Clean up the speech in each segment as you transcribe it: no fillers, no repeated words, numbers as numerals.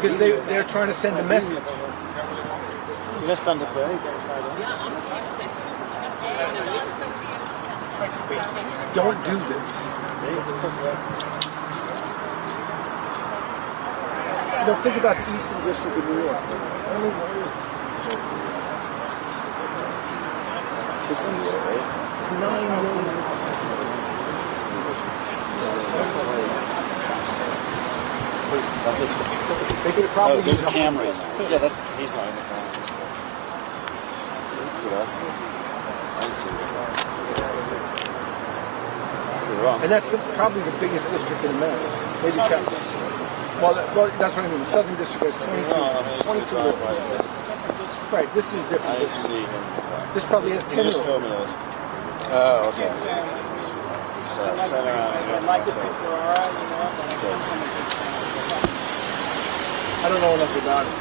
Because they're trying to send a message. Missed on the play. Don't do this. Now think about the Eastern District of New York. It's 9 million. They could probably there's a camera in there. Yeah, he's not in the camera. I didn't see that. You're wrong. And that's probably the biggest district in America. Maybe well, that's what I mean. The Southern District has 22 locals. Right, this is different. I didn't see him. This probably has 10 locals. Just filming those. Oh, okay. So, turn around. I don't know enough about it.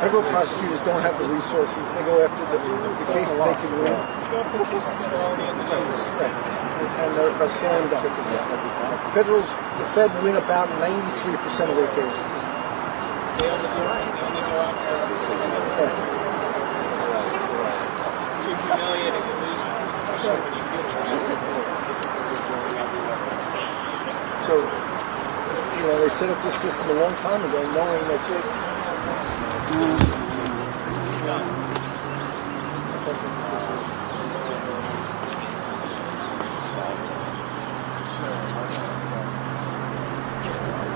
Federal prosecutors don't have the resources. They go after the cases they can win. And they're slam dunks. The Fed win about 93% of their cases. They only go after it's too humiliating to lose one, especially when you feel trapped. So, they set up this system a long time ago, knowing that's it.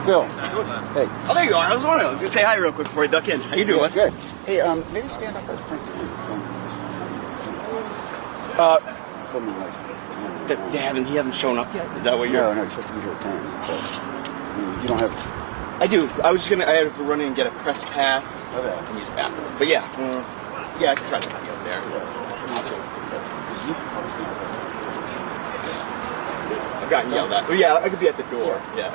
Phil. Hey. Oh, there you are. I was wondering. I was going to say hi real quick before I duck in. How you doing? Good. Hey, maybe stand up at the front. Filming he hasn't shown up yet? Is that what you're... No, he's supposed to be here at 10. But, you don't have... I do. I was just going to... I had to run in and get a press pass and use the bathroom. But yeah. Yeah, I can try to find you up there. I've gotten yelled at. Well, yeah, I could be at the door. Yeah.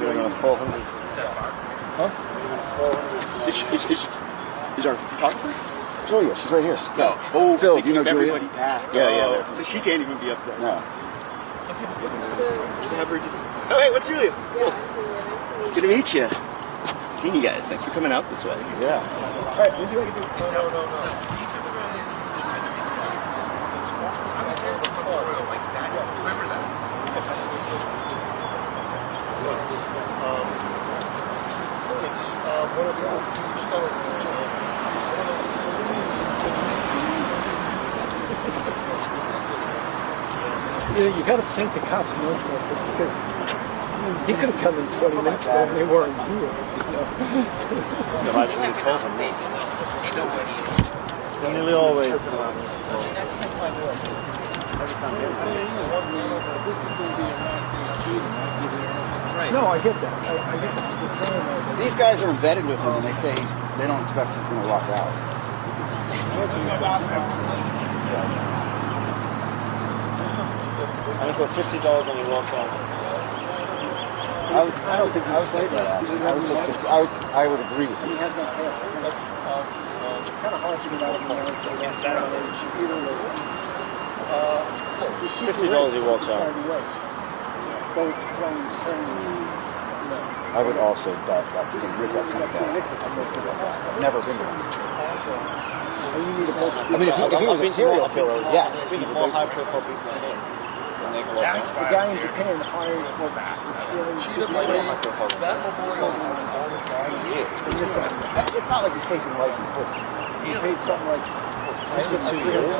You're going to 400. Huh? Is our photographer? Julia, she's right here. No. Oh, Phil, do you know Julia? Everybody back. Yeah. So she can't even be up there. No. Have her just... Oh, hey, what's Julia? Cool. Good to meet you. Seeing you guys. Thanks for coming out this way. Yeah. All right, would you like to do? No. You got to think the cops know something because he could have come in 20 minutes ago and they weren't here. Imagine you told them. They nearly always. No, I get that. I get that. These guys are embedded with him, and they say they don't expect he's going to walk out. I would put $50 on your walk out. I don't think I would say that. I would say 50. I would agree with you. He has no pass. It's kind of hard to get out of America. $50 he walks out. Boats, planes, trains. I would also bet that St. Nick got sent back. Never been to one. I mean, if he was a serial killer, yes. Be the more high-profile people in here. The guy in Japan hired for it's not like he's facing life in prison. He paid something like 2 years.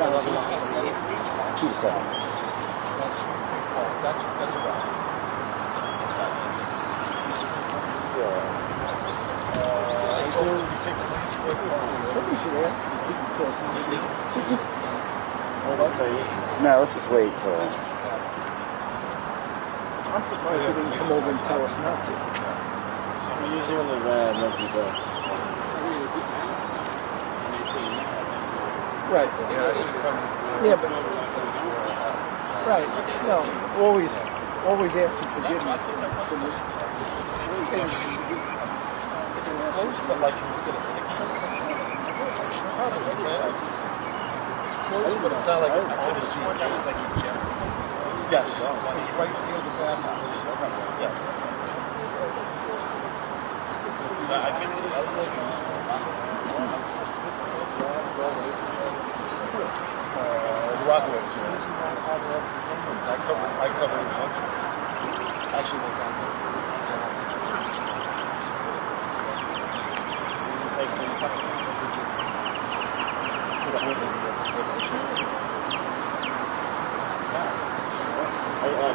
2 to 7 years. Somebody should ask him if he can cross No, let's just wait till. I'm surprised he didn't come over and tell us not to. Usually when they're nobody does. Right. Yeah, but right. No, always ask for forgiveness. It's close, but it's not like on the street. Yes, it's right near the bathhouse. Yeah. Rockaways, yeah. I cover it. Actually, went down there.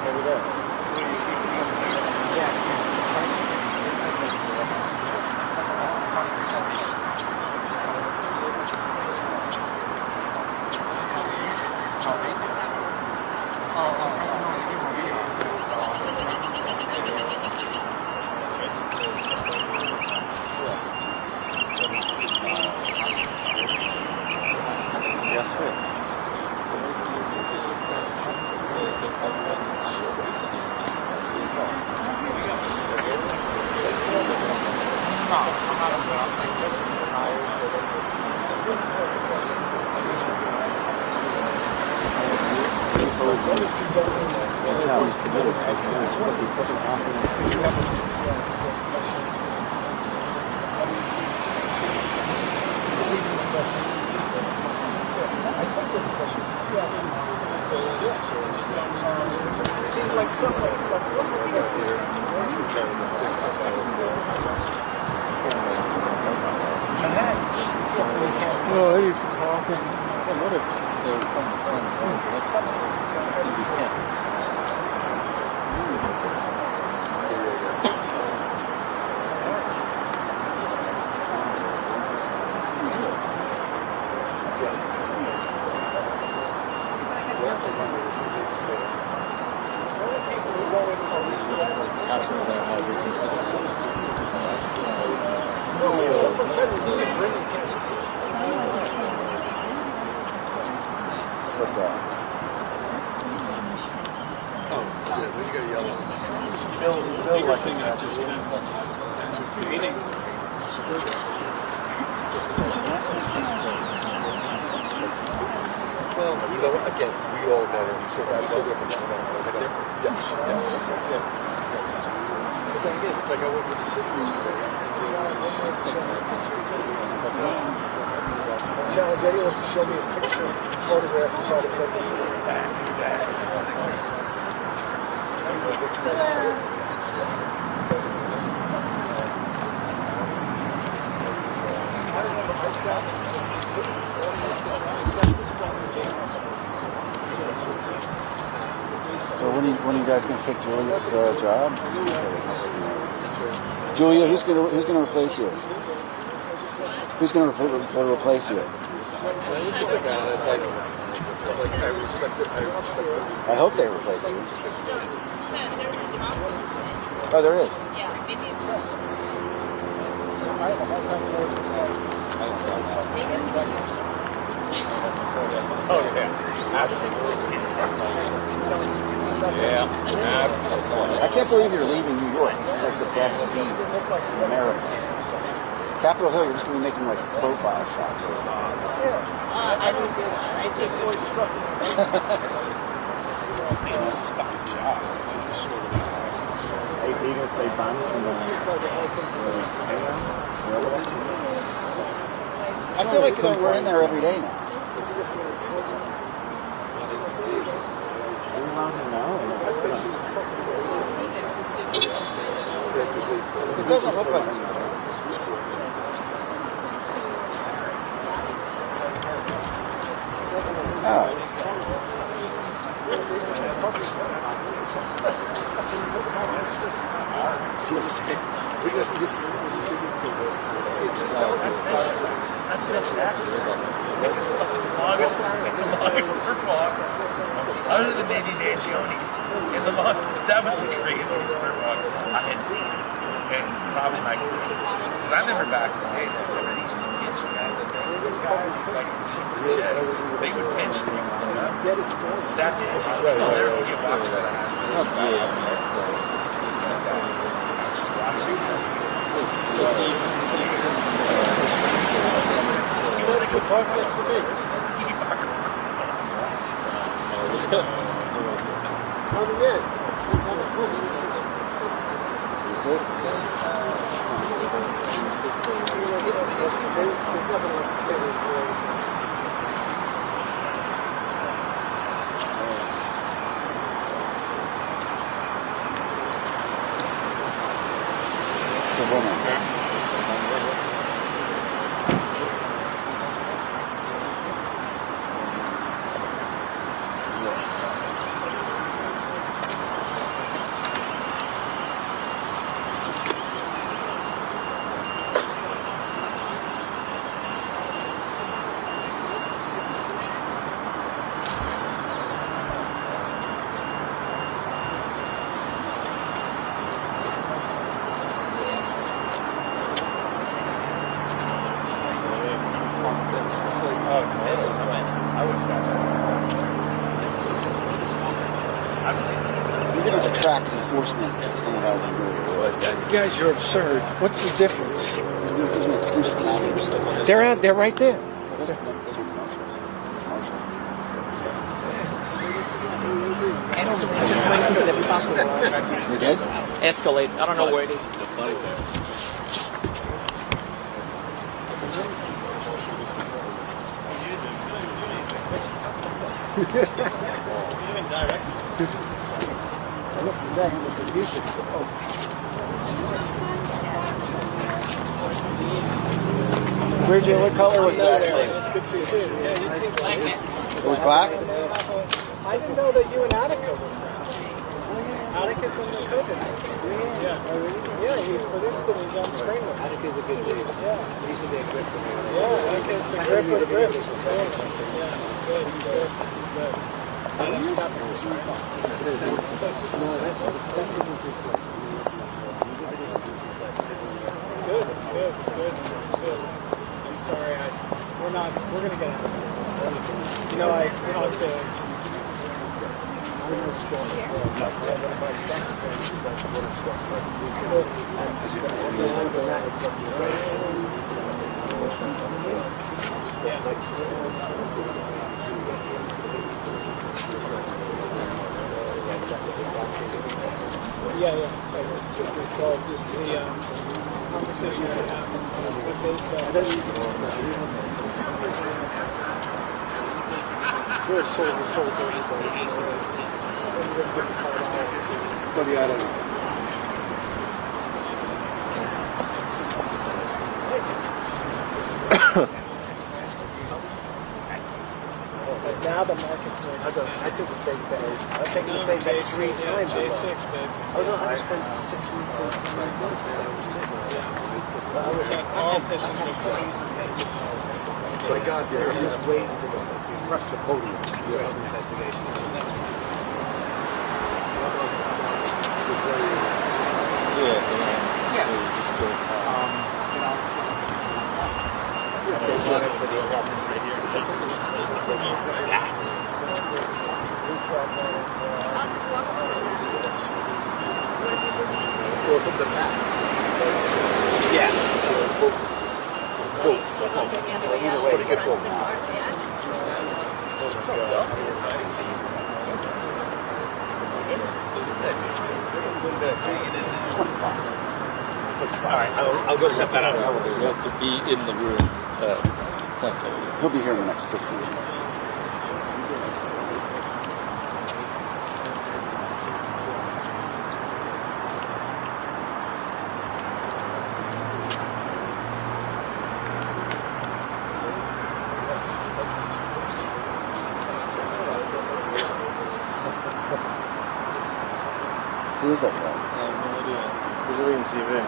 Every day. Yes, sir. Seems like something. Oh, I need some coffee. What if there was some maybe 10? What's that? Oh, yeah, then you got yellow. Bill, like that just well, you know, again, we all know him, so that's the difference. Yes, yes. But then again, it's like I went to the city yesterday. Challenge anyone to show me a picture, photograph inside of something. So when are you guys going to take Julia's job? Julia, who's going to replace you? Who's going to replace you? I hope they replace you. Oh, there is. Yeah, maybe it's close. Oh, yeah. Absolutely. Yeah, absolutely. I can't believe you're leaving New York. This is like the best city in America. Capitol Hill, you're just going to be making like profile shots. I don't do that. I take good photos. Are you going to stay banned from the I feel like we're in there every day now. It doesn't look like it. Oh. Longest bird walk, other than maybe Mangionis, in the long, that was the craziest bird walk I had seen, and probably my career. Because I remember back in the day, they used to pinch, man. Those guys, like, shit, they would pinch you. That pinch, so I'll never forget watching that. It's not good. He was like Park next to me. Coming in. You see? It's a woman. You're going to attract enforcement standing out in the road. You guys are absurd. What's the difference? There's no excuse for that. They're out. They're right there. Those are commercials. Commercial. You did? Escalates. I don't know where it is. Bridget, what color was that? It's good to see you too. Yeah, you too. It was black? I didn't know that you and Attica were friends. Atticus and the COVID. Yeah. Yeah, he produced it. He's on screen with it. Attica's a good dude. Yeah. He should be a grip for me. Yeah, Attica's the grip with grips. Yeah, good. That's happening. Good. I'm sorry, we're gonna get out of this. You know, I talked to yeah. It's all just the conversation that happened with this. We're soldier. But yeah, I don't know. But now the market's more expensive. I took the same bet. I've taken the same bet 3 times. J6, babe. Oh no, I just spent 6 weeks in competition. So I got there. I'm just waiting for the crush the podium. Or from the back. Yeah. Both. Either way, it's good both. All right, I'll go set that up. You have to be in the room. He'll be here in the next 15 minutes. Who is that guy? Brazilian TV.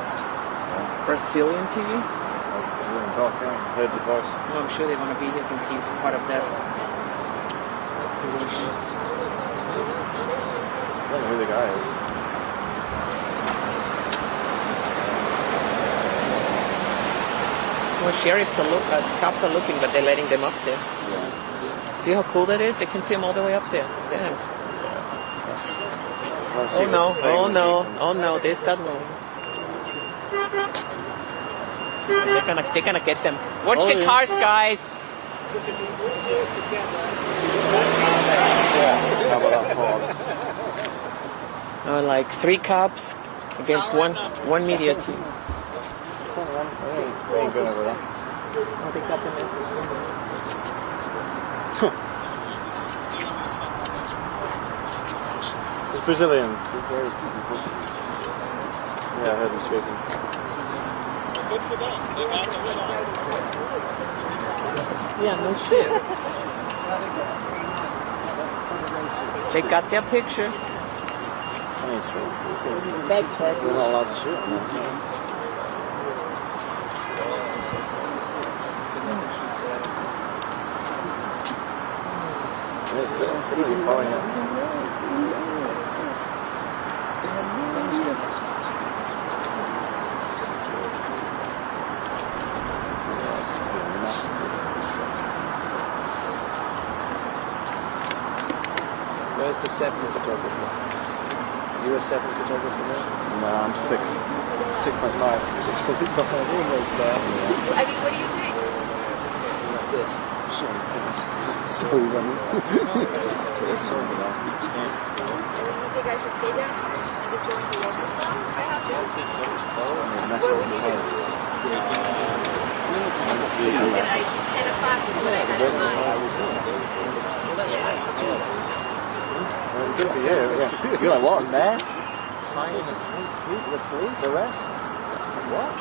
Brazilian TV? Brazilian talk, yeah. Head the voice. Well, I'm sure they want to be here since he's part of that. I don't know who the guy is. Well, sheriffs are cops are looking, but they're letting them up there. Yeah. See how cool that is? They can film all the way up there. Damn. Oh no, there's that one. They're gonna get them. Watch the cars, guys. How about that fraud? Like 3 cops against one media team. Turn around. They ain't going over that. Oh, they got the message. It's Brazilian. There's various people Portuguese. Yeah, I heard them speaking. Good for them. They got their shot. Yeah, no shit. They got their picture. I mean, it's true. Backpack. We're not allowed to shoot on that. It's good. It's good to be following it. Where's the 7 photographer? You a 7 photographer now? No, I'm 6. 6.5. 6.5. Almost there. I mean, what do you think? Like this. Sorry, Remy. Do you think I should stay down and just go into local stuff? I have to. That's what we're trying. And I 10 o'clock is when I had Good for you. Yeah. You're like, what, mass? Fine and treat the police arrest? What?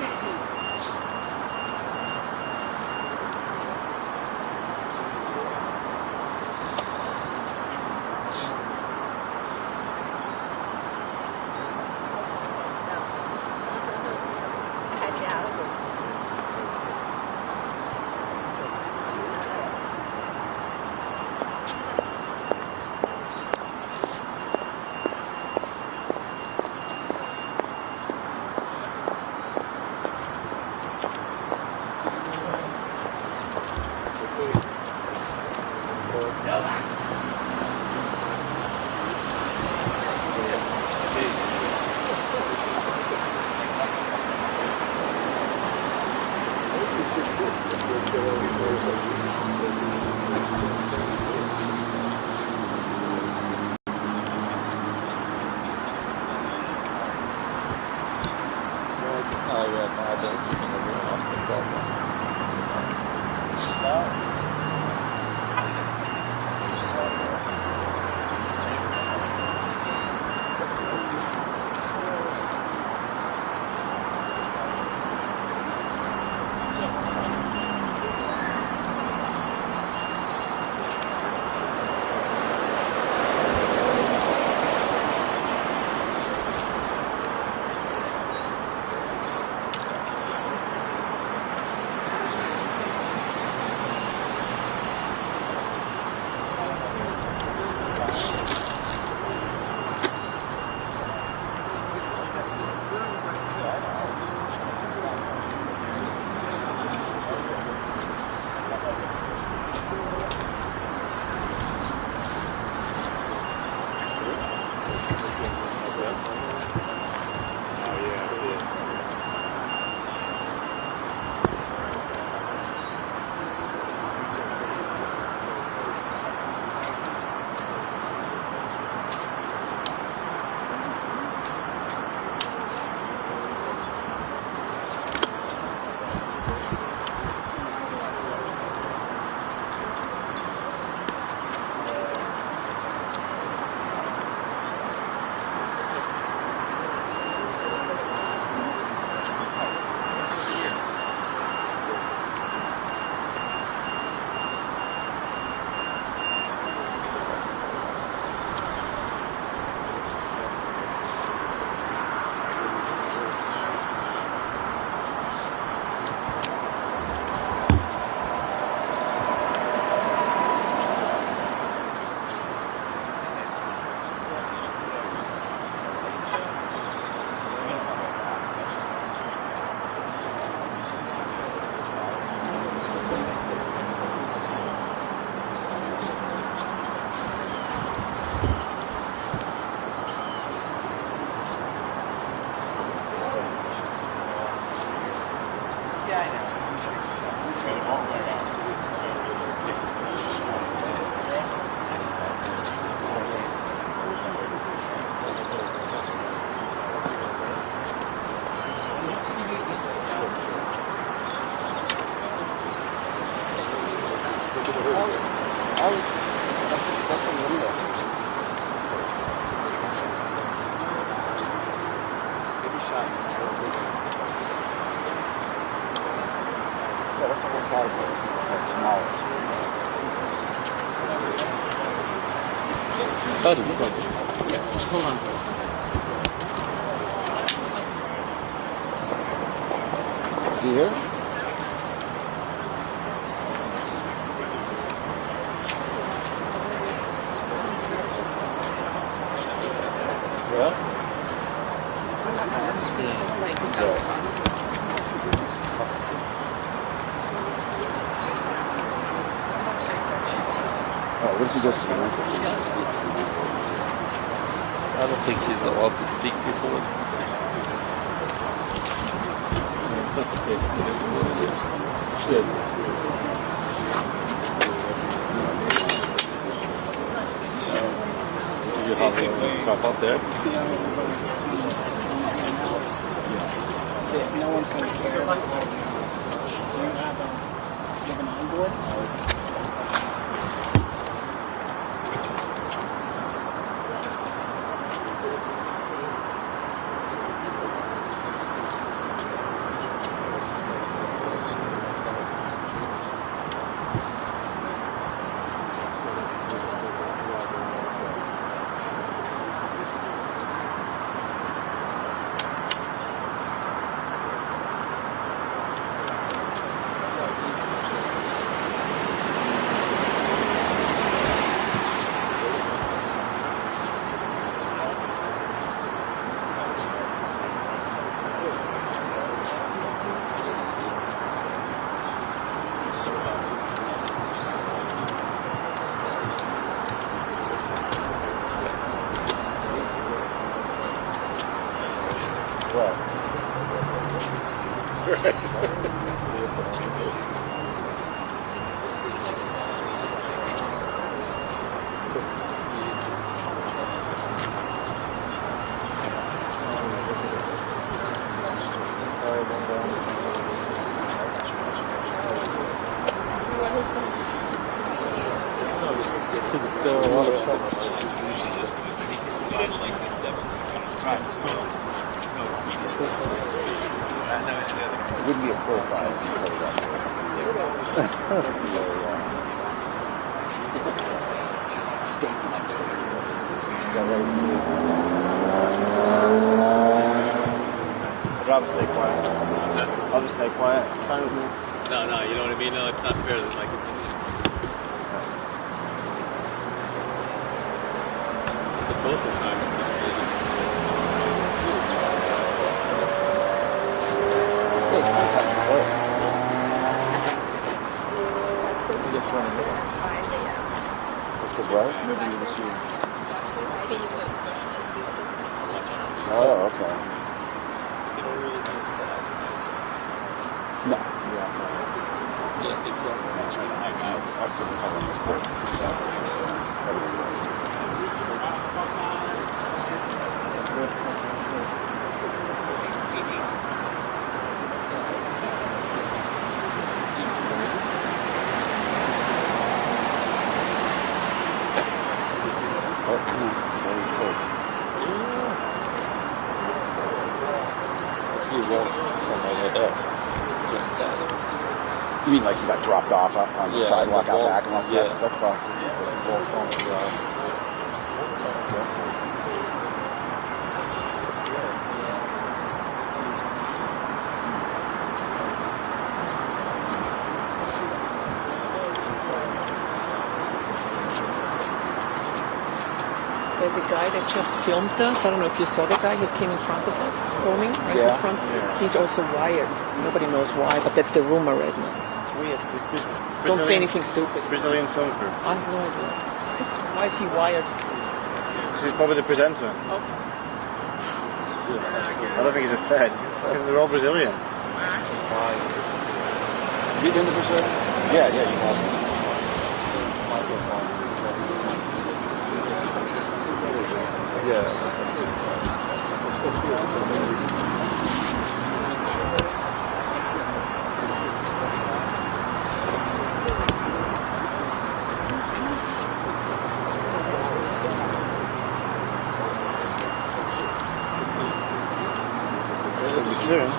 catch out. Oh yeah, no, I did. Just gonna run off the plaza. That's some windows. Maybe shot. Yeah, that's a whole category. That's smallest. Hold on. Is he here? Yeah? What if he goes to the winter? He speaks. I don't think he's allowed to speak before. Shit. So you have a trap out there. See how everybody's no one's going to care. You have an onboard? It wouldn't be a profile if you put it up there. State the next day. Is that right? I'd rather stay quiet. I'll just stay quiet. Fine with me. No, you know what I mean? No, it's not fair that like because most of the time it's not Yeah, he's kind of touching close. That's because what? Oh, okay. No. Yeah, I think so. I'm trying to hide now. I've been covering this court since 2004. Everything works different. Oh, he's always first. He walked from over there to inside. You mean like he got dropped off on the sidewalk out back? Yeah. That's possible. He walked on the grass. There's a guy that just filmed us. I don't know if you saw the guy who came in front of us filming right in front. Yeah. He's also wired. Nobody knows why, but that's the rumor right now. It's weird. Don't say anything stupid. Brazilian film crew. I have no idea. Why is he wired? This is probably the presenter. Okay. I don't think he's a Fed. Because they're all Brazilians. Have you been to Brazil? Yeah, you have. Yeah. Sure.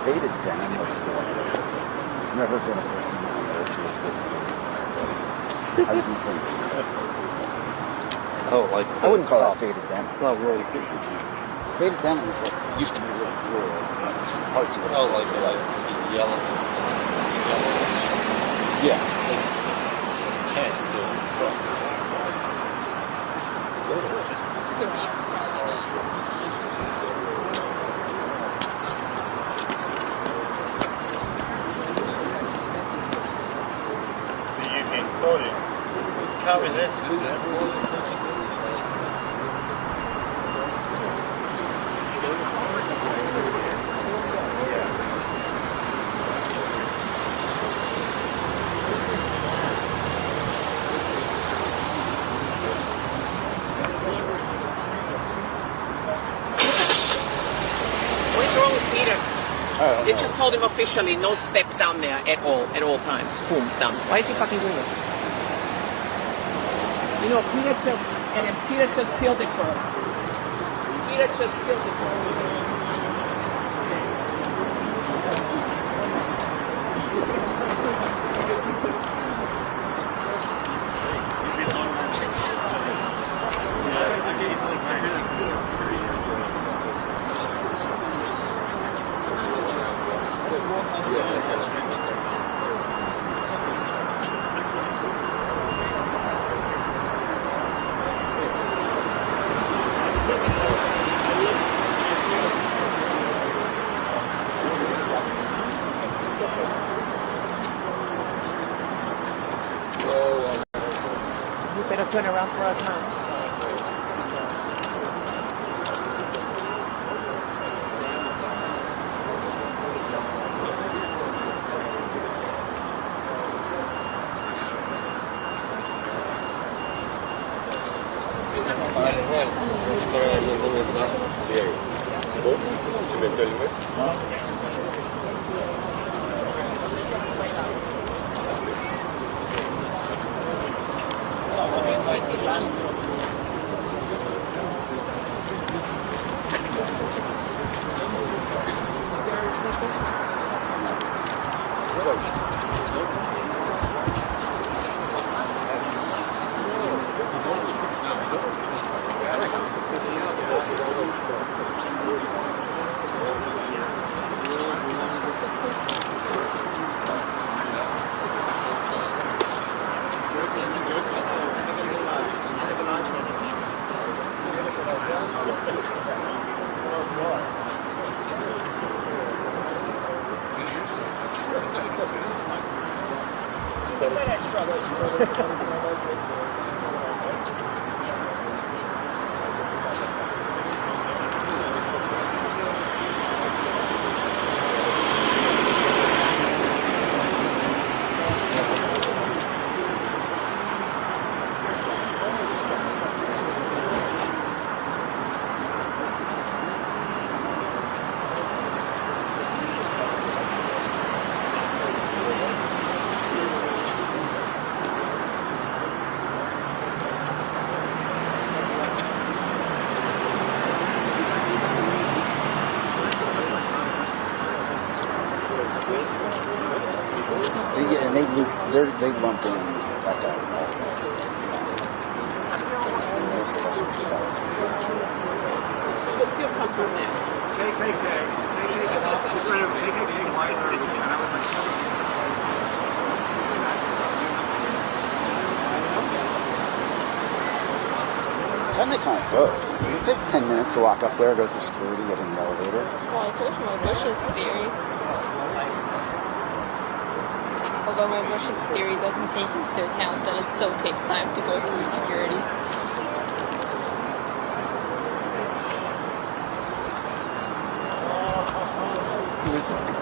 Faded denim looks good. It's never been a person that I was thinking. Oh, like I wouldn't call that faded denim. it's not really good. Faded denim is like used to be really good. It's parts of it. Oh, like yellow, yellowish. Yeah. Tan too. Can't resist. What's wrong with Peter? They just told him officially no step down there at all times. Boom, down. Why is he fucking doing this? You know, Peter just, and then Peter just killed it for him. Peter just killed it for him. You better turn around for us now. Yeah, and they lump in that guy. Most of us are just following. We'll still come from there. Kind of close. It takes 10 minutes to walk up there, go through security, get in the elevator. Well, I told you my Bush's theory. Although my Bush's theory doesn't take into account that it still takes time to go through security. Who is that?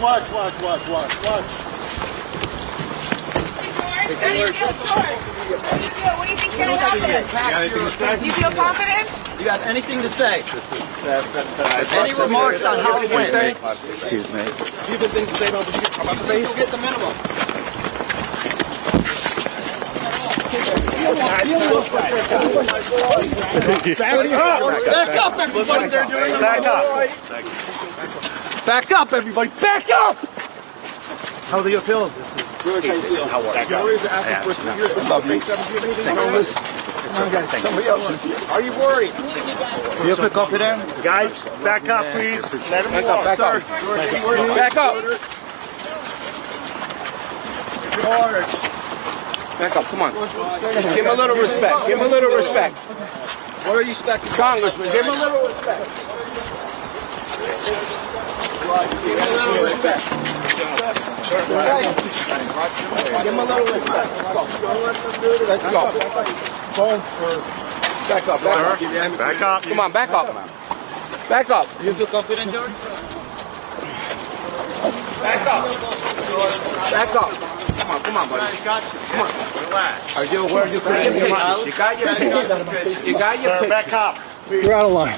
Watch. How do you feel, George? How do you feel? What do you think's going to happen? You feel confident? You got anything to say? Any remarks on how it went? Excuse me. Do you have anything to say about the face? You'll get the minimum. Back up, everybody. They're doing Back up. Back up, everybody. Back up. How do you feel? George, how you feel? How are you? George, after 2 years, somebody else. Are you worried? You feel confident? Guys, back up, please. Let him walk, sir. Back up. George. Back up. Come on. Give him a little respect. Give him a little respect. What are you expecting? Congressman, give him a little respect. Give him a little respect. Give him a little respect. Let's go. Back up. Back up. Come on, back up. Back up. Do you feel confident, George? Back up. Back up. Come on, buddy. Got you. Come on. Relax. Are you aware you got your pictures? You got your pictures. You got your Sir, back pictures. up. You're out of line.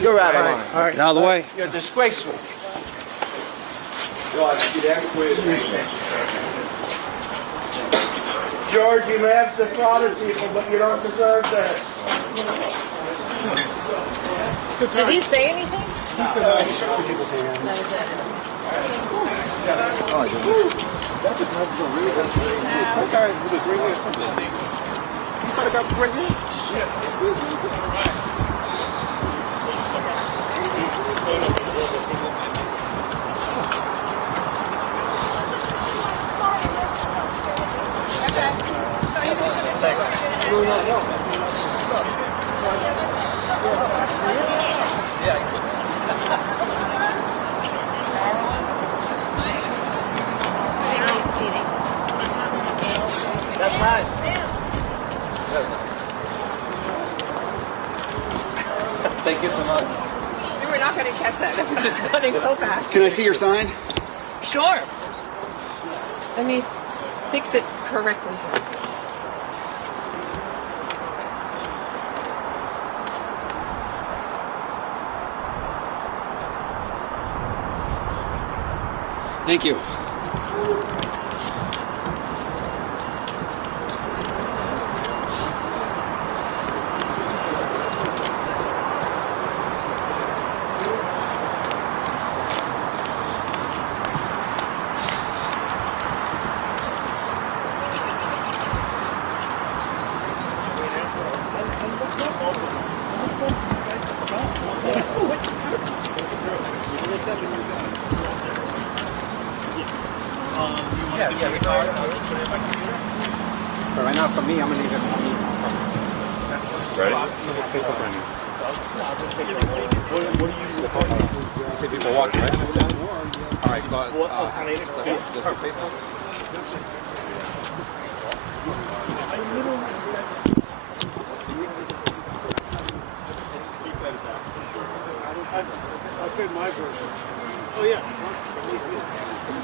You're out of line. All right, out of the way. You're disgraceful. George, you may have defrauded people, but you don't deserve this. Did he say anything? He shook some people's hands. That was it. That's a really good. That guy with a green hair. You saw the guy with green hair? That's mine. Thank you so much. We were not going to catch that. It was just running so fast. Can I see your sign? Sure. Let me fix it correctly. Thank you. But right now, for me, I'm gonna need it. Ready? You say people watching, right? All right, go ahead. Just for Facebook. I paid my version. Oh yeah.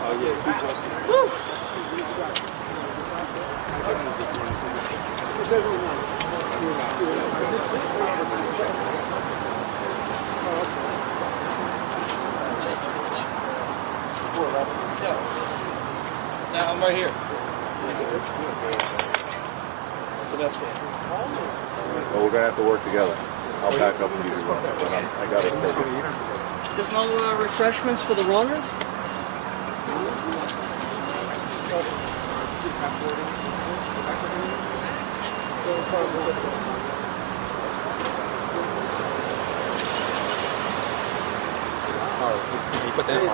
Oh yeah, keep Justin. Woo! Now I'm right here. So that's what. Well, we're gonna have to work together. I'll back up and give you one, but I gotta say. There's no refreshments for the runners? You put that on.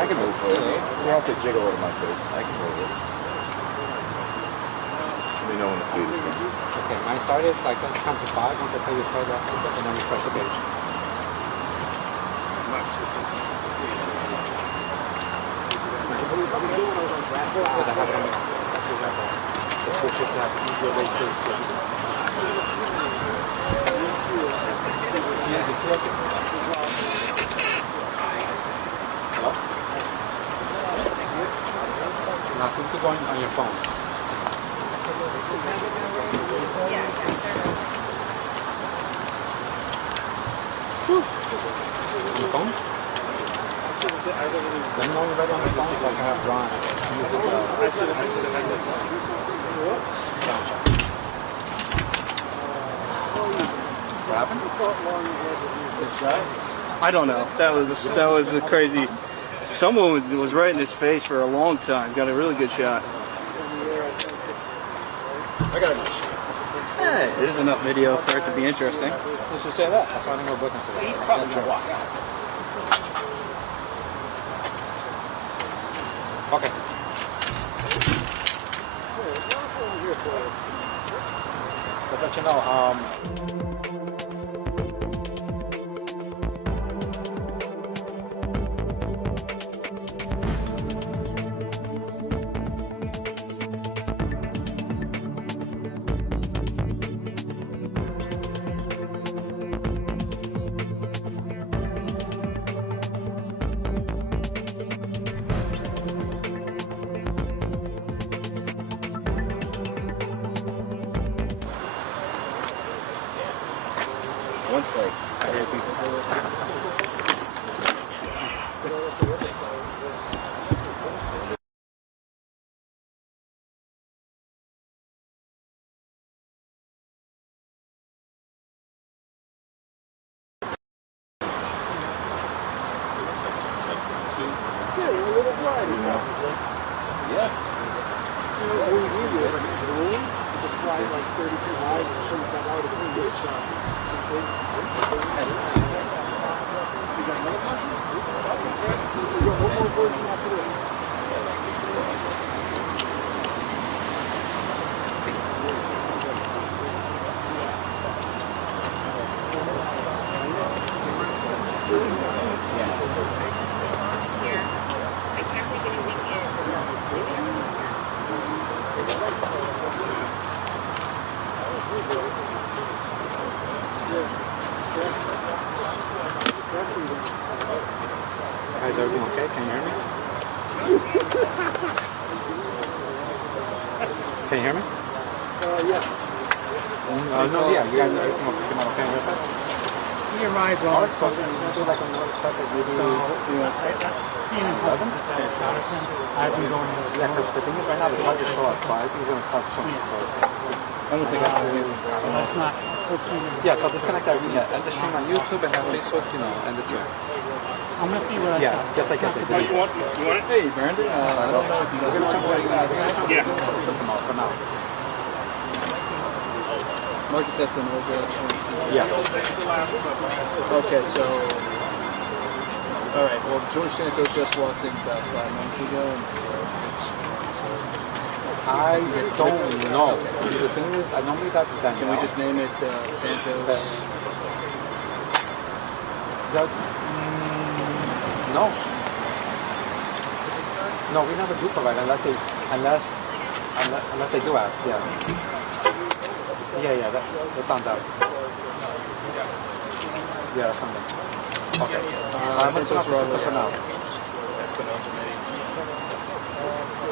I can move for it. You don't have to jiggle it in my face. I can move it. Let me know when the feed is done. Okay, mine started, like, let's count to 5. Once I tell you start that, and then refresh the page. Because I have it on for example, the switches have easier way to see, you see okay? Hello? Now seem to go on your phones. On the phones? Let me know when you're ready on the phone so I can have Ron use it sound check. What happened? I don't know. That was a crazy. Someone was right in his face for a long time. Got a really good shot. I got a good shot. Hey, there's enough video for it to be interesting. Let's just say that. That's why I think we're booking today. He's probably gonna walk out. Okay. Let's let you know. Once, like, I hear people say it. Is everything okay? Can you hear me? Can you hear me? Yeah. No, yeah. You guys, everything came out okay on your side? You're my bro. Alright, so we'll do like another test of maybe 11? I've been going Yeah, because the thing is right now the clock is still up, so I think it's going to start soon. So I don't think I have to do That's not 14. Yeah, so disconnect everything. Yeah, end the stream on YouTube and then Facebook, you know, end it too. I'm going to see what I Yeah, just like yesterday. You want it? Hey, Brandon. I don't know if you guys want the system out for now. Market set them was actually. Yeah. Okay, so. All right. Well, George Santos just walked in about 5 months ago, and so I don't know. The thing is, I normally that's done. can we just name it Santos? No. No, we never do provide unless they do ask. Yeah. Yeah, that's on that. Yeah, something. Okay. I'm going to talk to the system for now.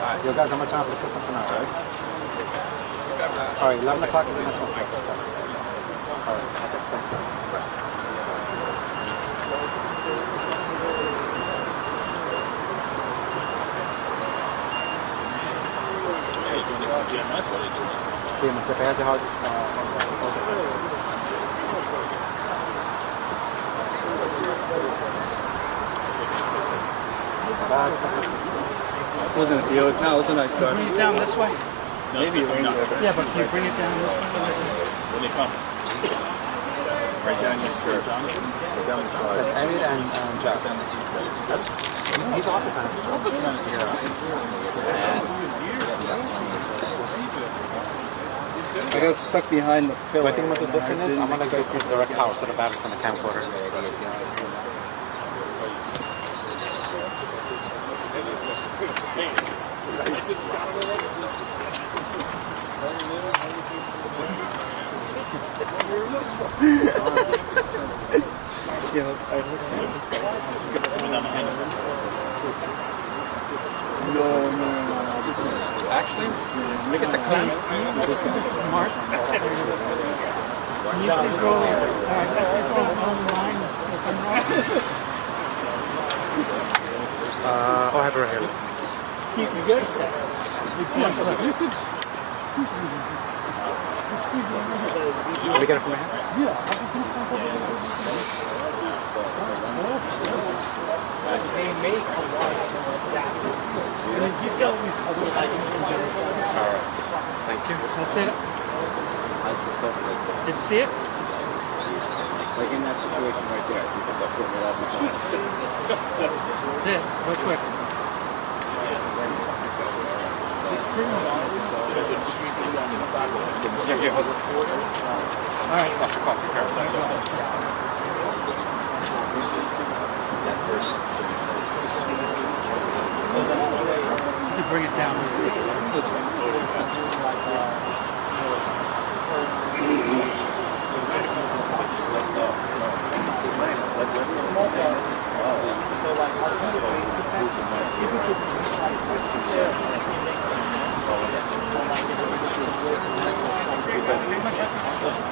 Alright, you guys, I'm going to turn off the system for now, right? Alright, 11 o'clock is the next one. Alright, okay, thanks guys. Bye. Sí, me se pega dejado. Wasn't it? No, it was a nice car. Bring it down this way. Maybe it rained over. Yeah, but can you bring it down this way? When they come. Right down your skirt. Down the side. Emmitt and Jack. He's office manager. Office manager. I got stuck behind the pillar. I think what the difference is, I'm going to go direct power instead of battery from the camcorder. Yeah, I looked at this guy. No. Actually, look at the clown. This guy. Mark. I have it right here. You good? Let me get it from here. Yeah. They make a lot of jackets. And then he's got these other items. Alright. Thank you. That's it. Did you see it? Like in that situation right there, because I put it out the top. That's it. Real quick. All right. You can bring it down.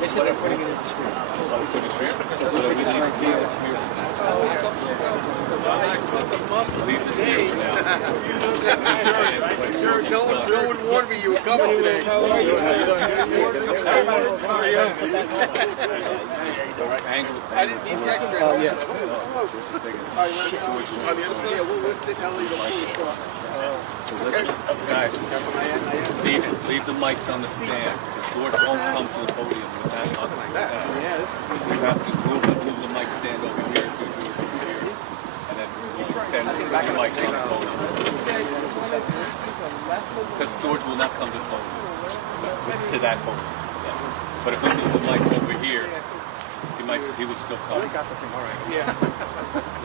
They said they're putting it in the street. So we took the street. So we leave this here for now. Leave this here for now. No one warned me you were coming today. I didn't need the extra. Oh, yeah. On the other side, what the hell are you going to Guys, leave the mics on the stand. George won't come to the podium with that. Nothing like that. We have to move the mic stand over here, do it over here, and then the mics on the podium. Because George will not come to the podium, to that podium. But if we move the mics over here, he would still come. Yeah.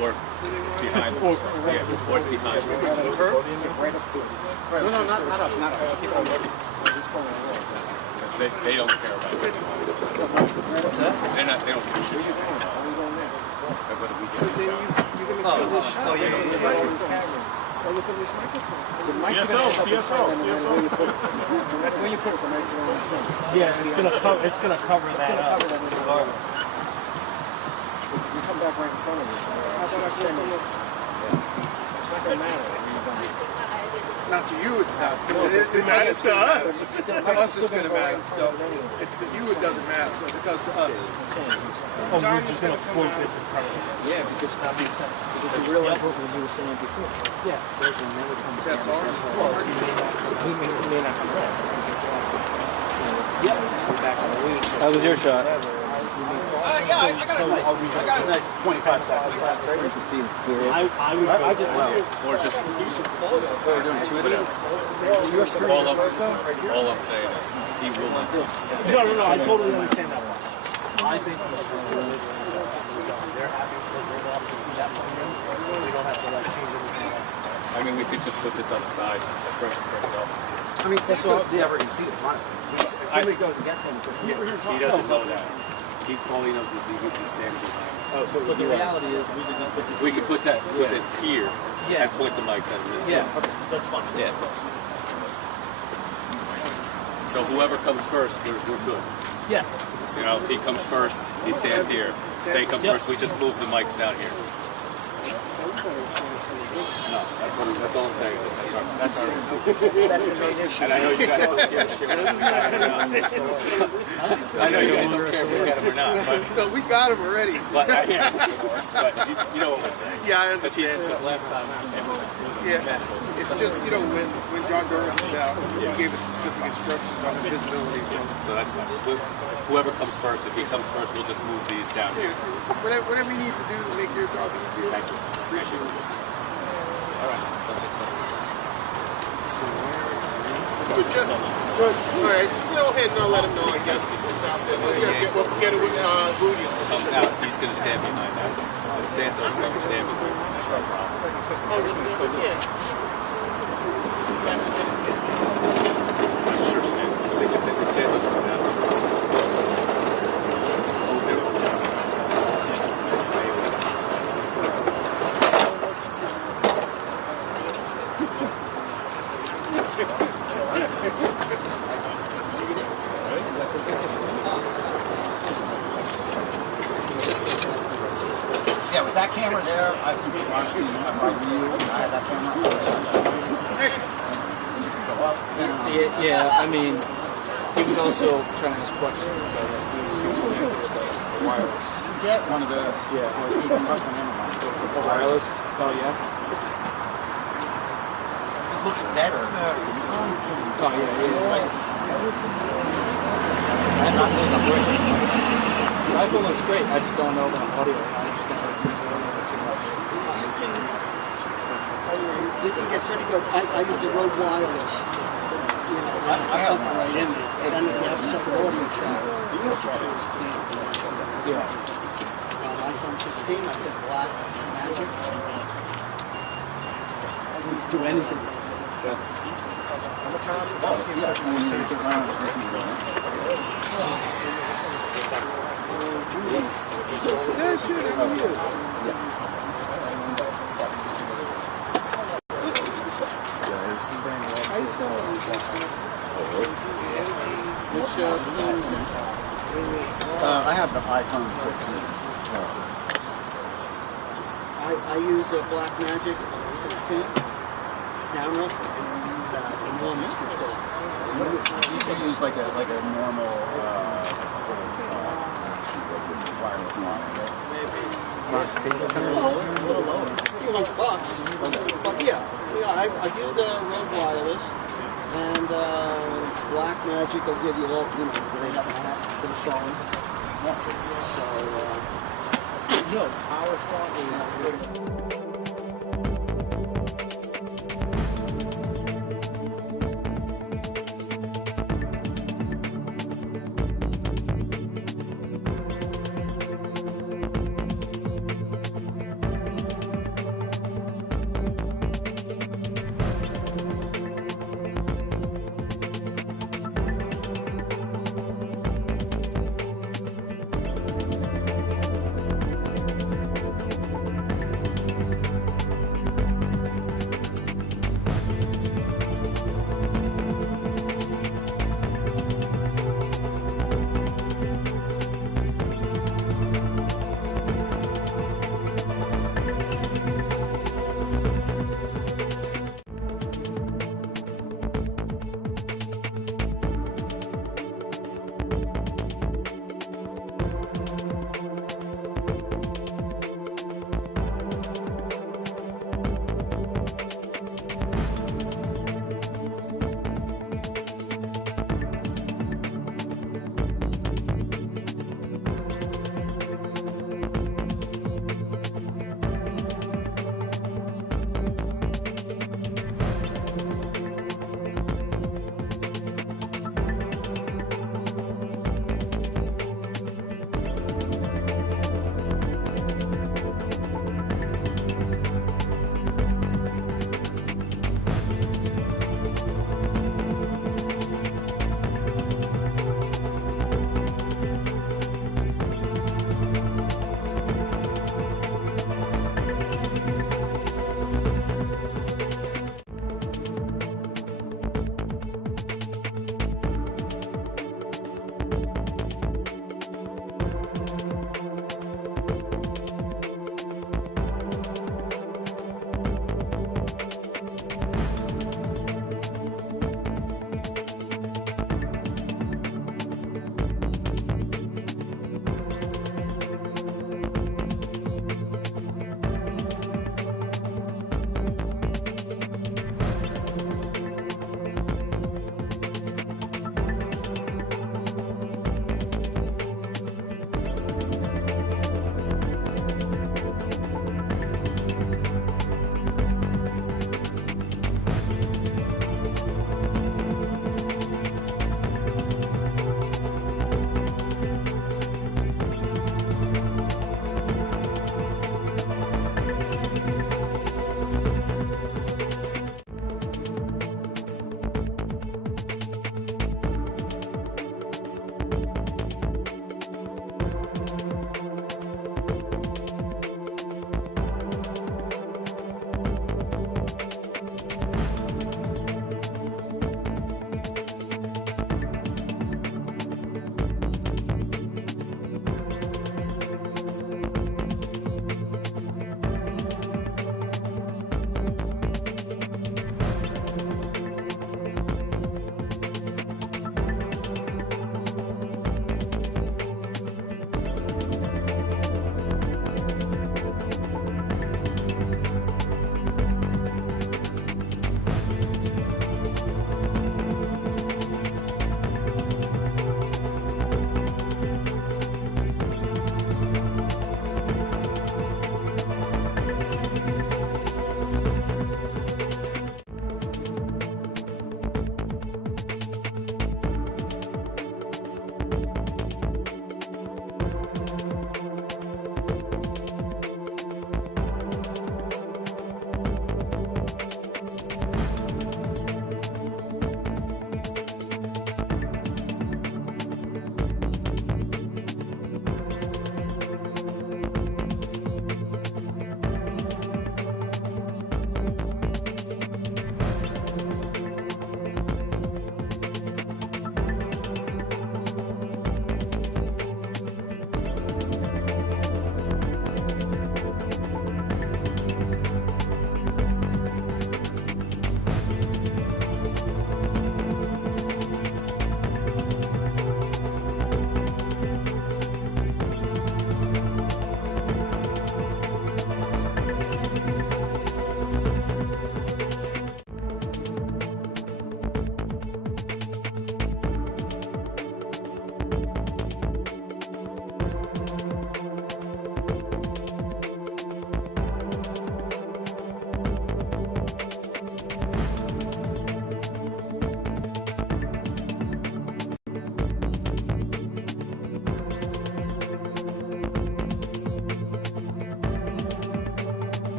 Or behind. Or it's behind. No, not up. They don't care about it. They don't give a shit. CSO. When you put it, the mic's around. Yeah, it's gonna cover that up. You come back right in front of us. It's not gonna matter. Not to you, it's not. It matters to us. To us, it's going to matter. So it's to you, it doesn't matter. Because to us. Oh, we're just gonna quote this in front of you. Yeah, because that makes sense. Because you realize what you were saying before. Yeah. That's ours. He may not come back. Yeah. That was your shot. Yeah, I got a nice 25 seconds. You can see I did Or just all I'm saying is he will not. No, I totally understand that one. I think they're happy because they're off to see that one. We don't have to like change everything. I mean, we could just put this on the side and bring it up. I mean, Santos never even see the front. Somebody goes and gets him. He doesn't know that. All he knows is he's standing behind us. No, so But the reality is, we could just put this. We could put it here Yeah. and point the mics at him. Yeah, okay, that's fine. Yeah. So whoever comes first, we're good. Yeah. You know, he comes first, he stands here. They come first, we just move the mics down here. No, that's all I'm saying. That's our and I know you guys don't give a shit. I know you guys don't care if we get him or not. But, No, we got him already. but I am, of course. But you know what I'm saying. Yeah, I Because he understand. the last time it was him. Yeah, it's just, you know, when John Durham was out, he gave us specific instructions on the visibility. So that's fine. Whoever comes first, if he comes first, we'll just move these down here. Whatever you need to do to make your job easier. Thank you. Appreciate it. All right. Good. All right. Go ahead and let him know, I guess, this is out there. We'll get it with Rudy. Comes out, he's going to stand behind that. And Santos is going to stand behind that. That's our problem. I'm sure Santos comes out. Yeah, with that camera there, I think honestly, if I were you, and I had that camera, I would Yeah, I mean, he was also trying to ask questions, so that he was connected with the wireless. get one of those for $18 on Amazon. Wireless? Oh, yeah? It looks better. Oh, yeah. The iPhone looks great. I just don't know about audio. I just never used it too much. You can get pretty good. I use the Rode Wireless. You know, I have right in there. And then you have a separate audio channel. It's clean. Yeah. On iPhone 16, I did Black Magic. I wouldn't do anything. I have the iPhone 15. I use a Black Magic 16 camera and enormous control. You can use like a normal wireless line. A little lower. A few $100. But yeah, I use the Rode Wireless, and Black Magic will give you all, you know, they have an app for the phone. So, No, our phone is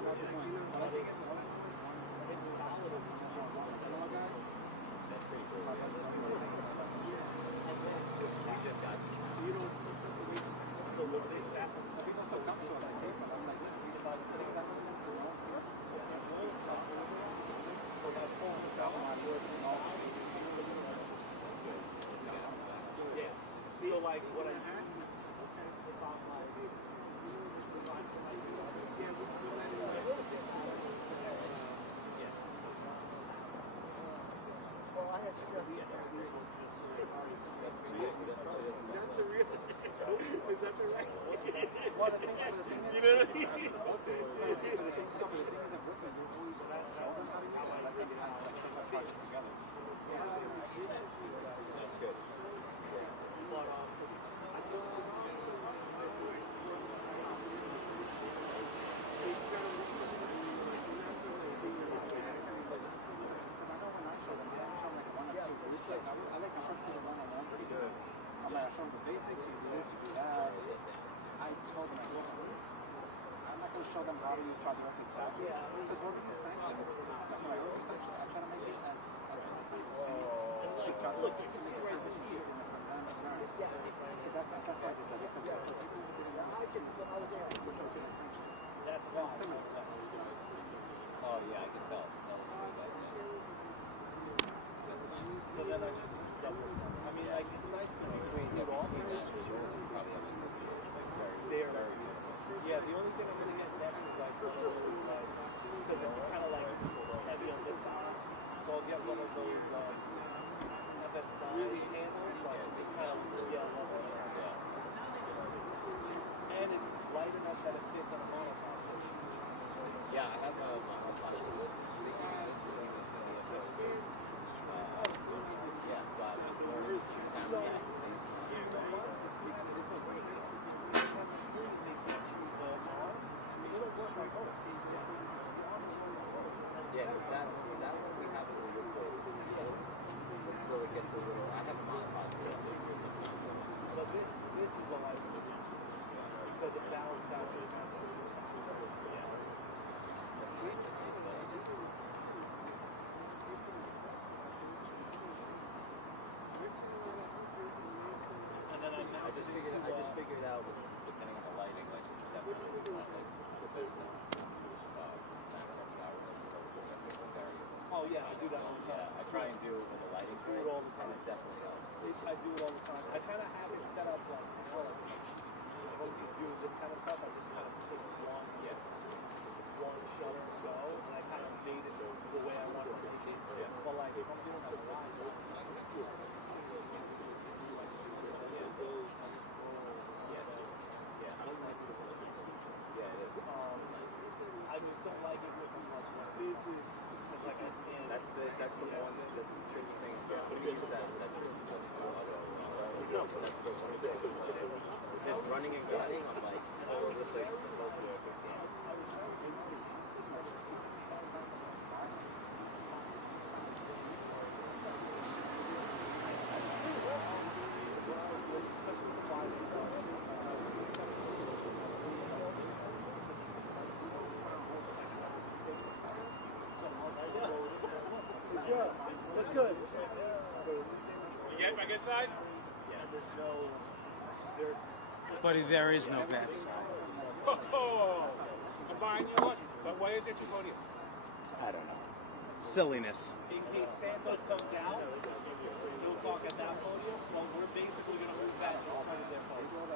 So like what I Well, I had suggested. Is that the right? Well, the thing is, you know what I mean? Show them how to use chart work exactly. Yeah. Because what are you saying? Like, my early section, I try to make it as Look, you can see right here. Yeah. So that's why I did that. Because I can, when I was there, That's why. Oh yeah, I can tell. That's nice. So then I just double. I mean, like it's nice when you do it all. Very, very beautiful. Yeah, the only thing I'm gonna get next is like one of those because it's kind of like heavy on this side. So I'll get one of those FS9 really handles, like it's kind of level. And it's light enough that it fits on a monopod. Yeah, I have a monopod. Yeah, so I was learning to at the same time. Yeah, that one we have a little bit it's really gets a little. I have a monopod here too. But this is what I do because it balances out the amount of and then I just figured out depending on the lighting, like definitely oh yeah, I do that all the time. I try and do it with the lighting. Do it all the time. It definitely helps. I do it all the time. I kind of have it set up like when you do this kind of stuff, I just kind of take one, one shutter go, and I kind of made it the way I want to make it. But like if I'm doing a lot, I just don't like it with business. Like I stand. That's the one that's the tricky thing. Just running and gunning, I'm like all over the place. Look good. You get my good side? Yeah, there's no. Buddy, there is no bad side. Oh, I'm buying you one. But why is it your podium? I don't know. Silliness. In case Santos comes out, he'll talk at that podium. Well, we're basically going to move that to all kinds of their podium.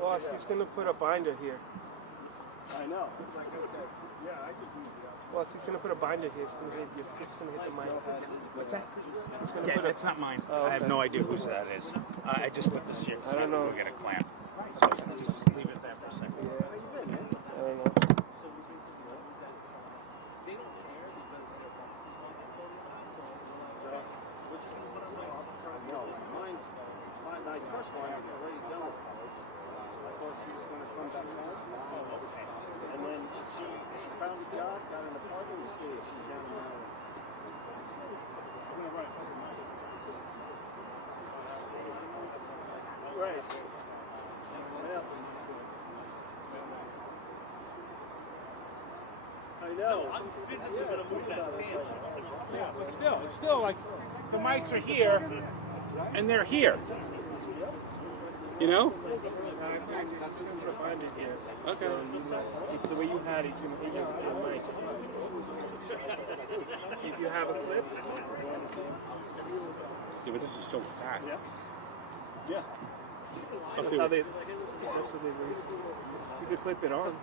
Well, he's going to put a binder here. I know. Yeah, I just use it. Well, he's going to put a binder here. It's going to hit the mic. What's that? He's going to Yeah, put that's not mine. Oh, I have okay. no idea whose that is. I just left this here. I don't know. We'll get a clamp. So just leave it there for a second. Yeah. I don't know. My first one was already done. I thought she was going to come back home. And then she found a job, got an apartment, stayed. She's down in Maryland. Right. Yeah. know. I'm physically going to move that stand. Yeah, but it's still like the mics are here and they're here. You know? That's just gonna find it here. Okay. So, if the way you had it, he's gonna hit you with the mic. If you have a clip. Yeah, but this is so fat. Yeah. That's how they. That's what they use. You could clip it on.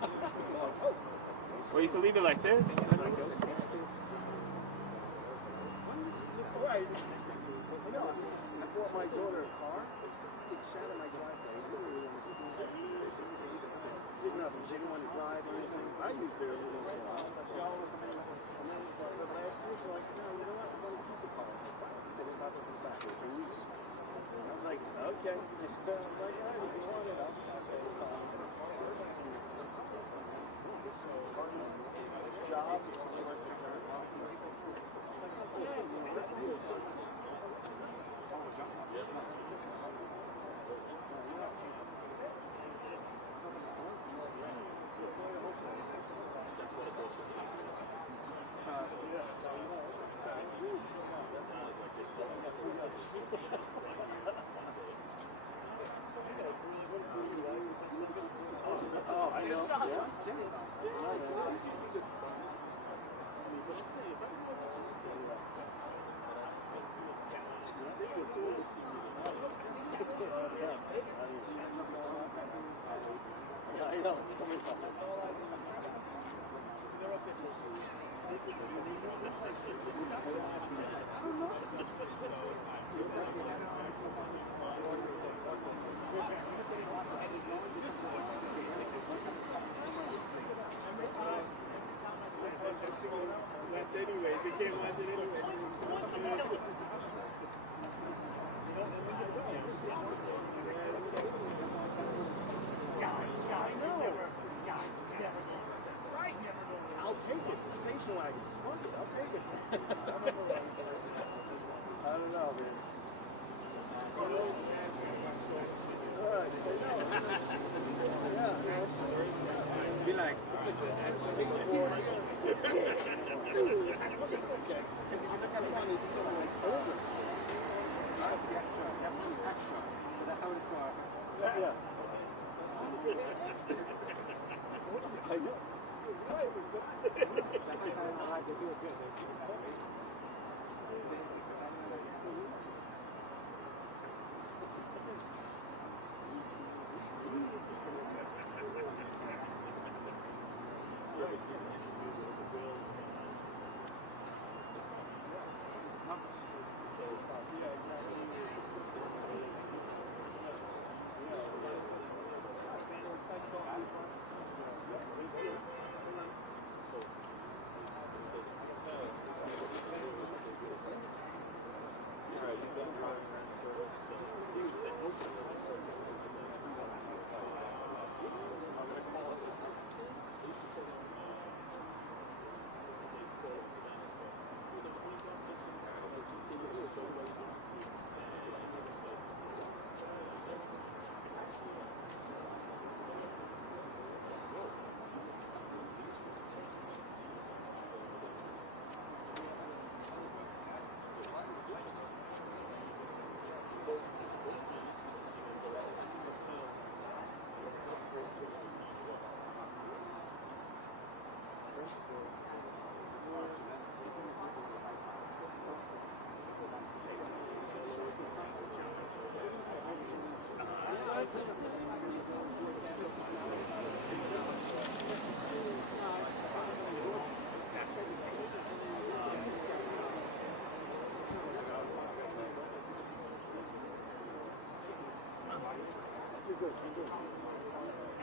Or you could leave it like this. Right. You know, I bought my daughter a car. It sat in my driveway. Didn't want to drive or anything. I used it every once in a while. And then the last year, so like, no, you know what? I'm going to keep the car. They didn't have to come back for weeks. I was like, okay. I'm like, all right, if you want it, I'll job. Oh, I know. I know. It's coming up. Left anyway. They can't left it anyway. I'll take it. The station wagon. Fuck it. I'll take it. I don't know, man. Be like, yeah. I know.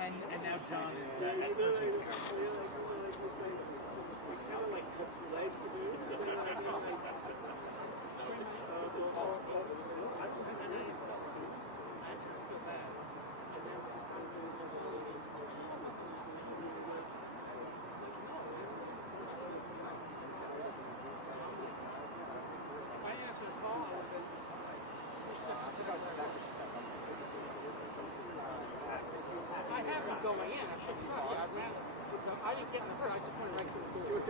And now John is at I have been going in. I should try. I didn't get in the hurt. I just went right to the door.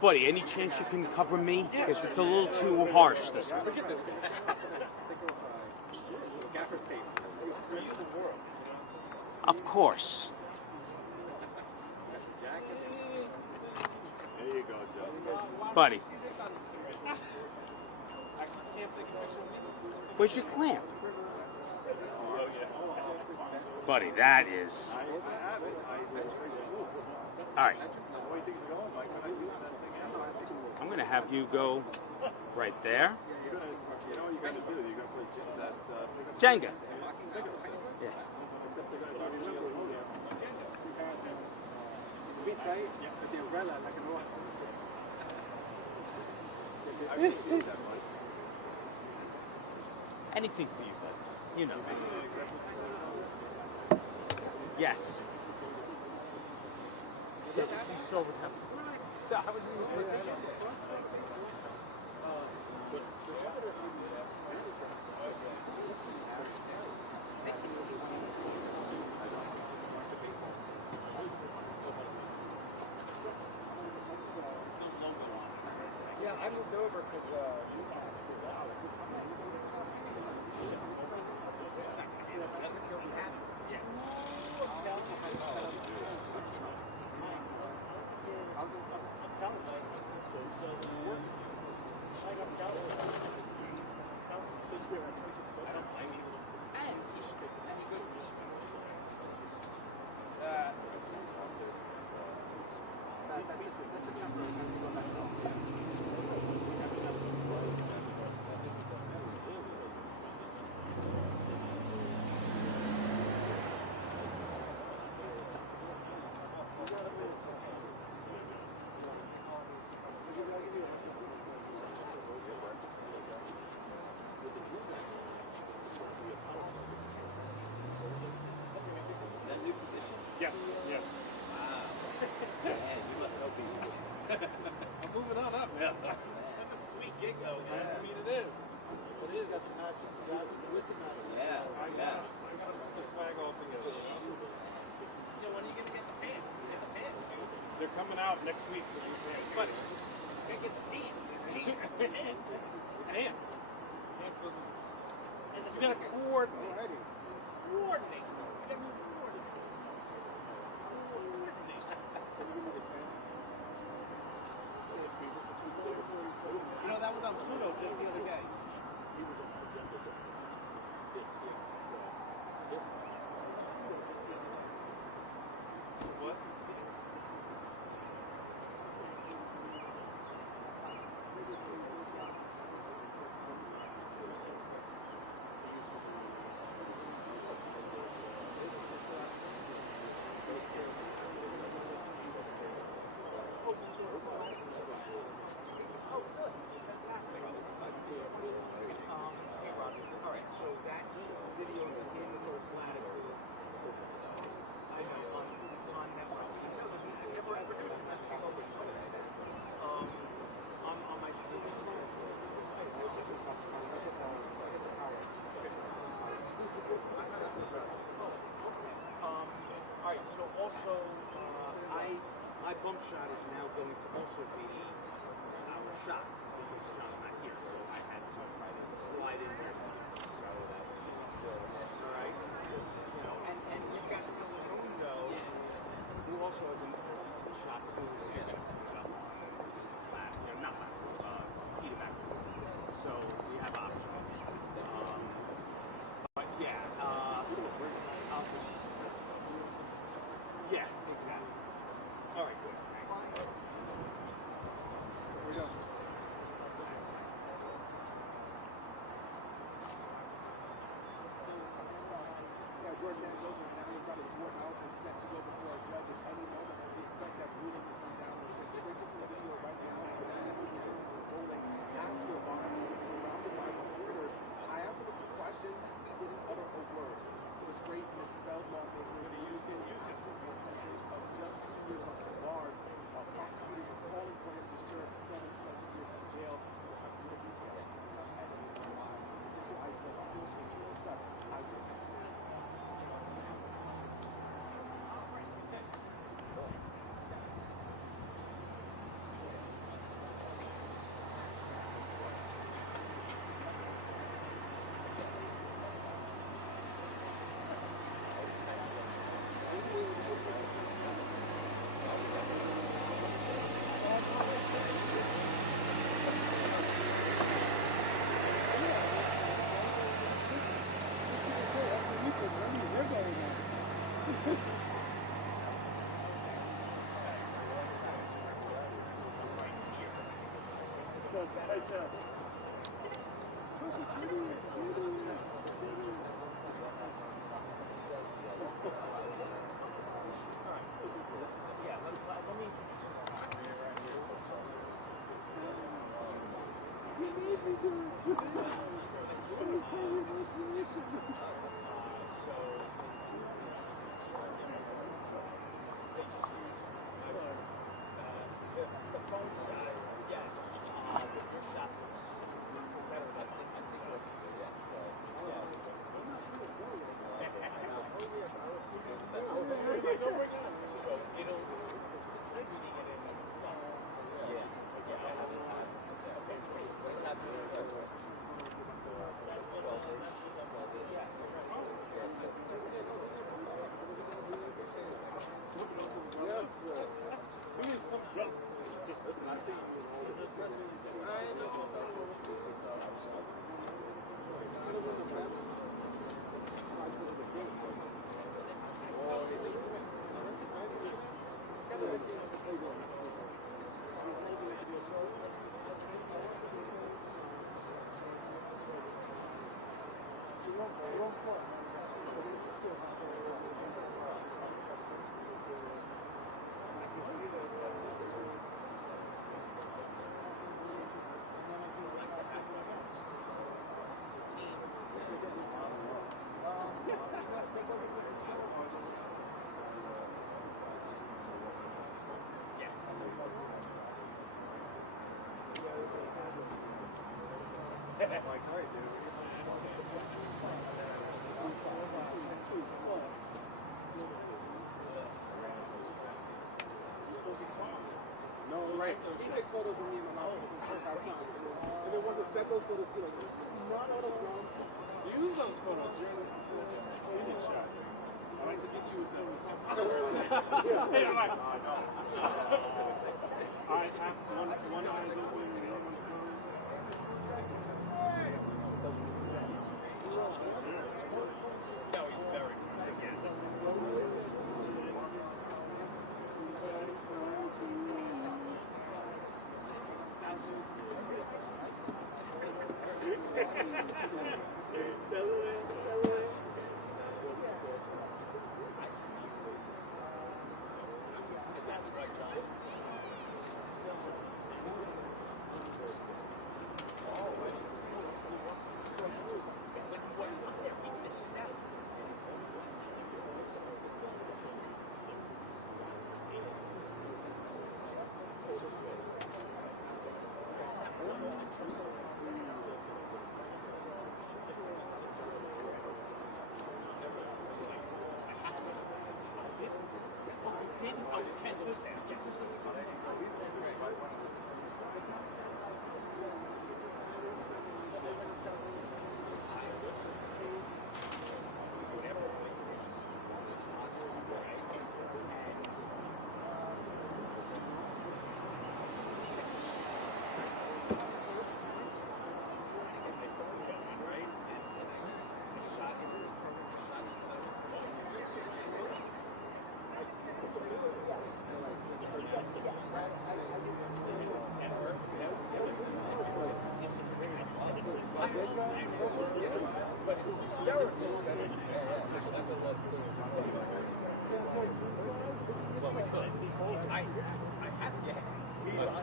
Buddy, any chance you can cover me? Because it's a little too harsh this one. Of course. There you go, Joe. Buddy. Where's your clamp? Buddy, that is... Alright. I'm going to have you go right there. You know what you got to do? You're going to play that... Jenga. Yeah. Anything for you, buddy. You know. Yes. So how would you use this? Yeah, I moved over because Yes, yes. Wow. Man, you must know people. I'm moving on up, man. That's a sweet gig, though, man. I mean, it is. It is. Got the match with the match. Yeah, I got the swag all together. You know, when are you going to get the pants? Get the pants, dude. They're coming out next week for these pants. Buddy. You gotta get the pants. Pants. Pants. And You gotta coordinate. coordinate. You gotta coordinate. You know, that was on Pluto just the other day. What? Alright, so that video is in those latitude. I know, on network. I never produced this came over to on my student's phone. Alright, so also, my bump shot is now going to also be our shot because John's not here, so I had to slide in there. So that he's still alright. You know, and you've got Rondo, who also has a decent shot too. They're gonna put up last, you know, not last, either back. So we have options. But yeah, I'll just. Yeah, exactly. All right, good. Here we go. Yeah, George Santos is now in front of the courthouse and set to go before a judge at any moment. We expect that ruling to come down. We're taking the video right now. Rolling back to a bar. He's surrounded by reporters. I asked him a few questions. He didn't utter a word. Disgraced and expelled lawmakers. He used it as sentence of just 2 years behind bars. Prosecutors are calling for him to serve 7+ years in jail. We'll have more details at any time. Central Iceland, 7 eyewitness. No, right. He takes photos of me and my mom and then wants to send those photos to like, not out of ground. Use those photos. You're in the image shot. I like to get you with them. Hey, I'm like, eyes half, one eye is open, the other one's closed. No, he's very good, yes.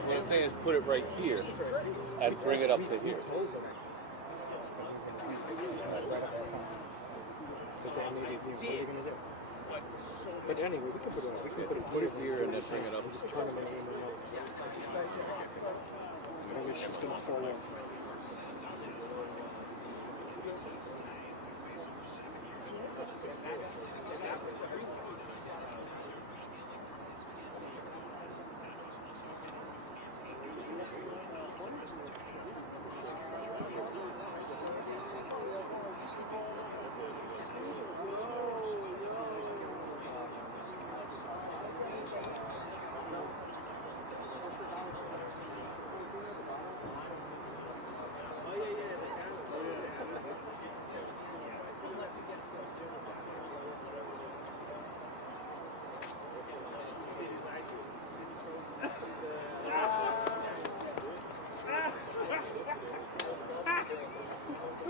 What I'm saying is put it right here and bring it up to here. But anyway, we can put it here and then bring it up. Just turn it around. And it's just going to fall off.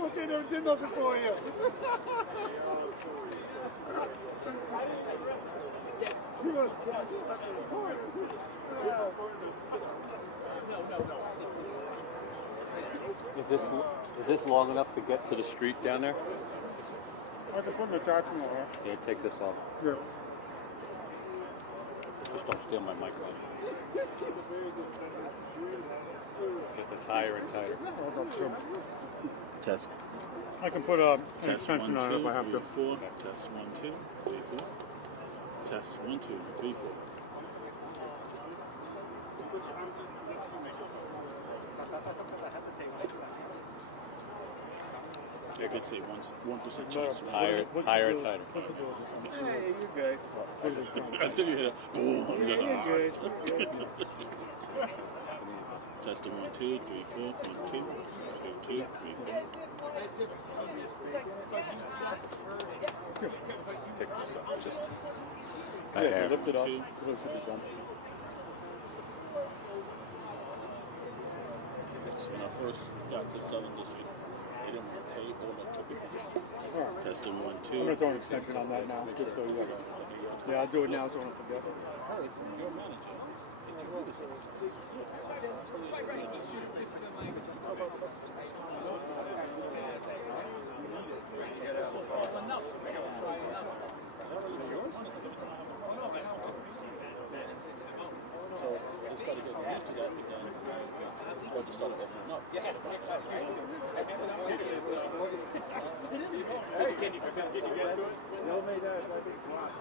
Look, they never did nothing for you. Is this long enough to get to the street down there? I can put in the attachment over. Yeah, take this off. Yeah. Just don't steal my mic. Get this higher and tighter. Test. I can put an Test extension 1, on 2, it if I have 3, to. 4. Test 1, 2, 3, 4. Test 1, 2, 3, 4. I could see 1% chance. Higher and tighter. Hey, you're good. Until you hit it. Boom. Yeah, you're good. Testing 1, 2, 3, 4. 1, 2, 2, 2, 3, 4. Pick this up. Just. Yeah, so lift it up. Two. So when I first got to Southern District, they didn't want to pay all that took it for Alright. Testing 1, 2. I'm going to throw an extension on that now, just so you got it. Yeah, I'll do it now so I don't forget. Heard from your manager that you noticed this. So they started getting used to that, but then or just started opening up. Can you get to it? They'll make that like it's lost.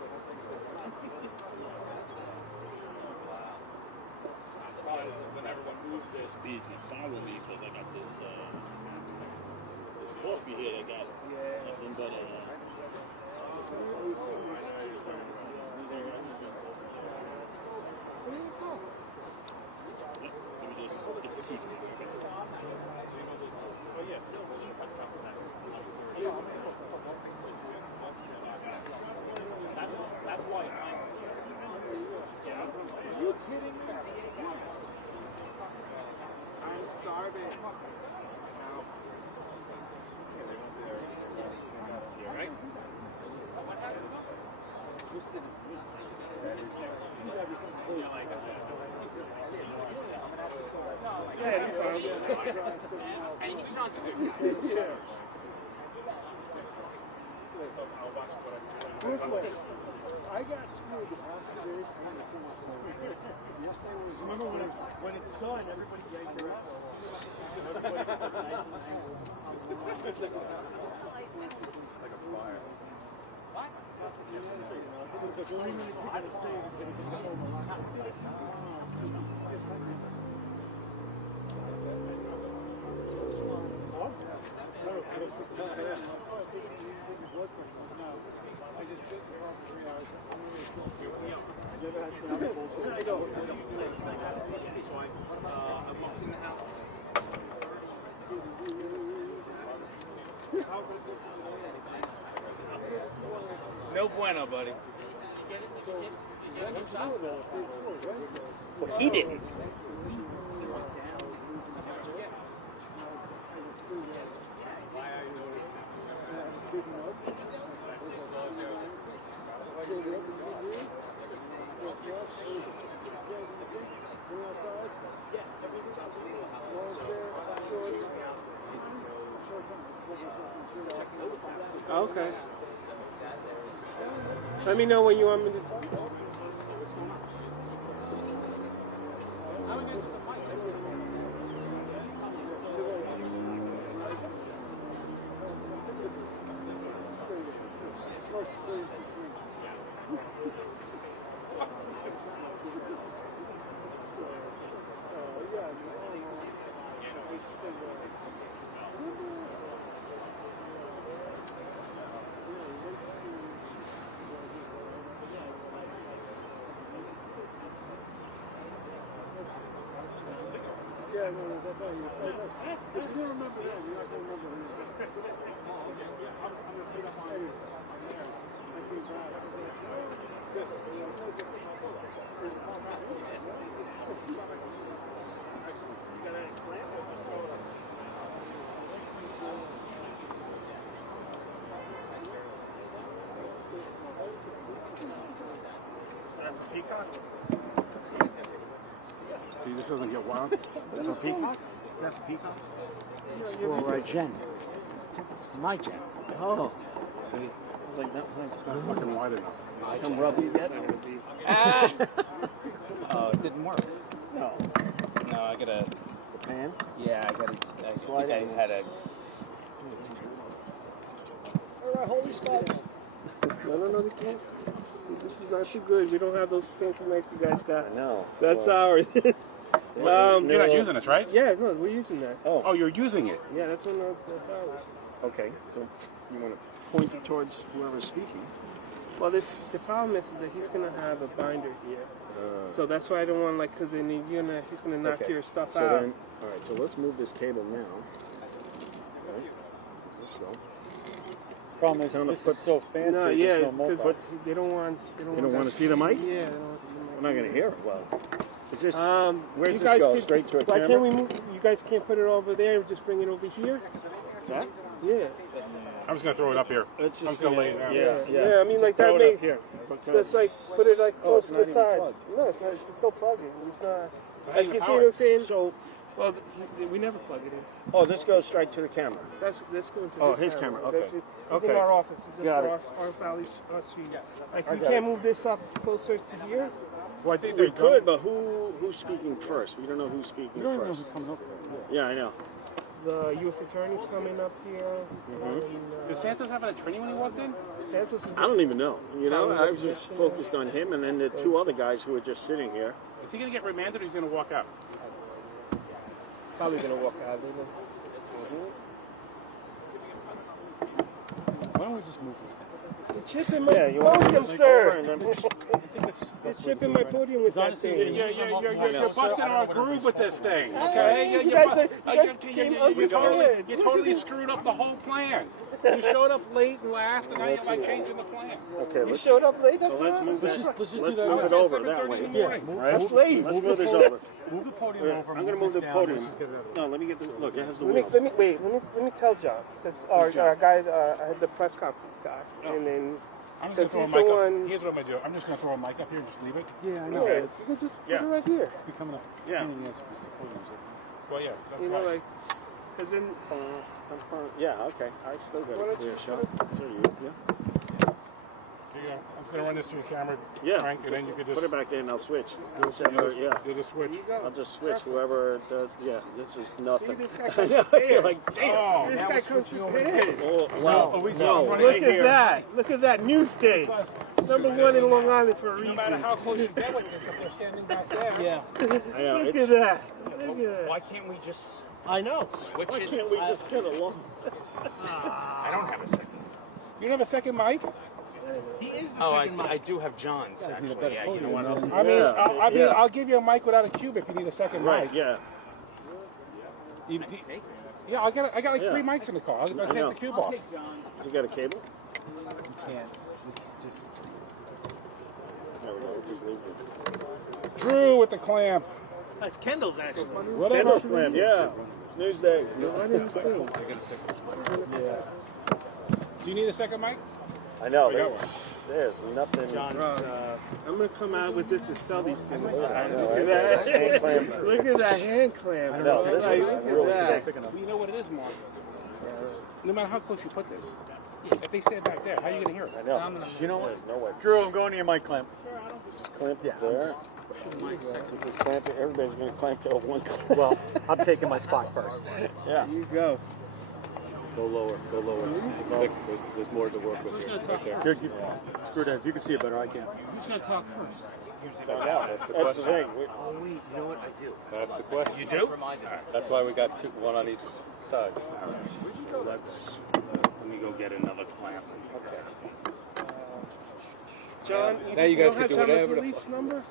When everyone moves this bees and follow me because I got this this coffee here that got nothing but let me just get the key from you. That's why are you kidding me? I'm starving. You alright? And he's on to good. I got screwed after this. Remember when it saw and everybody yanked her out? Everybody got nice and Like a fire. What? The 3-minute you're going to save is going to come over. I just sit in the car for 3 hours. I never had to. I know. I'm locked in the house. No bueno, buddy. Well, he didn't. Okay. Let me know when you want me to. Yeah, no, that's all you. If you don't remember that, you're not going to remember him. I'm going to put up on you. I came back. Yes. Excellent. You got any plan? Peacock? See, this doesn't get wild. Is that for Peacock? Is that for Peacock? It's for Jen. My Jen. Oh. See, Like, no, it's not fucking wide enough. I come rub you yet? Oh, it didn't work. No. No, I gotta. The pan? Yeah, I gotta. I Slide think it I in. had a. All right, holy spots. No, they can't. This is not too good. We don't have those fancy mics you guys got. No. That's ours. You're not using this, right? Yeah, no, we're using that. Oh, you're using it. Yeah, that's ours. Okay, so you want to point it towards whoever's speaking. Well, the problem is that he's gonna have a binder here, so that's why I don't want because then he's gonna knock Okay. your stuff So out. then, all right, so let's move this cable now. Okay. Let's go. Problem is, Tell them to this put- is so fancy. No, there's yeah, no more because buttons. they don't want. You don't want to see the mic? Yeah, they don't want to see the mic. We're not going to hear it well. Is this, where's you this guys go? can- Straight to a why camera? can't we move? You guys can't put it over there. Just bring it over here. That? Yeah. I'm just gonna throw it up here. It's I'm just just gonna lay it down. Yeah, I mean, like Throw that it up may. here. That's like put it like Oh, close it's to not the even side. plugged. No, it's not. It's no plugging. It's not. How Like you you see power what it? I'm saying? So, Well, we never plug it in. oh, this goes straight to the camera. That's going to Oh, his camera, okay. It's Okay. in our office. It's just Got for it. our values. Like I we got can't it. move this up closer to here. Well, I think We there's could, but who's speaking first? We don't know who's speaking We don't even know first. who's coming up Yeah, I know. The U.S. Attorney's coming up here. Did Santos have an attorney when he walked in? Santos is. I don't even know. You know, I was just focused on him and then the two other guys who were just sitting here. Is he gonna get remanded or he's gonna walk out? Probably gonna walk out. Isn't it? Why don't we just move this thing? You're chipping my Yeah, you want to podium, just sir. over and then- You're chipping my podium with that thing. You're busting our groove with this thing. Okay? You guys came unprepared. You totally screwed up the whole plan. You showed up late and last, and now you're like changing the plan. Okay, You let's, showed up late. That's so let's not- move that. let's just Let's do that. move it It's over 7:30 that way. in the morning. Right? That's late. Let's move this over. Move the podium Yeah, over. I'm gonna move the podium. No, let me get the look. It has the wheels. Let me tell John because our guy, I had the press conference guy, and then I'm just gonna because throw a he's the mic up. one. Here's what I'm gonna do. I'm just gonna throw a mic up here and just leave it. Yeah, I know. Okay. You can just put Yeah. it right here. It's becoming a Yeah. pain in the ass for Mr. Williams. Well, yeah, that's You know, fine. like, because then Yeah, okay. I still got Why a don't clear you- shot. So you, yeah. I'm just gonna run this through the camera, Yeah. Frank, and then you could Put just it back in and I'll switch. you'll Whichever, yeah. just switch. I'll just switch whoever does. Yeah, this is see nothing. this guy I comes know, you're prepared. like, damn. Oh, This now guy we're comes switching over. prepared. Oh, well, No, we no. still running Look right at here. that! Look at that newsday. Number one in Long Island for a No matter reason. how close you get with this, if they're standing back there. Yeah. I know. Look It's, at that. Look at that. Why can't we just I know. switch why it? can't we just get along? I don't have a second. You don't have a second mic? He is the Oh, second mic. I do have John's, actually. Yeah, you know what? I mean, Yeah. I'll give you a mic without a cube if you need a second Right, mic. yeah. Yeah, I got like Yeah. 3 mics in the car. I'll I take know. the cube off. Does he got a cable? Can't. It's just. There we go. We'll just leave it. Drew with the clamp. That's Kendall's actually. Whatever. Kendall's clam, yeah. It's Newsday. Why didn't he sing? Do you need a second mic? I know. We got one. There's nothing. John's. I'm gonna come out with this and sell these things. Look I at know, right? Hand that. clamp. Look at that hand clamp. I know, this Like, is look really at that. You know what it is, Mark? No matter how close you put this, if they stand back there, how are you going to hear it? I know. You know what? There's no way. Drew, I'm going to your mic clamp. Just clamp it there. You can clamp it. Everybody's going to clamp to one clamp. Well, I'm taking my spot first. Yeah. Here you go. Go lower. Go lower. There's more to work with here. Right there. Here, screw that. If you can see it better, I can't. Who's going to talk first? Find out. That's the thing. Oh, wait, you know what? I do. That's the question. You do? That's why we got two, one on each side. So let me go get another clamp. John, Now you guys don't have can do John whatever the Mazzoli's number?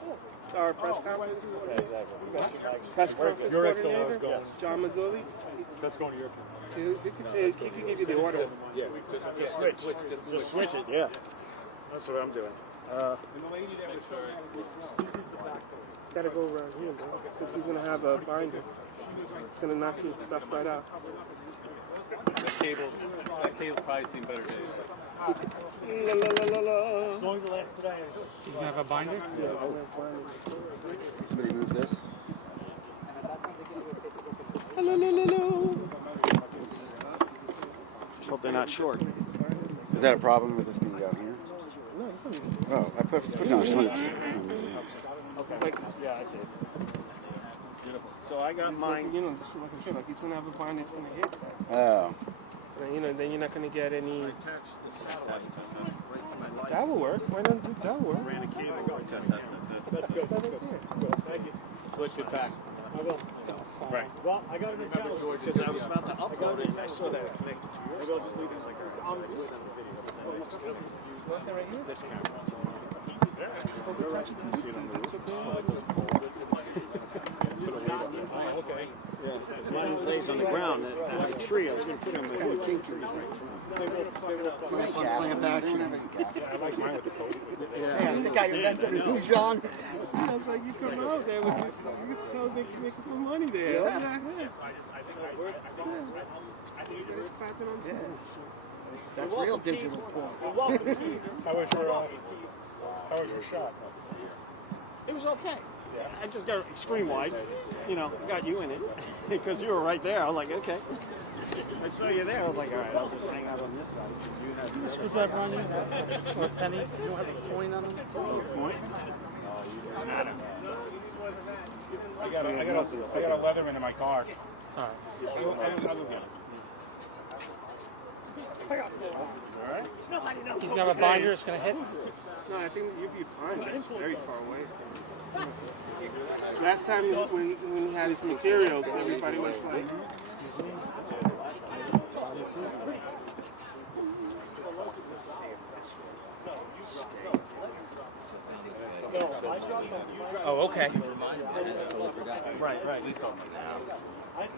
Our press conference coordinator? Press conference Your XLR is coordinator? going. John Mazzoli? That's going to your. He can give you the order. Yeah. Just switch. Just switch it. Yeah. That's what I'm doing. He's got to go around here, because he's going to have a binder. It's going to knock your stuff right out. That cable's probably seen better days. Going to last today. He's gonna have a binder? Somebody move this. Just hope they're not short. Is that a problem with this being down here? No, Oh, I put it on sleeps. okay. Yeah, I see. Beautiful. So I got mine. You know, like I said, like he's gonna have a bind. It's gonna hit. Oh. And, you know, then you're not gonna get any. I attached the satellite right to my light. That will work. Why not? That will work. Ran a cable. Test. That's good. Thank you. Switch it back. I will. Right. Well, I got it in George because I was about to upload it and I saw that it connected to yours. I will just leave it. Like, all right, so send the video. And then just you want that right here? This camera. Oh, we touch it to this thing. That's what Oh, okay. Yeah. Mine lays on the ground. There's a tree. I was going to put it on my wood. King tree. Clamp action. I like mine with the coat. Yeah, the guy you rented the Lujan. I was like, you come out there with this, you can sell, making some money there. Yeah. It's clapping on some. That's real digital porn. How was your shot? It was okay. I just got screen wide, you know, got you in it because you were right there. I was like, okay. I saw you there. I was like, all right, I'll just hang out on this side. Is that running? Or penny? You don't have a coin on them? No coin? I got a Leatherman in my car. Sorry. All right. He's gonna have a binder. It's gonna hit. No, I think you'd be fine. That's very far away. Last time when he had his materials, everybody was like. Oh, okay. Right. Please don't now.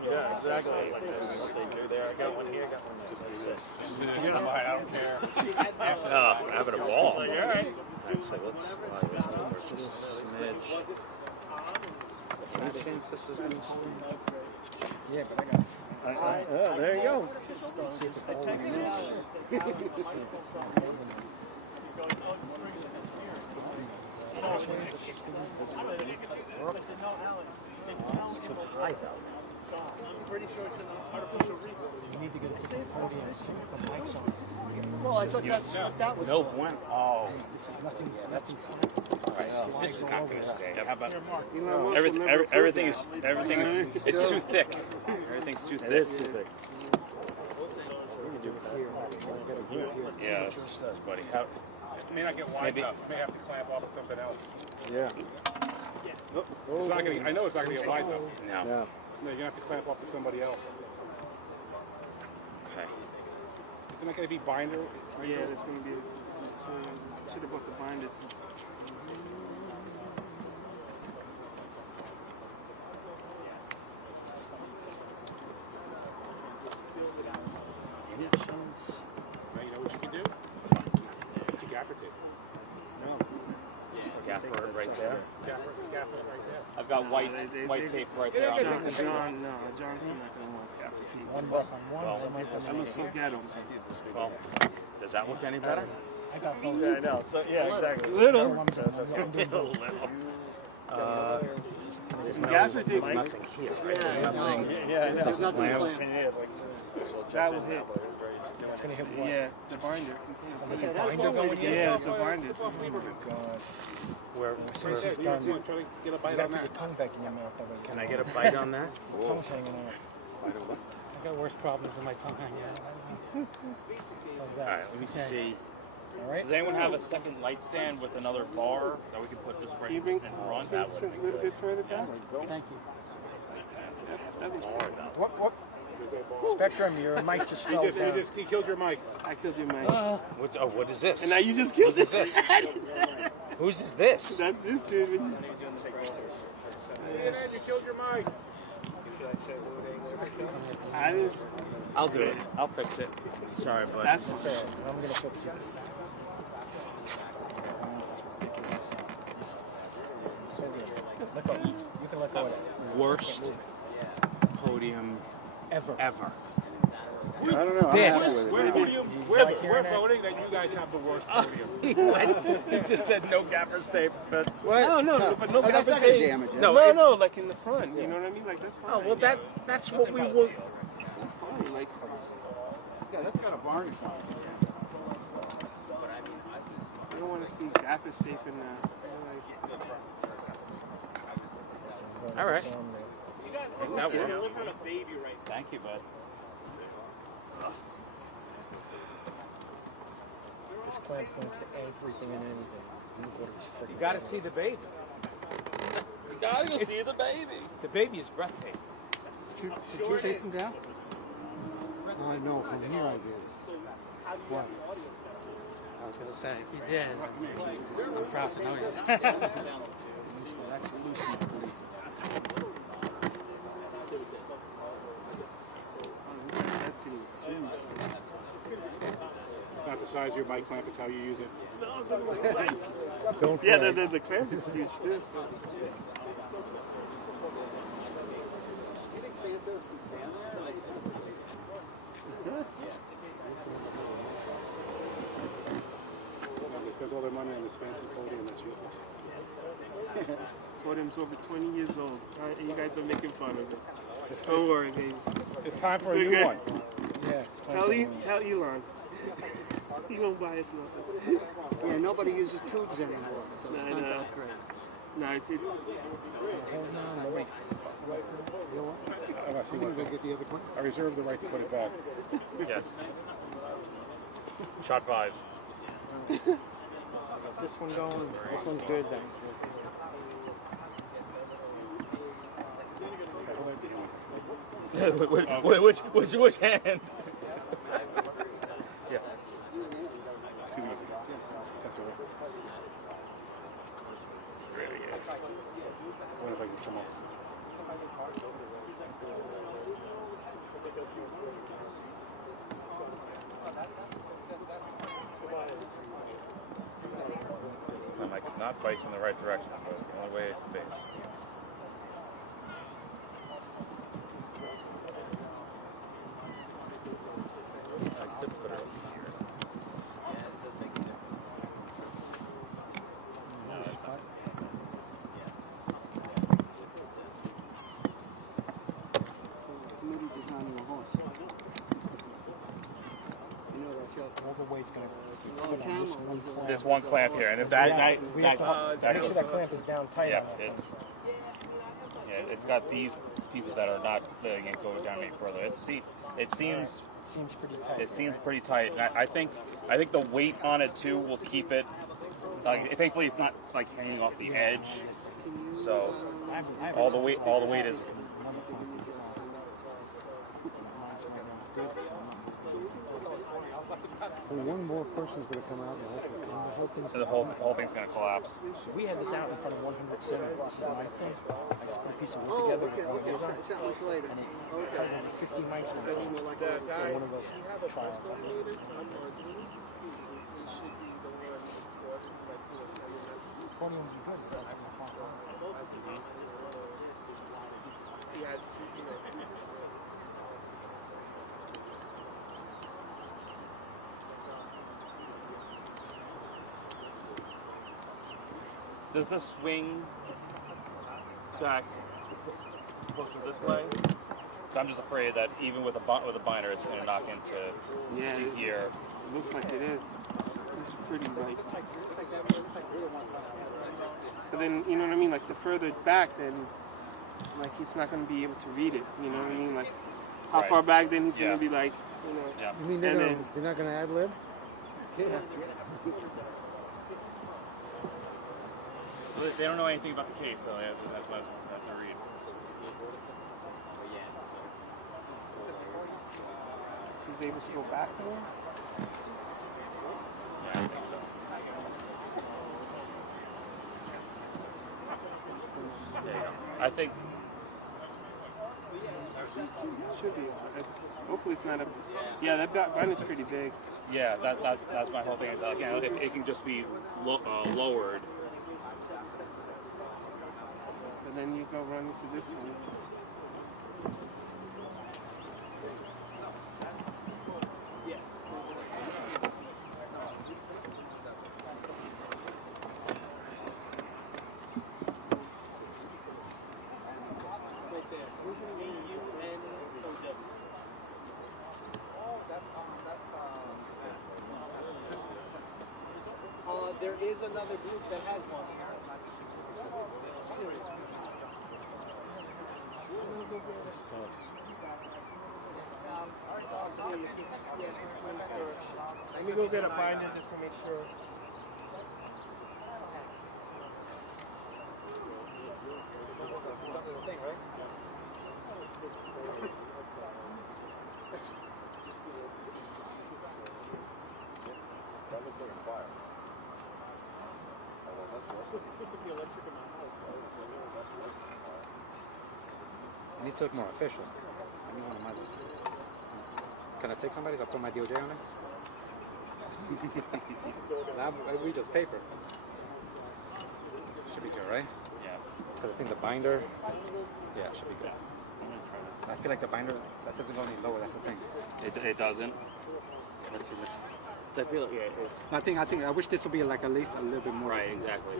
Yeah, exactly. What they do there. I got one here, got one there. You know, I don't care. Having a ball. Like, all right. So let's just a smidge. Any chance this is going to swing? Yeah, but I got. There you go. It's too high though. I'm pretty sure it's an artificial reef. You need to get it to the podium and put mics on. Well, I thought that's what that was. No one. Oh. This is nothing. Right. This is not going to stay. How about Everything is it's too thick. Everything's too thick. It is too thick. Yeah, that's buddy. How, It may not get wide enough. May have to clamp off with something else. Yeah. It's not gonna. I know it's not gonna get wide though. no. Yeah. No, you're gonna have to clamp off to somebody else. Okay. It's not gonna be binder. Yeah, that's going to be. Should have bought the binders. Any chance? Now you know what you can do? It's a gaffer tape. No. Gaffer right there. Gaffer right there. I've got white tape right there. John's not going to want gaffer tape. $1 on one. That looks so ghetto. Well, does that look any better? I got both. Yeah, I know. So, yeah, exactly. Little. Little. Gaffer tape. Nothing here. Yeah, There's nothing Clamp. planned. that will hit. It's going to hit what? Yeah, the binder. There's a binder going in? Yeah, it's a binder. Oh my God. Where? As soon as it's done, you Try to get a bite gotta on put your that. tongue back in your mouth already. Can I get a bite on that? Your tongue's hanging out. I got worse problems than my tongue hanging out. How's All that? right. Let me see. All right. Does anyone have a second light stand with another bar that we can put this right Can you bring and run? That would a little bit further back? Thank you. That looks good. What? Spectrum, your mic just fell down. He killed your mic. I killed your mic. What is this? And now you just killed What is this. Whose is this? That's this dude. You killed your mic. I just. I'll do it. I'll fix it. Sorry, but That's Okay, I'm going to fix it. Let go. You can let go of that. worst podium Ever. ever. I don't know. I'm happy with it. We're voting that you guys have the worst podium. He just said no gaffer's tape, but What? No, but no that's gaffer not gonna tape. damage it. No, like in the front. You know what I mean? Like that's fine. Oh, well, that's what we will. That's fine. Like, Yeah, that's got a varnish on it. I don't want to see gaffer tape in there. All right. that works. Thank you, bud. This clamp points to everything and anything. You got to see the baby. You gotta go see the baby. The baby is breathtaking. Did you chase him down? I know, from here I did. What? I was going to say, if you did, I'm proud to know you. That's Lucy. It's not the size of your bike clamp, it's how you use it. Don't Yeah, the clamp is huge too. You think Santos can stand there? They spent all their money on this fancy podium that's useless. Podium's over 20 years old. You guys are making fun of it. Don't worry, baby. It's time for a new one. Yeah. Tell Elon. He won't buy us nothing. Yeah, nobody uses tubes anymore, so it's No, not no. that great. No, it's I want to see I'm going to what get the other one. I reserve the right to put it back. Yes. Shot fives. This one going. This one's good then. Which hand? Yeah. Excuse me. That's all right. Really good. What if I can come up? My mic is not facing the right direction, but it's the only way it can face. I could put it over here. No, that's not. Maybe designing a horse. You know that's your All the weight's going to Oh, put on this one clamp. This one clamp here, and if We have to make that sure that clamp is down tight yeah, on that it's it's got these pieces that are not letting it go down any further. It seems Seems pretty tight. it seems pretty tight, and I think the weight on it too will keep it. Like, thankfully, it's not like hanging off the edge, so all the weight is. Well, one more person's going to come out and the whole thing's So the whole thing's gonna collapse. We had this out in front of 100 Center. This is my thing. I just put a piece of wood together with one of those on it. that much later. And it had over 50 mics on it. For one of those trials. Podium would be good. That's what I'm talking about. He has, Does the swing back closer this way? So I'm just afraid that even with a binder, it's going to knock into here. It looks like it is. This is pretty right. But then, you know what I mean? Like, the further back, then, like, he's not going to be able to read it. You know what I mean? Like, how far back, then he's going to be like, you know. Yeah. You mean they're not going to ad lib? Yeah. They don't know anything about the case, so that's what I have to read. He's able to go back more? Yeah, I think so. There you go. I think. Should be. Hopefully it's not a. Yeah, that binder's pretty big. Yeah, that's my whole thing. Is like, it can just be lowered. And then you go run into this thing. There is another group that has one. This sucks. Let me go get a binder just to make sure. That looks like a fire. It's the electric in my house, right? It's like, oh, that's a fire. I need to look more official. I need one of my list. Can I take somebody's? I'll put my DOJ on it. Nah, we just paper. Should be good, right? Yeah. Because I think the binder, yeah, should be good. I'm gonna try that. I feel like the binder, that doesn't go any lower, that's the thing. It doesn't. Let's see. So I feel like I wish this would be like at least a little bit more. right, exactly.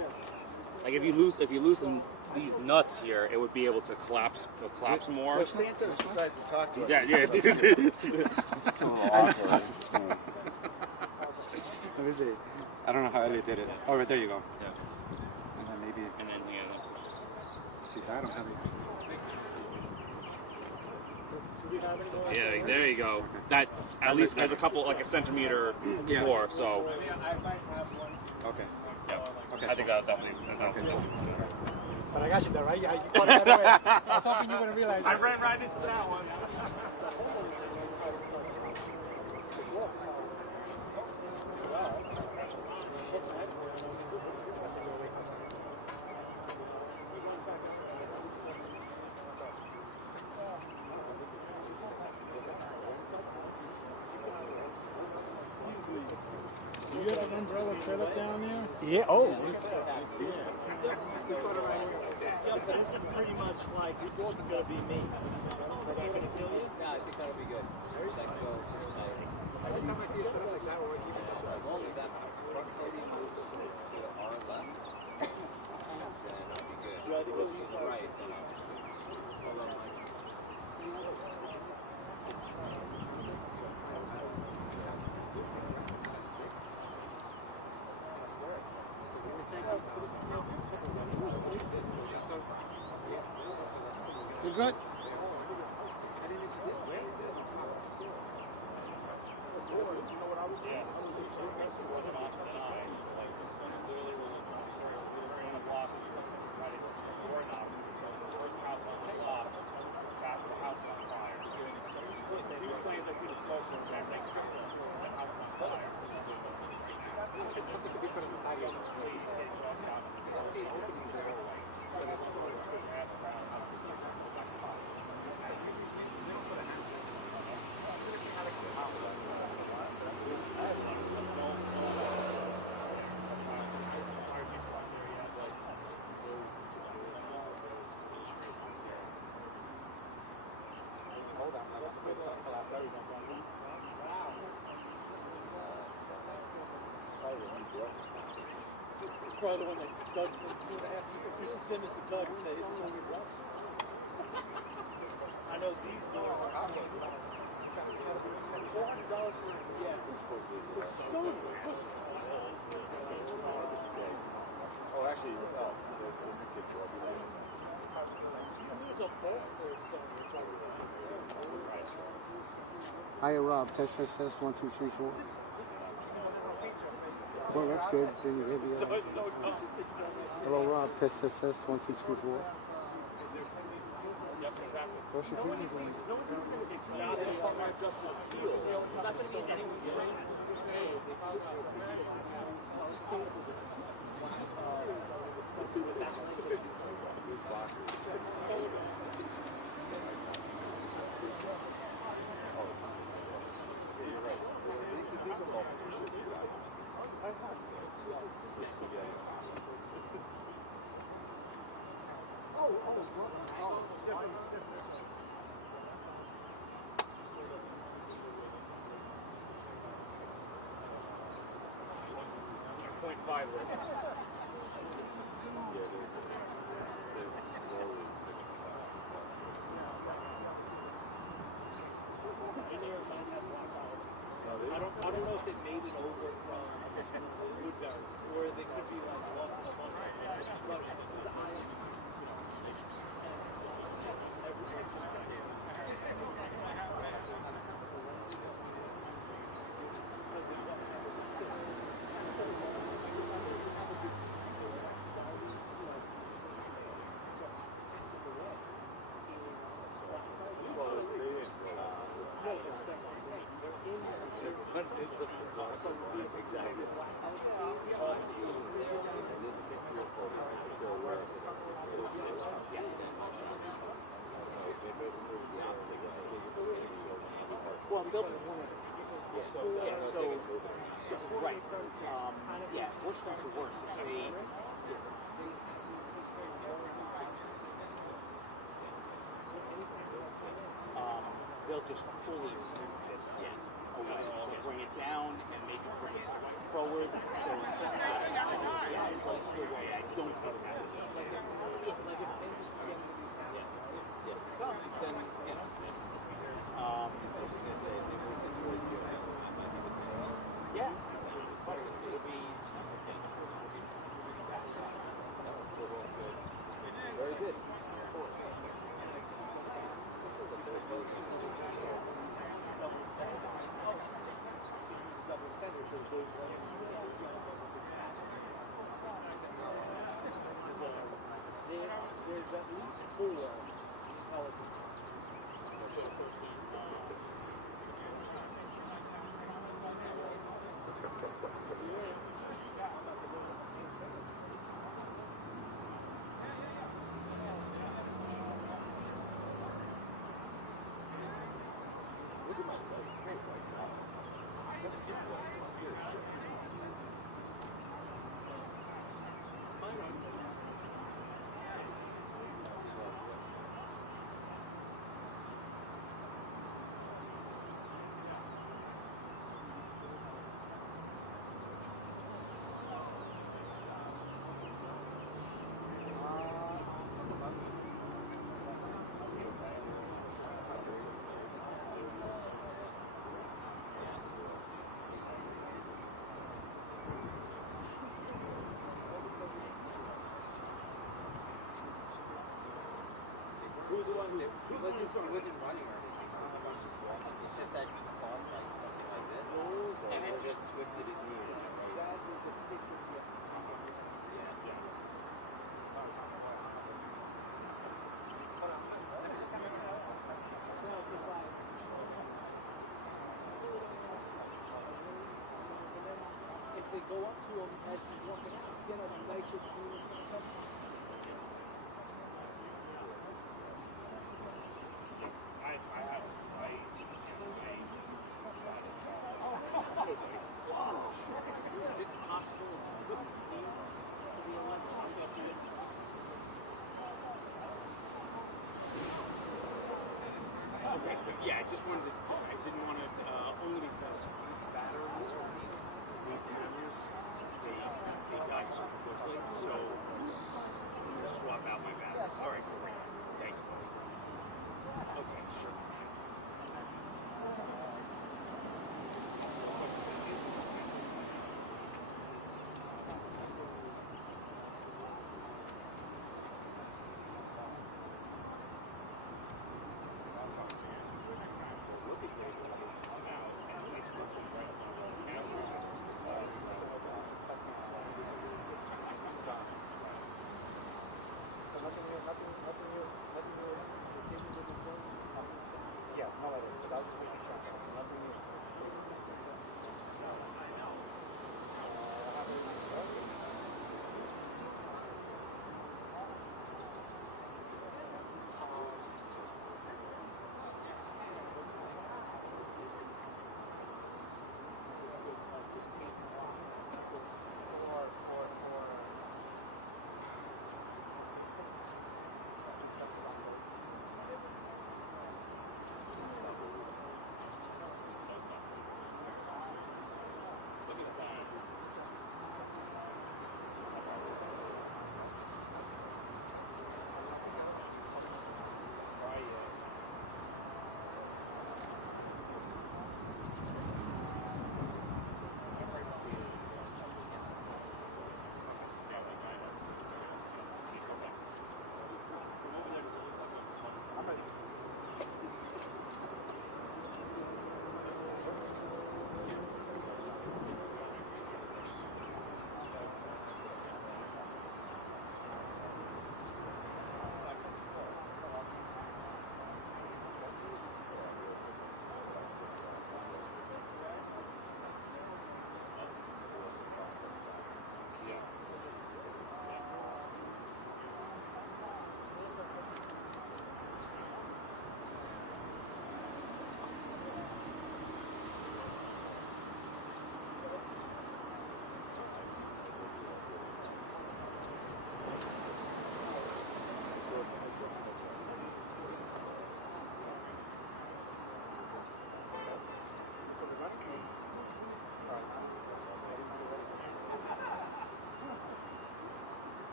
Like if you loosen these nuts here, it would be able to collapse more. So if Santos decides to talk to us. Yeah. It's a little awkward. Let me see. I don't know how Elliot did it. Oh, right there you go. Yeah. And then maybe. And then See, I don't have it. yeah, there you go. That at least there's a couple, like a centimeter more. So. Okay. Yeah. Okay. I think that'll definitely. But I got you there, right? You caught it right away. I was hoping you wouldn't realize I ran right into that one. Do you have an umbrella set up down there? Yeah, oh. This is pretty much like, we thought it was going to be me. Are they going to kill you? No, I think that'll be good. Every time I see something like that, as long as that front party moves to our left, then I'll be good. Yeah, I think If it's right, then You good? It's probably the one that Doug, 2.5 years, this is same as the Doug said, it's only rough. I know these are $400 for, yeah. It's so good. Oh, actually, we'll make it drop it in. There's a bolt for a son. Hi, Rob. Test, 1, 2, 3, 4. Well, that's good. Then you hit the hello, Rob. Test, 1, 2, 3, 4. What's your feeling? it's not just a seal. It's not going to be any shape. I don't know if it made it over from Woodbury or they could be like lost in a bunch of but well, they'll be one of them. So right. Yeah, worse comes to worse. They'll just fully move this away. They'll bring it down and maybe bring it forward. So it's like the way I don't cut it out. Then, you know, yeah, it'll be very good. There's at least 4 intelligence. Look at my legs. That's super serious. Who's the one who's wasn't running or anything. It's just that he caught like something like this, and it just twisted his knee. If they go up to him as he's walking out, get a nice Okay, but yeah, I just wanted to, I didn't want to, only because these batteries or these new cameras, they die super quickly, so I'm going to swap out my batteries. All right, great. Thanks, buddy. Okay, sure. Look at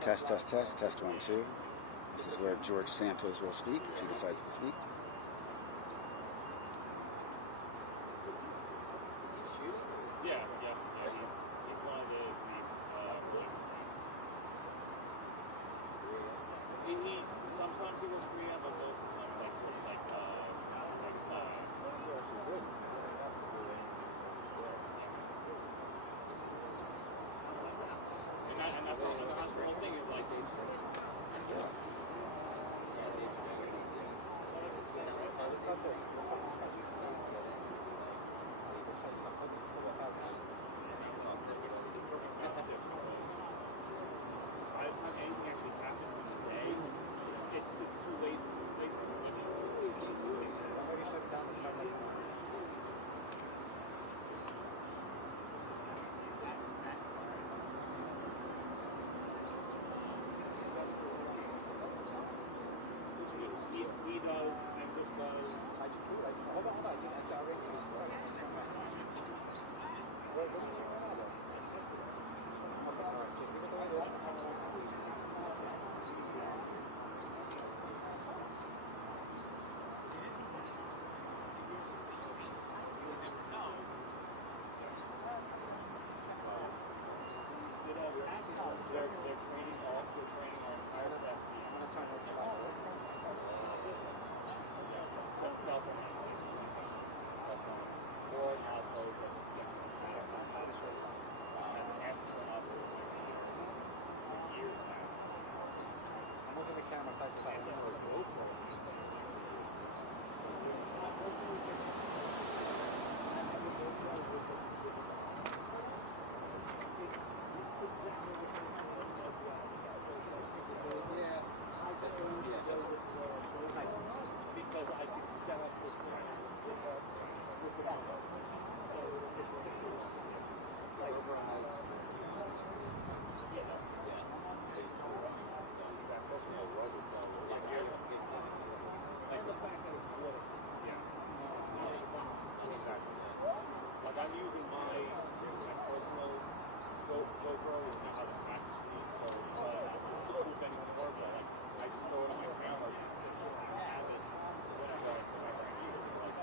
Test, test, test, test 1, 2. This is where George Santos will speak if he decides to speak. Yeah. He's one of the sometimes he was Korean, but most of the time like and that's the whole thing is like by the time anything actually happens in the day, it's too late for much. He does, and this does. They're training our entire staff. I'm moving the camera side to side. Because I can set up this like I'm using my personal GoPro is now has a back screen, so if anyone more, but like I just throw it on my camera and have it whenever I need it. Like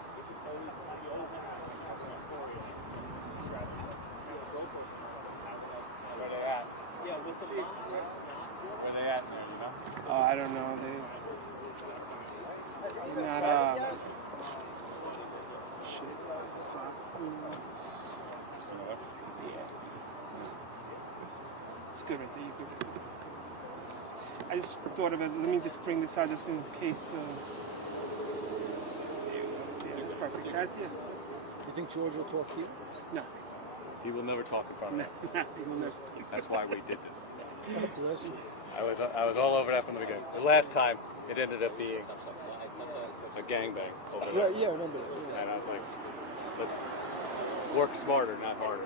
you always have to have a story and grab GoPro. Where they at? Yeah, with the where they at there, you know? I don't know. They're not It's good right there. You good. I just thought of it. Let me just bring this out just in case. Yeah, it's perfect. You think George will talk here? No. He will never talk in front of me. He will never. That's why we did this. Bless you. I was all over that from the beginning. The last time it ended up being a gangbang over there. Yeah, I remember that. Yeah. And I was like, let's work smarter, not harder.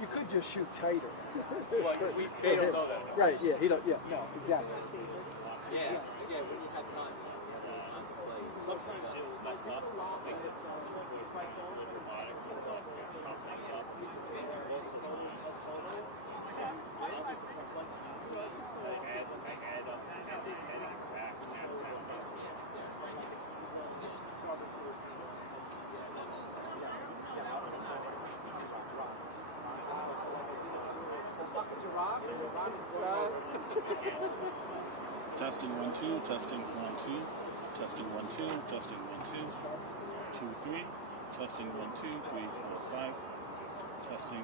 You could just shoot tighter. Well, they don't know that. Right, yeah, he don't, yeah, no, exactly. Yeah, when you have time to play. Sometimes it will mess up. Like this, like robotic, something up. Testing 1 2, testing 1 2, testing 1 2, testing 1 2, 2 3, testing 1 2, 3 4 5, testing.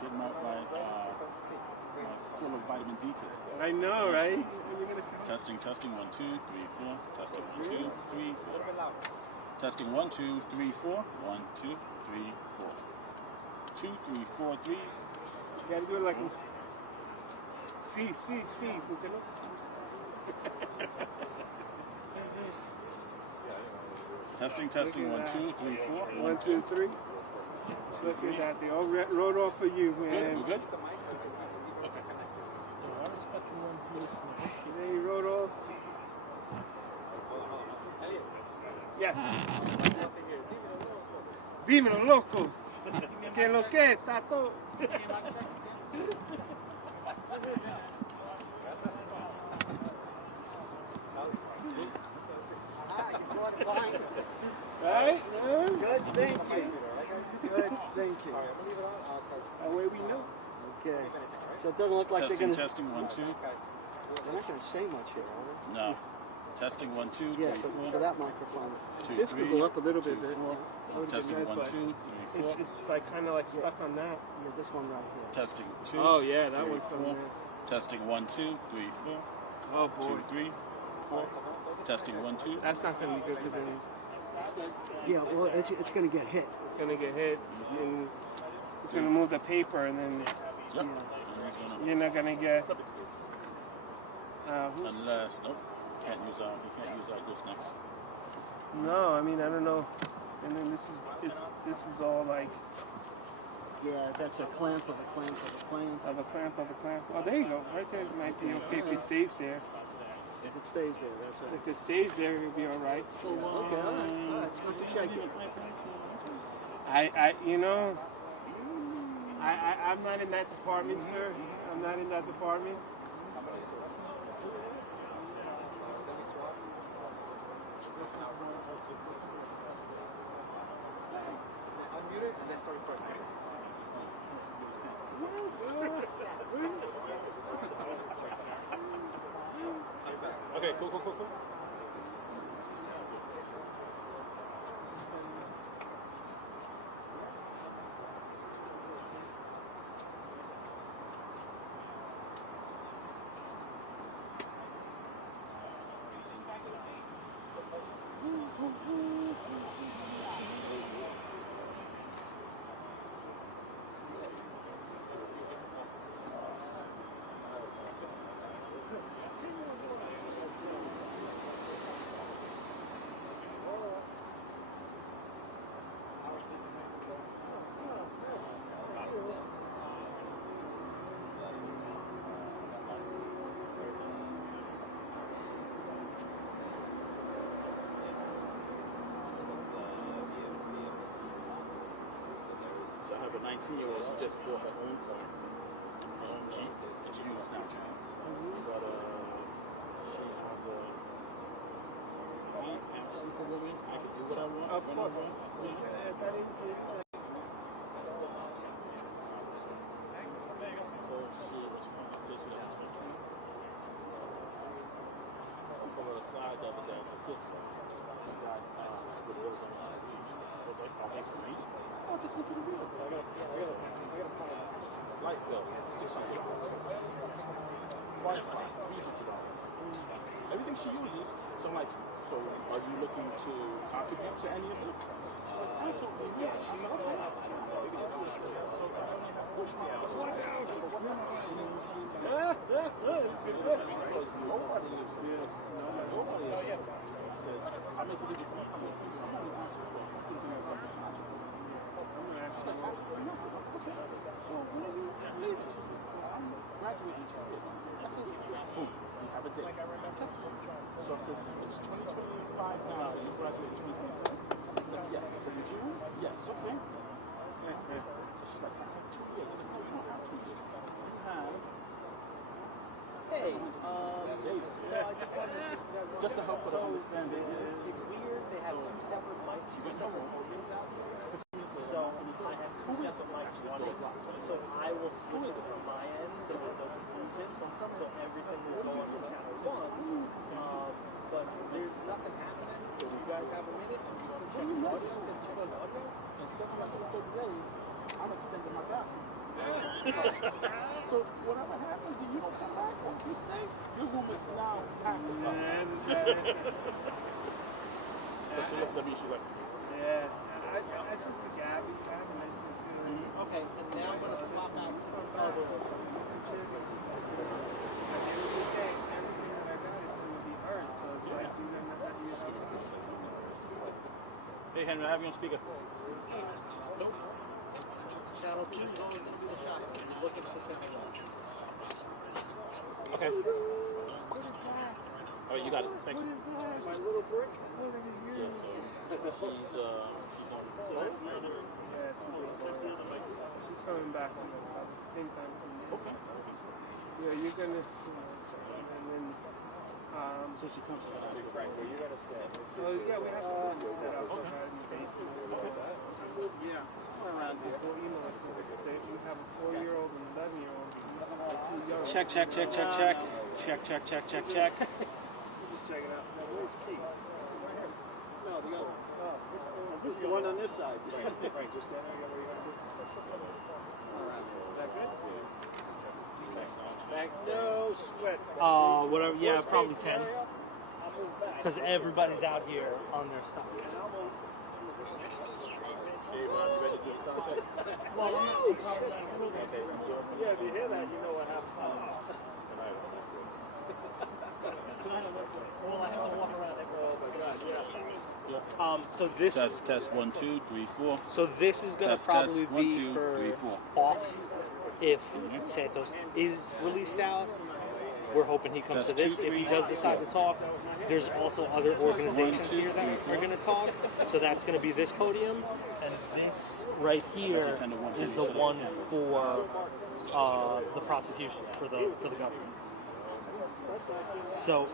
Getting out my full of vitamin D today. I know, right? Testing 1 2 3 4, testing 1 2 3 4, testing 1 2 3 4, 1 2 3 4, 2 3 4 3. You gotta do it like C. Testing 1 2 3 4. 1 2 3. Look at that. They all wrote off for you, man. Good, we're good. ya. Dímelo, loco. Que lo que está todo. Right? Good thinking. Good thinking. That way we know. Okay. So it doesn't look like Testing, they're going to... testing, 1, 2. They're not going to say much here, are they? No. Testing, 1, 2, 3, Yeah, 4. so that microphone... 2, This 3, could go up a little 2, bit. 4. Testing, 1, 2, 3, 4. It's like kind of like stuck on that. Yeah, this one right here. Testing, 2. Oh, yeah, that 3, one's 4. on there. Testing, 1, 2, 3, 4. Oh, boy. 2, 3, 4. Testing, 1, 2. That's not going to be good because then Yeah, well, it's going to get hit. it's going to get hit and it's going to move the paper and then you're not going to get... Unless, nope, you can't use this next. No, I mean, I don't know. And then this is all like... Yeah, that's a clamp of a clamp of a clamp. Of a clamp of a clamp. Oh, there you go. Right there might be okay if it stays there. If it stays there, that's right. If it stays there, it'll be all right. Okay, all right. It's not too shaky. I'm not in that department, sir. I'm not in that department. Unmute it and then start recording. Okay, cool. So I have a 19-year-old. She just bought her own car, her own Jeep, and she uses Snapchat. But she's on the absolutely. I can do what I want. Of when I course. want. So she still see that. I put her aside the other day. She got the bills on the beach. I was like, oh, thanks for me. I just went to the wheel. I got a light bill, $600. Wi-Fi, $300. Everything she uses. So I'm like, so are you looking to contribute to any of this? Absolutely, yeah. She's like, okay. Push me out. Nobody is here. Nobody is here. Says, I make it easy. So when are you leaving? She said, well, I'm graduating in 2 years. I said, boom, you have a date. So I said, it's 2025 now. You graduate in 2027? Yes. I said, in June? Yes, okay. So she's like, I have 2 years. I said, no, you don't have 2 years. You have... Hey, Davis. Just to help with the understanding. It's weird. They have 2 separate mics. You don't know podiums out there. So I have 2 separate mics running. So I will switch it from my end so there's no confusion. So everything will go on the channel 1. But there's nothing happening. So you guys have a minute and you want to check the audio since you go to audio. And 7 out of 30 days, I'm extending my bathroom. So whatever happens, then you don't come back. Or if you stay, your room is now packed with stuff. So she looks at me, she's like, yeah. I took to Gabby. I haven't mentioned to her. Okay, and now I'm going to swap out to the At the end of the day, everything that I got is going to be hers, so it's like you don't know how to use it. hey Henry, I have you on speaker. Nope. Channel 2 going to do the shot. Looking for the Okay. What is that? Oh, you got it. Thanks. My little brick? Yes, she's on. She's coming back on the same time to me. Okay. Yeah, you're gonna. And then. So she comes to the house. Frank, where you gotta stay? Well, yeah, we have something set up in the basement. Yeah, somewhere around here. Well, you know, we have a 4-year-old and an 11-year-old. Too young. Check. Check. Just check it out. Now, where's Kate? No, the other. Oh, this is the one on this side. Frank, just stand there. Where you gonna do? Is that good? Thanks. No sweat. Whatever. Yeah, probably 10. Because everybody's out here on their stuff. Yeah, if you hear that, you know what happened. So this. Test 1, 2, 3, 4. So this is gonna probably test, 1, be 2, for 3, 4. off if Santos is released out. We're hoping he comes Test to this. 2, If he 3, does decide to talk, there's also other organizations 1, 2, here that 3, are going to talk. So that's going to be this podium, and this right here is the one for the prosecution for the government. So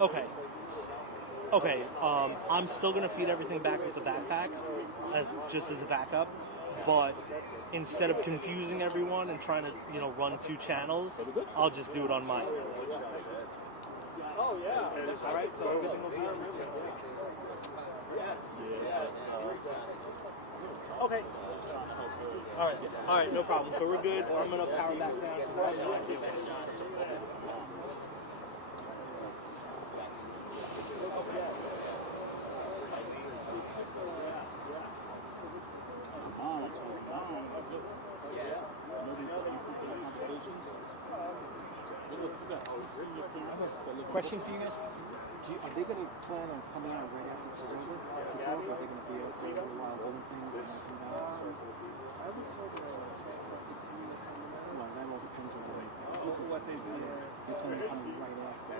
okay. I'm still going to feed everything back with the backpack as a backup. But instead of confusing everyone and trying to, run 2 channels, I'll just do it on mine. Oh, yeah. All right, so everything will be Yes. Okay. All right, no problem. So we're good. I'm going to power back down because I have no idea what it is. Question for you guys. Are they going to plan on coming out right after this is over? Are they going to be out for a little while doing things? I was told that continue coming out. Well, that all depends on what they do. They plan on coming right after.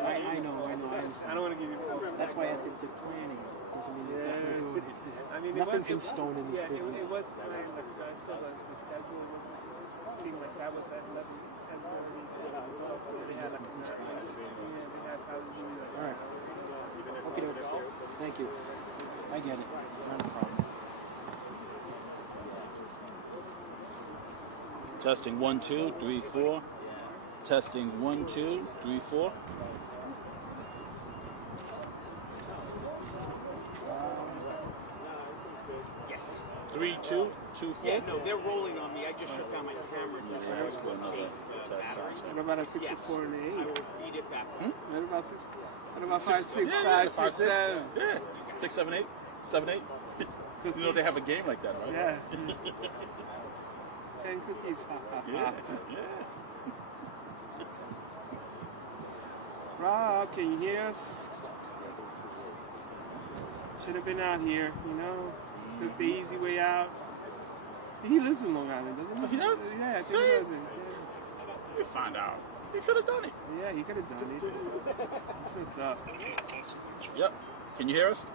I know, I understand. I don't want to give you false. That's why I said the planning. I mean, nothing's in stone in this business. It was planned, but I saw the schedule seemed like that was at 11, 10:30. So they had like, they had probably like. All right. Okay. Thank you. I get it. Not a problem. Testing 1, 2, 3, 4. Testing 1, 2, 3, 4. Yes. 3, 2, 2, 4. Yeah, no, they're rolling on me. I just shut down my camera. What about a 6, 4, and 8? I will feed it back. What about 6? What about 5, 6, 5, 6, 7? Yeah. 6, 7, 8. 7, 8. You know they have a game like that, right? Yeah. 10 cookies. Yeah. Rob, can you hear us? Should have been out here, Took the easy way out. He lives in Long Island, doesn't he? Oh, he does? Yeah, I think See? he does. Yeah. We find out. He could have done it. Yeah, he could have done it. That's what's up. Yep. Can you hear us?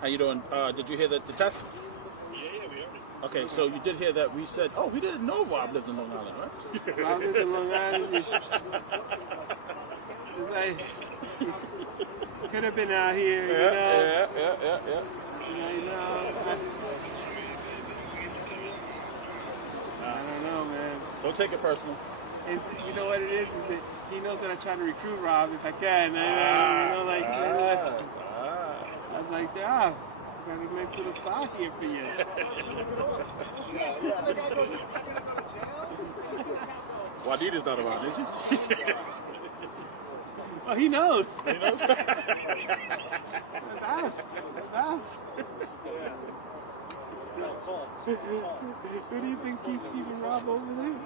How you doing? Did you hear the test? Yeah, we heard it. Okay, so you did hear that we said, we didn't know Rob lived in Long Island, right? Rob lived in Long Island. It's like, he could have been out here, Yeah. I don't know, man. Don't take it personal. You know what it is that he knows that I try to recruit Rob if I can. I was like, got a nice little spot here for you. Juanita's not around, is she? Oh, he knows. He knows? That's us. Who do you think keeps keeping Rob over there?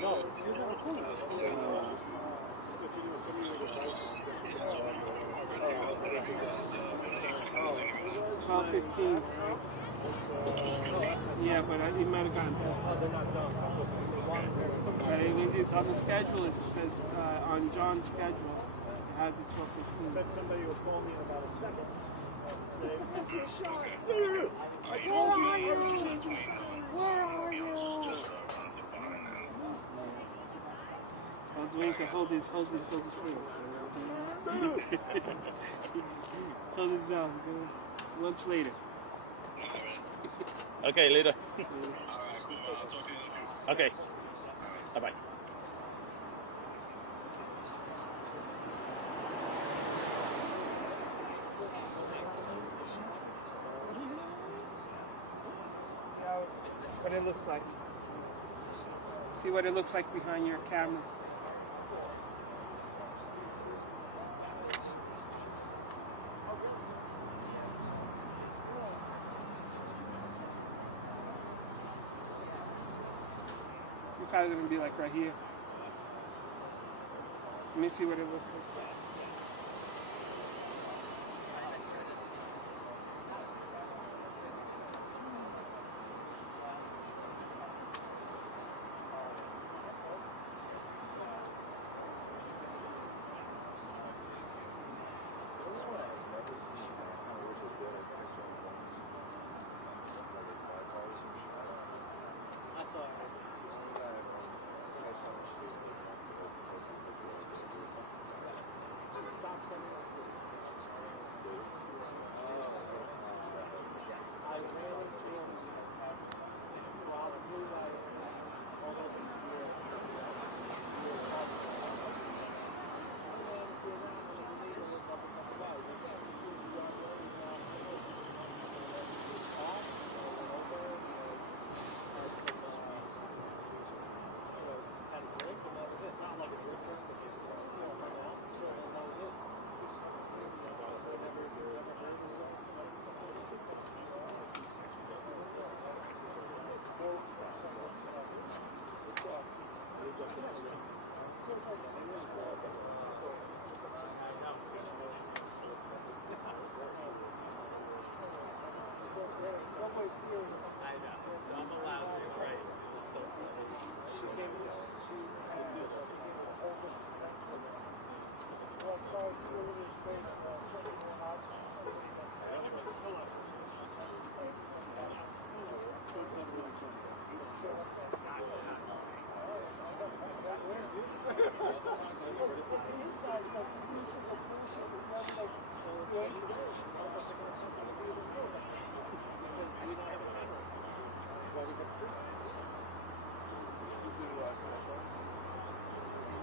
No, 12:15. Yeah, but you might have gotten that. But on the schedule, it says on John's schedule, it has it 12:15. Bet somebody will call me in about a second. Say, where are you? Tell Dwayne to hold his wings. Hold his valve. Lunch later. Okay, later. Okay. Bye-bye. What it looks like. See what it looks like behind your camera. You're probably gonna be like right here. Let me see what it looks like.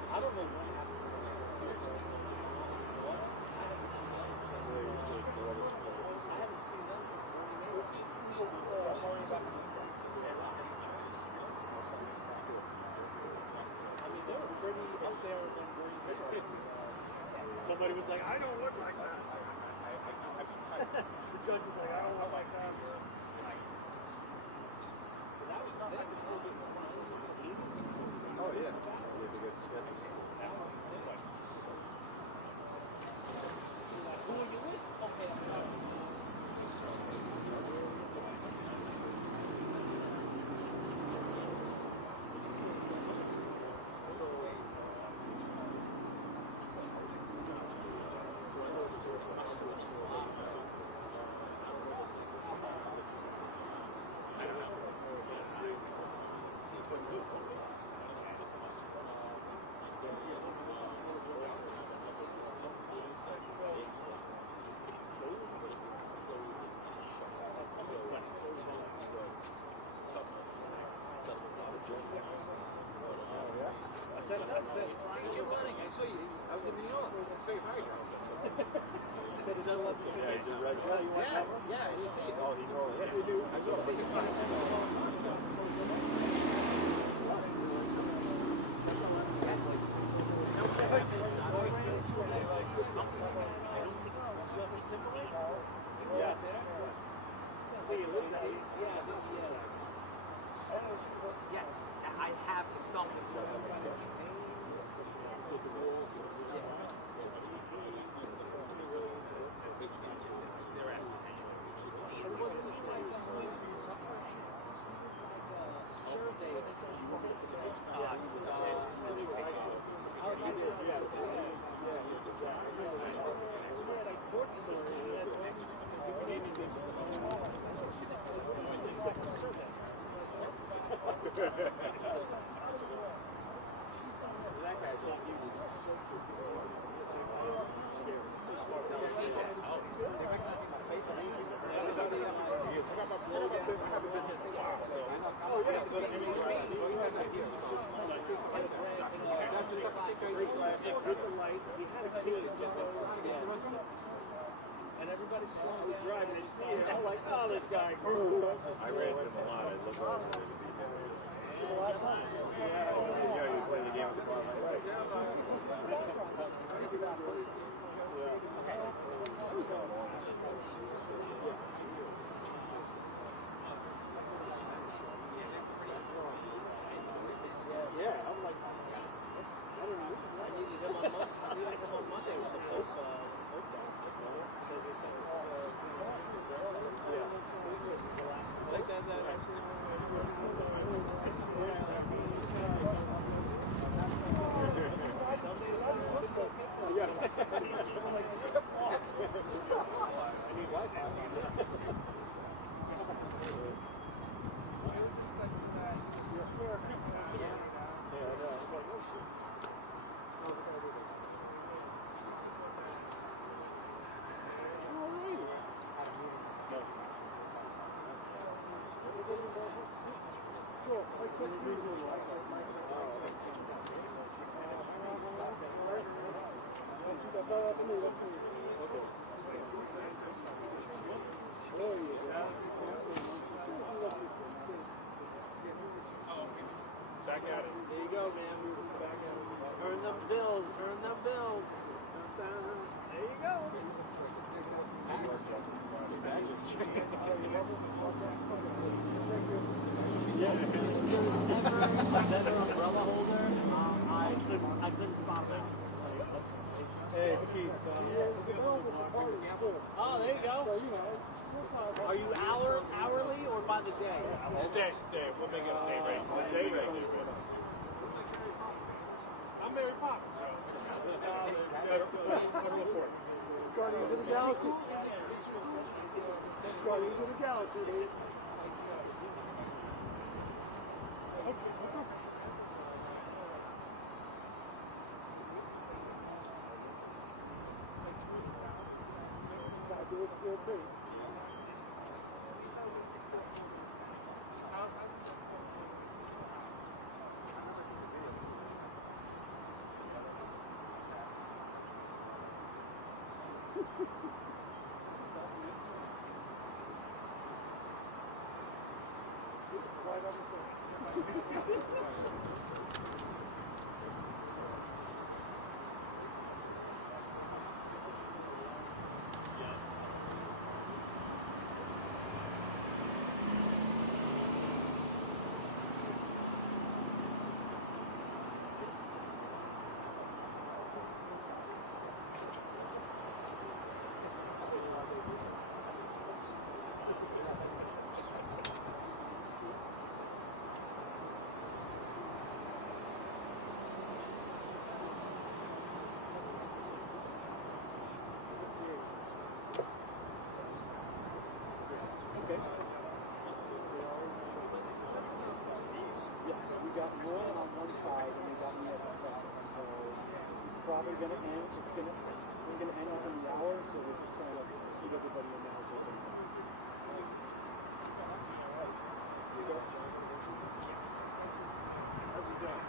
I don't know what happened. Somebody was like, I don't look like that. The judge was like, I don't look like that. Oh, yeah. Who are you with? Okay. I said, you're running. I saw you. I was in New York. I saw you fire truck. I said, is that what? Yeah, is it red? Yeah, I didn't see it. Oh, he rolled it. Yeah, I saw it. Yes. Yes, I have the stump. They're asking. guy's not you. And everybody's slowing down. Driving, I see it. I'm like, oh, this guy. I ran him a lot. I look over and yeah, you play the game with the ball. Right. Yeah, I'm like, I don't know. I needed him on Monday with the post because they said Back at it. There you go, man. Back at it. Earn them bills. Earn them bills. There you go. Better umbrella holder. I couldn't spot that. Hey, it's Keith. Oh, there you go. Are you hourly or by the day? Day. We'll make it a day rate. Day rate. I'm Mary Poppins. Guardians of the Galaxy. Guardians of the Galaxy, dude. Gotta do what's good, too. Right on the side. We got one on one side and we got me at the front. So it's probably gonna end. We're gonna end within the hour, so we're just trying to keep everybody in the house open. How's it going?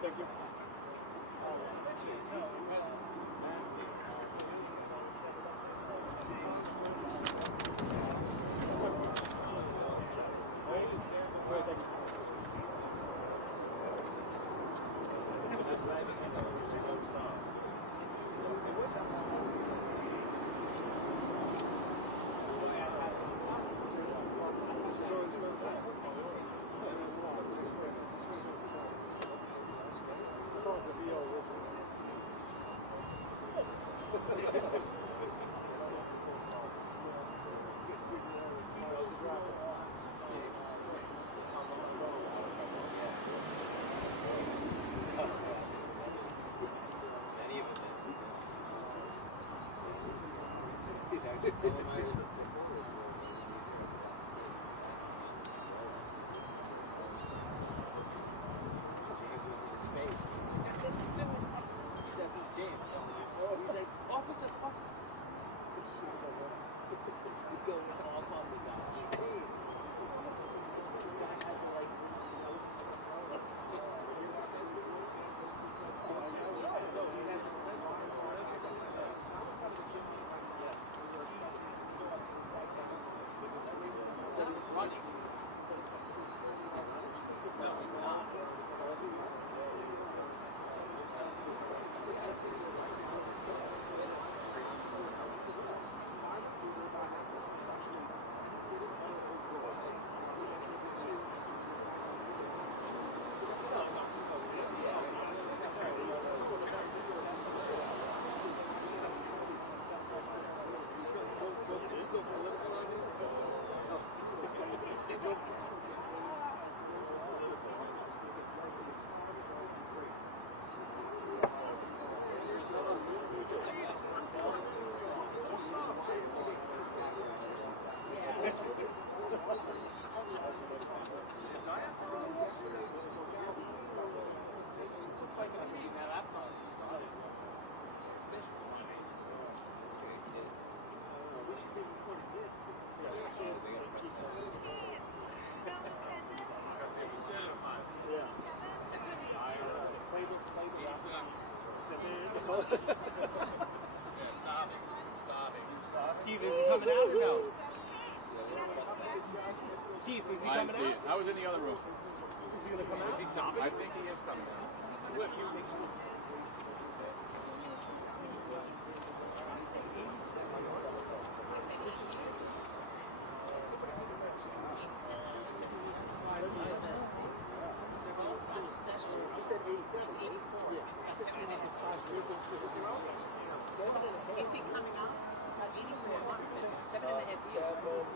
Thank you. Keith, is he coming out or no? Keith, is he I coming didn't see out? it. I was in the other room. Is he gonna come out? Is he sobbing? I think he is coming out. What do you think? Is he coming out? 84. 7.5 years.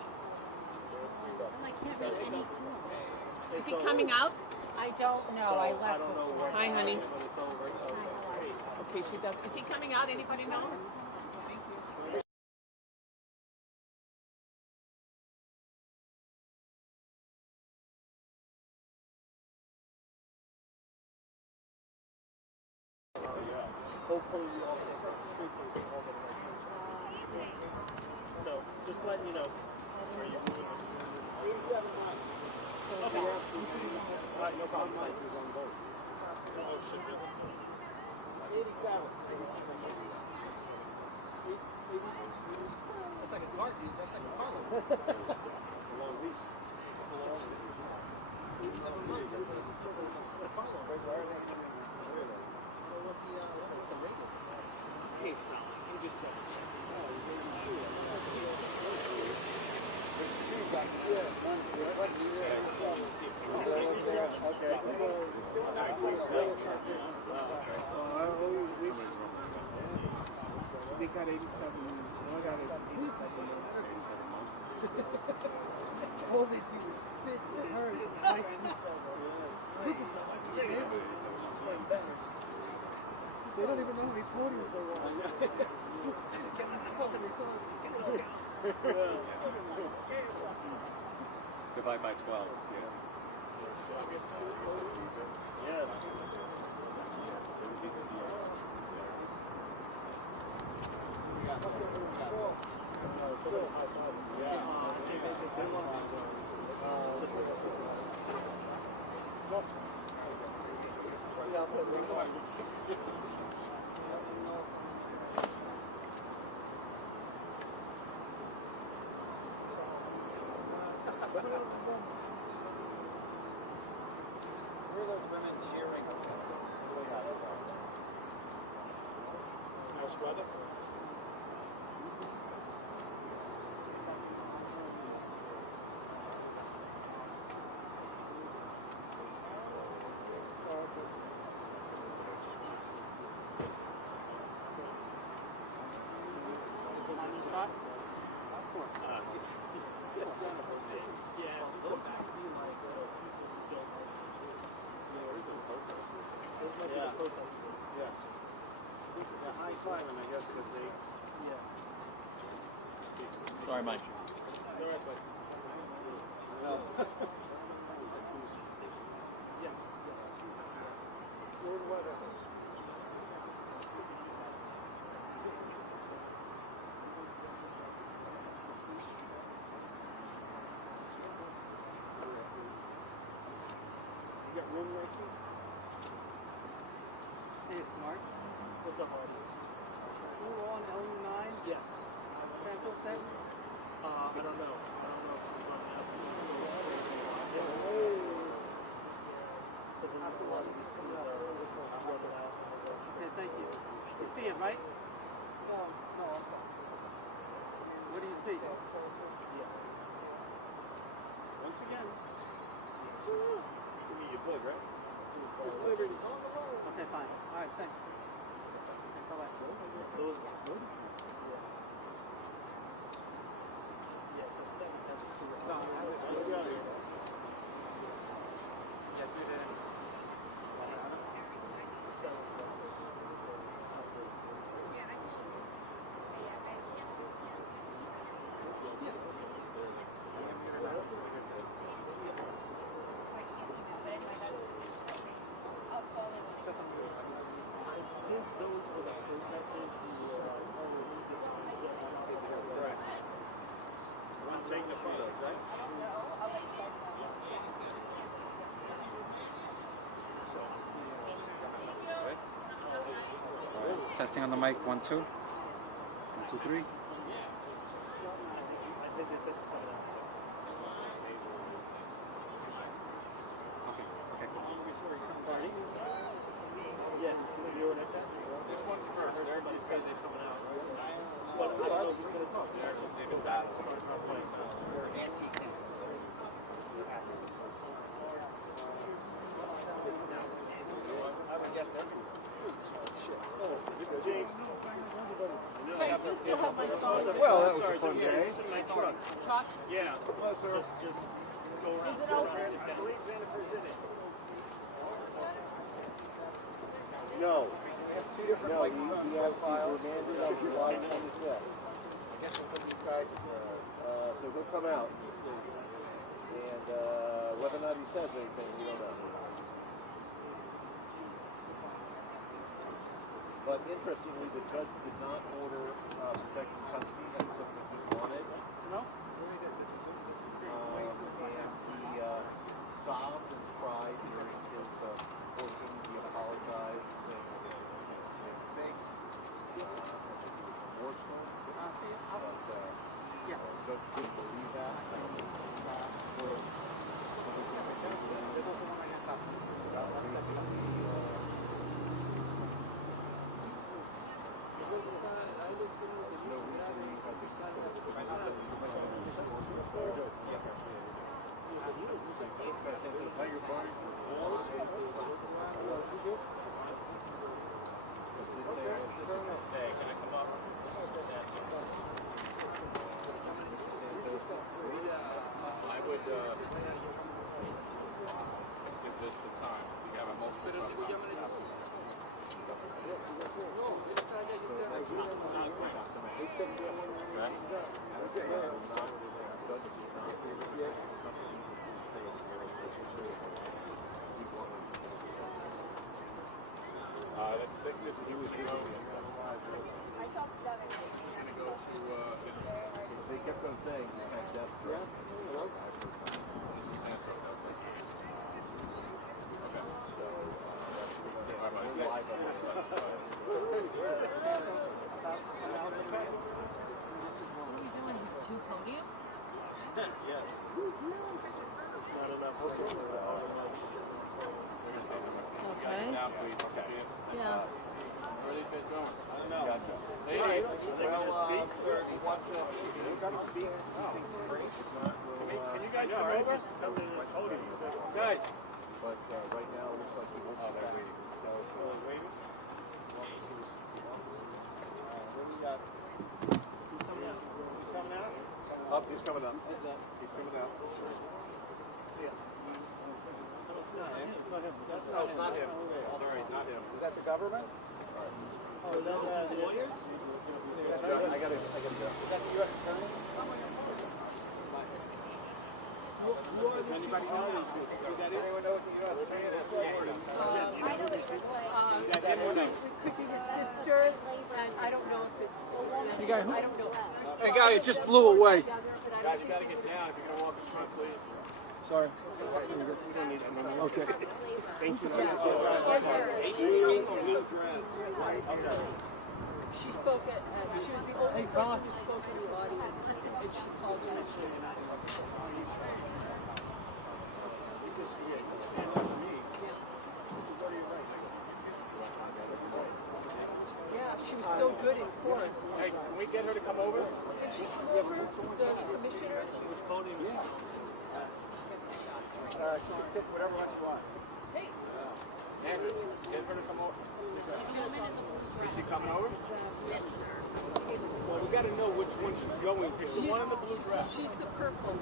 I can't make any calls. Is he coming out? I don't know. I left before. Hi, honey. But it's over. Okay, she does. Is he coming out? Anybody knows? Thank you. Hopefully we all get all the right. So, just letting you know. Are you moving? 87 miles. Okay. All right, no problem. Mike is on board. Oh, shit. 87. That's like a car, dude. That's like a car loan. It's a long lease. Hey, stop. You just They got 87. I got 87 months. All they do is spit and hurt and fight each other. Look at them. They don't even know how many podiums are on. Divide by 12, yeah. Yes. Where are those women cheering? Nice weather. They're high-fiving, I guess, because they... Sorry, Mike. Yes. Lord Weathers. You got room, Ricky? Hey, it's Mark. What's up, artist? You were on LU9? Yes. Santos set? I don't know. I don't know if it's on that. Okay, thank you. You see it, right? No, I'm fine. What do you see? Yeah. Once again. Give me your plug, right? It's Liberty. Okay, fine. All right, thanks. Bye-bye. Those good? Yeah, the 7th has to do. No, yeah, do that. Take the photos, right? Testing on the mic, 1, 2. 1, 2, 3. I think this is coming out. Okay, okay. Sorry? Yeah, you hear what I said? This one's first. Everybody said they're coming out. But I don't know if he's going to talk. Well, that was a fun day. Truck? Yeah. Hello, sir. Just go around. Is it open? I believe Jennifer's in it. No. We have two different he has remanded on July 25th. I guess we'll put these guys. So he'll come out. And whether or not he says anything, we don't know. But interestingly, the judge did not order protective custody. That's something he wanted. No? And he sobbed and cried during his portion. He apologized. Thanks. Worcester. Yeah. Judge couldn't believe that. I would give this some time. We have a most They kept on saying, you can't death threat. This is Santos, okay. Okay. So, Live What are you doing? Two podiums? Yes. Not enough. Okay. Now, please. Okay. Yeah. Where are these guys going? I don't know. Gotcha. Ladies, Well, they're going to speak. watch Can you guys come over? Come to the podium. guys. But right now, it looks like he won't be back. Waiting. What do we got? He's coming out. He's coming out? Up, he's coming up. He's coming out. Yeah. No, it's not him. No, it's not him. Sorry, not him. Is that the government? Oh, is that the lawyers? I got it. Is that the U.S. Attorney? anybody know who that is? Anyone know what the U.S. plan is? I know it could be his sister, and I don't know if it's. Hey, guy, I don't know. Hey, guy, it just blew away. God, you gotta get down if you're gonna walk in front, please. Sorry. We don't need it anymore. Okay. Thank you. She spoke at. She was the only person who spoke in the audience, and she called you. Yeah, she was so good in court. Hey, can we get her to come over? Did she come over? The commissioner? She was voting. Yeah. She can pick whatever one you want. Hey. Andrew, get her to come over. Is she coming over? Well, we got to know which one she's going to. The one in the blue dress. She's the purple.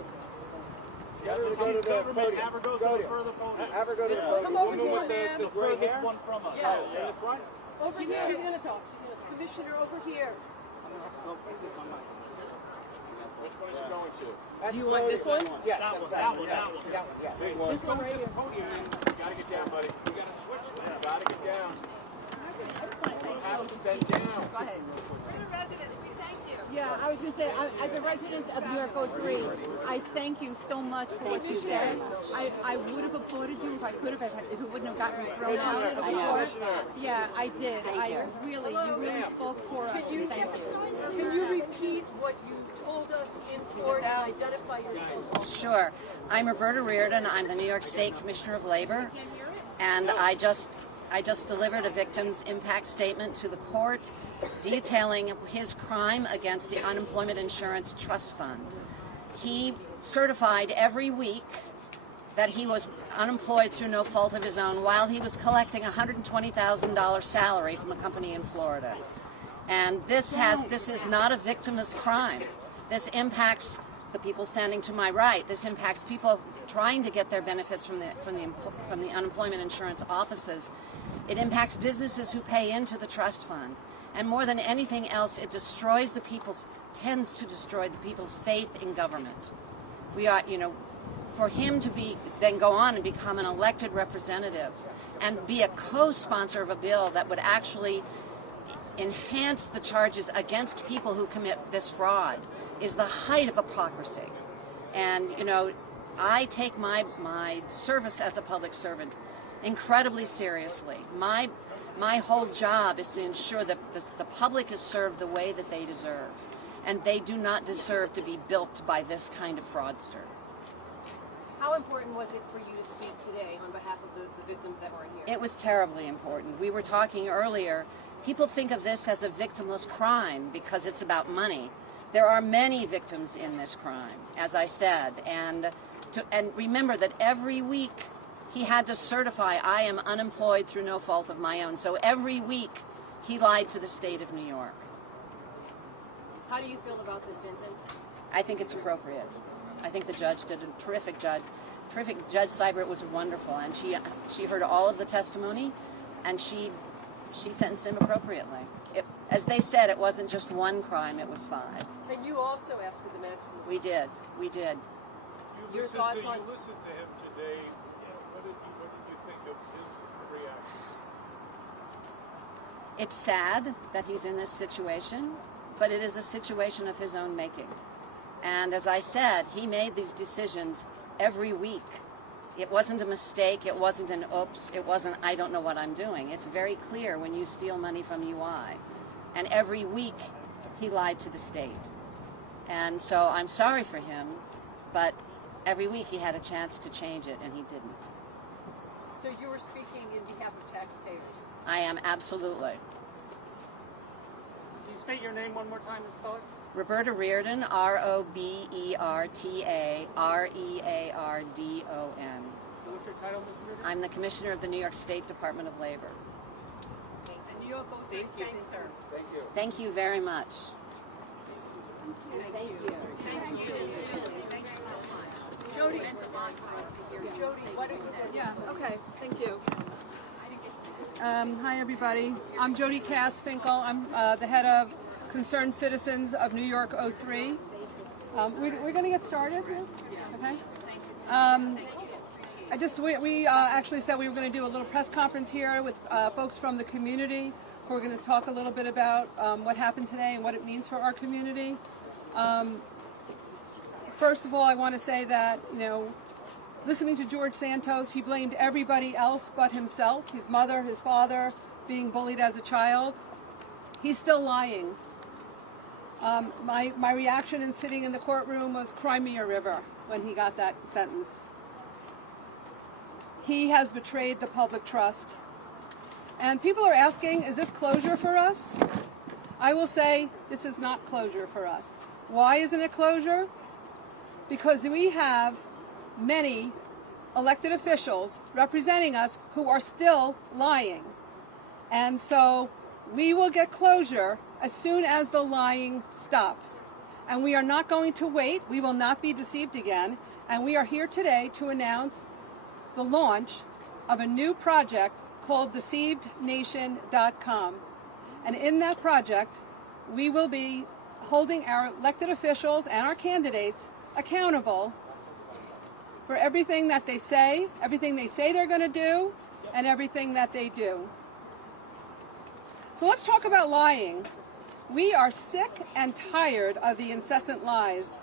Have her go to the podium. Have her go to the further podium. Have her go to the podium. Come over here, ma'am. The furthest one from us. Yeah. In the front? Over here. She's going to talk. Commissioner, over here. Which one is she going to? Do you want this one? Yes, that one. Yeah. This one right here. Podium, man. You gotta get down, buddy. You gotta switch. You gotta get down. Have to bend down. Go ahead. We're the residents. We thank you. Yeah, I was going to say, as a resident of New York 03, I thank you so much for what you said. I would have applauded you if I could have, if it wouldn't have gotten me thrown out of court. Yeah, I did. You really spoke for us. Thank you. Can you repeat what you told us in court and identify yourself? Sure. I'm Roberta Reardon. I'm the New York State Commissioner of Labor, and I just delivered a victim's impact statement to the court detailing his crime against the Unemployment Insurance Trust Fund. He certified every week that he was unemployed through no fault of his own while he was collecting a $120,000 salary from a company in Florida. And this is not a victimless crime. This impacts the people standing to my right. This impacts people trying to get their benefits from the unemployment insurance offices. It impacts businesses who pay into the trust fund. And more than anything else, it tends to destroy the people's faith in government. We are, for him to then go on and become an elected representative and be a co-sponsor of a bill that would actually enhance the charges against people who commit this fraud is the height of hypocrisy. And, I take my service as a public servant incredibly seriously. My whole job is to ensure that the public is served the way that they deserve. And they do not deserve to be bilked by this kind of fraudster. How important was it for you to speak today on behalf of the victims that were here? It was terribly important. We were talking earlier, people think of this as a victimless crime because it's about money. There are many victims in this crime, as I said, and remember that every week he had to certify, I am unemployed through no fault of my own. So every week he lied to the state of New York. How do you feel about this sentence? I think it's appropriate. I think the judge did a terrific job. Judge Seibert was wonderful, and she heard all of the testimony, and she sentenced him appropriately. As they said, it wasn't just one crime, it was 5. And you also asked for the maximum. We did. Your thoughts on... You listened to him today. What did you think of his reaction? It's sad that he's in this situation, but it is a situation of his own making. And as I said, he made these decisions every week. It wasn't a mistake, it wasn't an oops, it wasn't I don't know what I'm doing. It's very clear when you steal money from UI. And every week he lied to the state. And so I'm sorry for him, but every week he had a chance to change it and he didn't. So you were speaking in behalf of taxpayers? I am, absolutely. Can you state your name one more time and spell it? Roberta Reardon, R-O-B-E-R-T-A-R-E-A-R-D-O-N. What's your title, Ms. Reardon? I'm the Commissioner of the New York State Department of Labor. And New York, thanks, sir. Thank you. Thank you very much. Thank you. Thank you. Thank you so much. Jody, why don't you go? Yeah, okay, thank you. Hi, everybody. I'm Jody Cass-Finkel. I'm the head of Concerned Citizens of New York 03. We're going to get started, okay? We actually said we were going to do a little press conference here with folks from the community who are going to talk a little bit about what happened today and what it means for our community. First of all, I want to say that, listening to George Santos, he blamed everybody else but himself, his mother, his father, being bullied as a child. He's still lying. My reaction in sitting in the courtroom was cry me a river when he got that sentence. He has betrayed the public trust. And people are asking, is this closure for us? I will say this is not closure for us. Why isn't it closure? Because we have many elected officials representing us who are still lying. And so we will get closure as soon as the lying stops. And we are not going to wait. We will not be deceived again. And we are here today to announce the launch of a new project called deceivednation.com. And in that project, we will be holding our elected officials and our candidates accountable for everything that they say they're going to do, and everything that they do. So let's talk about lying. We are sick and tired of the incessant lies.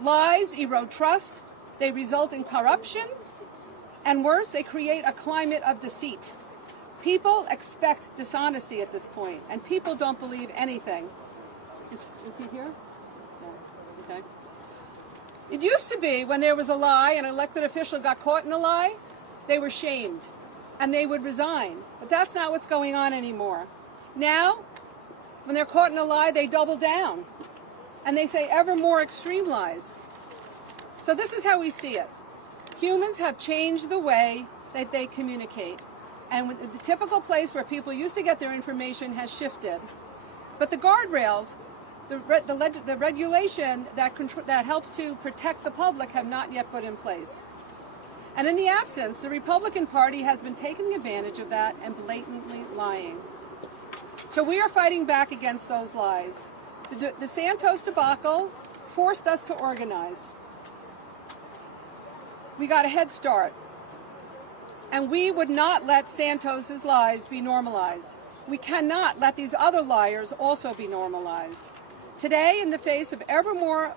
Lies erode trust, they result in corruption, and worse, they create a climate of deceit. People expect dishonesty at this point, and people don't believe anything. Is he here? No. Okay. It used to be when there was a lie and an elected official got caught in a lie, they were shamed and they would resign. But that's not what's going on anymore. Now, when they're caught in a lie, they double down and they say ever more extreme lies. So this is how we see it. Humans have changed the way that they communicate. And the typical place where people used to get their information has shifted. But the guardrails, the regulation that helps to protect the public have not yet put in place. And in the absence, the Republican Party has been taking advantage of that and blatantly lying. So we are fighting back against those lies. The Santos debacle forced us to organize. We got a head start. And we would not let Santos's lies be normalized. We cannot let these other liars also be normalized. Today, in the face of ever more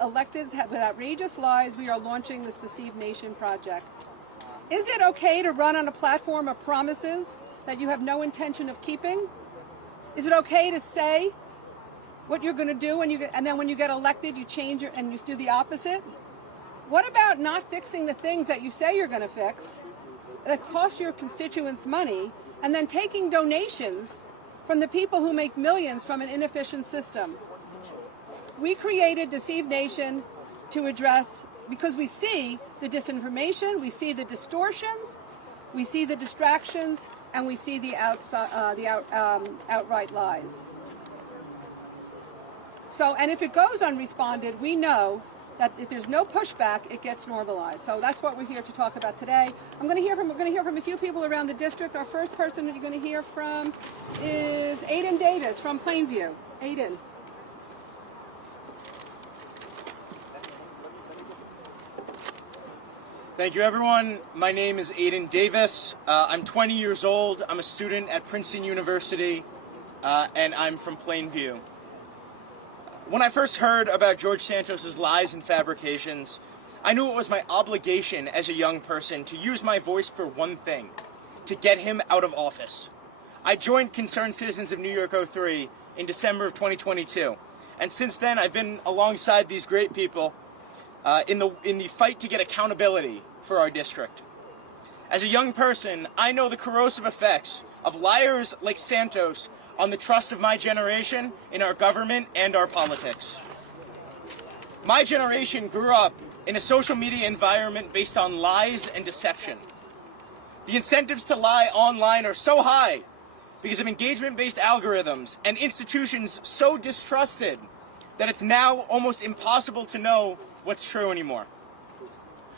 electeds with outrageous lies, we are launching this Deceived Nation project. Is it okay to run on a platform of promises that you have no intention of keeping? Is it okay to say what you're going to do and then when you get elected, you change and you do the opposite? What about not fixing the things that you say you're going to fix that cost your constituents money, and then taking donations from the people who make millions from an inefficient system? We created Deceived Nation to address, because we see the disinformation, we see the distortions, we see the distractions, and we see the outright lies. So, and if it goes unresponded, we know that if there's no pushback, it gets normalized. So that's what we're here to talk about today. We're going to hear from a few people around the district. Our first person that you're going to hear from is Aiden Davis from Plainview. Aiden. Thank you, everyone. My name is Aiden Davis. I'm 20 years old. I'm a student at Princeton University, and I'm from Plainview. When I first heard about George Santos's lies and fabrications, I knew it was my obligation as a young person to use my voice for one thing: to get him out of office. I joined Concerned Citizens of New York 03 in December of 2022, and since then I've been alongside these great people in the fight to get accountability for our district. As a young person, I know the corrosive effects of liars like Santos on the trust of my generation in our government and our politics. My generation grew up in a social media environment based on lies and deception. The incentives to lie online are so high because of engagement-based algorithms and institutions so distrusted that it's now almost impossible to know what's true anymore.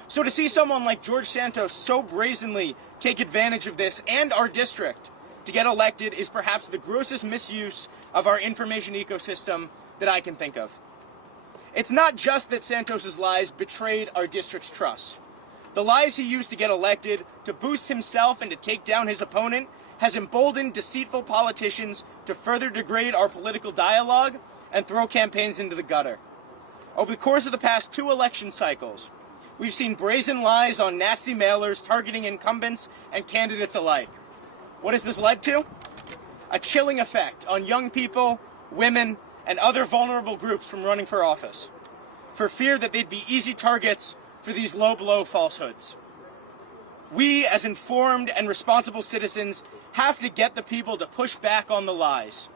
So to see someone like George Santos so brazenly take advantage of this and our district to get elected is perhaps the grossest misuse of our information ecosystem that I can think of. It's not just that Santos's lies betrayed our district's trust. The lies he used to get elected, to boost himself and to take down his opponent, has emboldened deceitful politicians to further degrade our political dialogue and throw campaigns into the gutter. Over the course of the past 2 election cycles, we've seen brazen lies on nasty mailers targeting incumbents and candidates alike. What has this led to? A chilling effect on young people, women, and other vulnerable groups from running for office, for fear that they'd be easy targets for these low-blow falsehoods. We, as informed and responsible citizens, have to get the people to push back on the lies.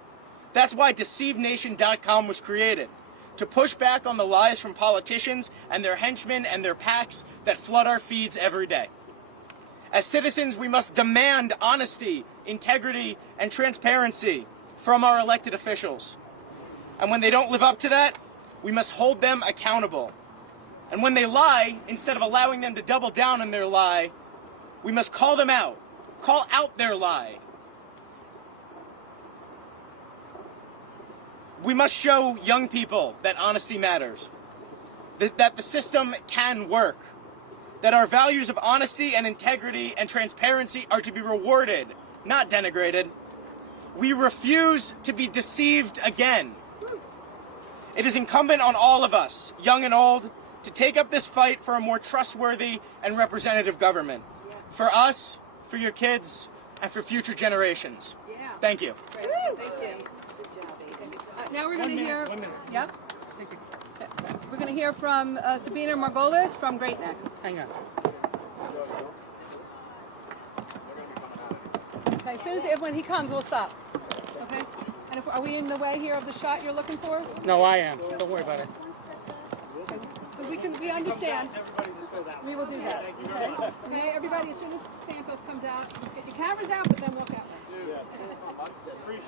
That's why DeceiveNation.com was created, to push back on the lies from politicians and their henchmen and their PACs that flood our feeds every day. As citizens, we must demand honesty, integrity, and transparency from our elected officials. And when they don't live up to that, we must hold them accountable. And when they lie, instead of allowing them to double down on their lie, we must call them out. Call out their lie. We must show young people that honesty matters, that the system can work, that our values of honesty and integrity and transparency are to be rewarded, not denigrated. We refuse to be deceived again. It is incumbent on all of us, young and old, to take up this fight for a more trustworthy and representative government. For us, for your kids, and for future generations. Thank you. Thank you. Now we're going to hear. Yeah. We're going to hear from Sabina Margolis from Great Neck. Hang on. Okay. As soon as when he comes, we'll stop. Okay. And if, are we in the way here of the shot you're looking for? No, I am. Don't worry about it. We understand. We will do that. Okay. Okay. Everybody, as soon as Santos comes out, get your cameras out, but then walk out.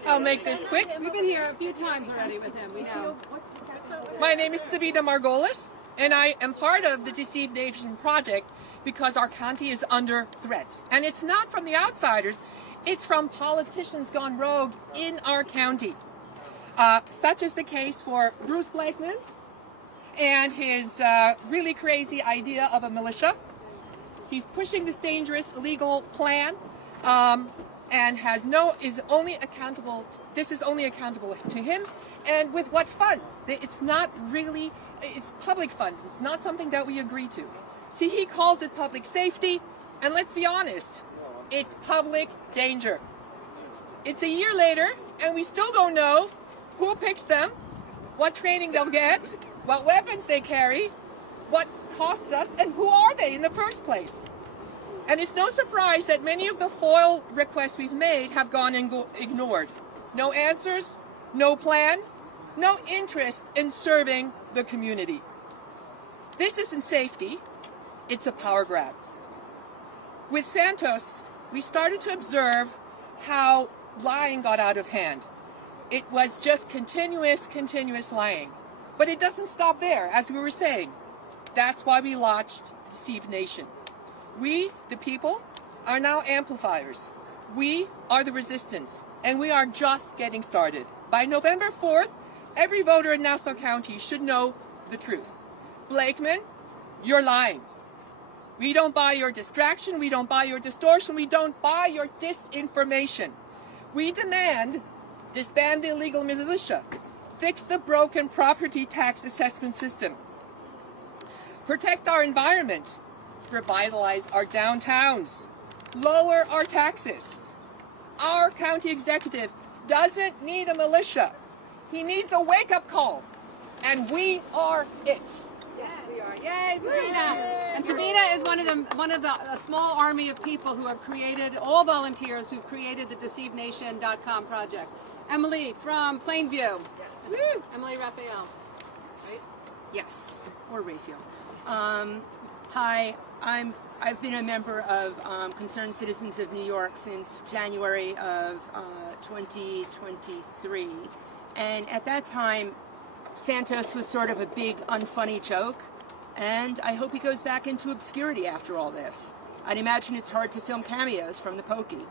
I'll make this quick. We've been here a few times already with him. We know. My name is Sabina Margolis, and I am part of the Deceive Nation project because our county is under threat. And it's not from the outsiders, it's from politicians gone rogue in our county. Such is the case for Bruce Blakeman and his really crazy idea of a militia. He's pushing this dangerous illegal plan and is only accountable. This is only accountable to him, and with what funds? It's not really. It's public funds. It's not something that we agree to. See, he calls it public safety, and let's be honest, it's public danger. It's a year later, and we still don't know who picks them, what training they'll get, what weapons they carry, what costs us, and who are they in the first place. And it's no surprise that many of the FOIL requests we've made have gone ignored. No answers, no plan, no interest in serving the community. This isn't safety, it's a power grab. With Santos, we started to observe how lying got out of hand. It was just continuous lying. But it doesn't stop there, as we were saying. That's why we launched Deceive Nation. We, the people, are now amplifiers. We are the resistance, and we are just getting started. By November 4th, every voter in Nassau County should know the truth. Blakeman, you're lying. We don't buy your distraction, we don't buy your distortion, we don't buy your disinformation. We demand disband the illegal militia, fix the broken property tax assessment system, protect our environment, revitalize our downtowns, lower our taxes. Our county executive doesn't need a militia. He needs a wake-up call, and we are it. Yes, we are. Yay, Sabina! And Sabina is one of the small army of people who have created, all volunteers who've created the DeceiveNation.com project. Emily from Plainview. Yes. Emily Raphael. Right? Yes, or Raphael. Hi, I've been a member of Concerned Citizens of New York since January of 2023, and at that time, Santos was sort of a big unfunny joke, and I hope he goes back into obscurity after all this. I'd imagine it's hard to film cameos from the pokey,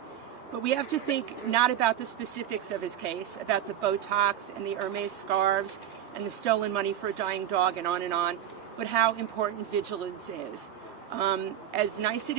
but we have to think not about the specifics of his case, about the Botox and the Hermes scarves and the stolen money for a dying dog and on, but how important vigilance is. As nice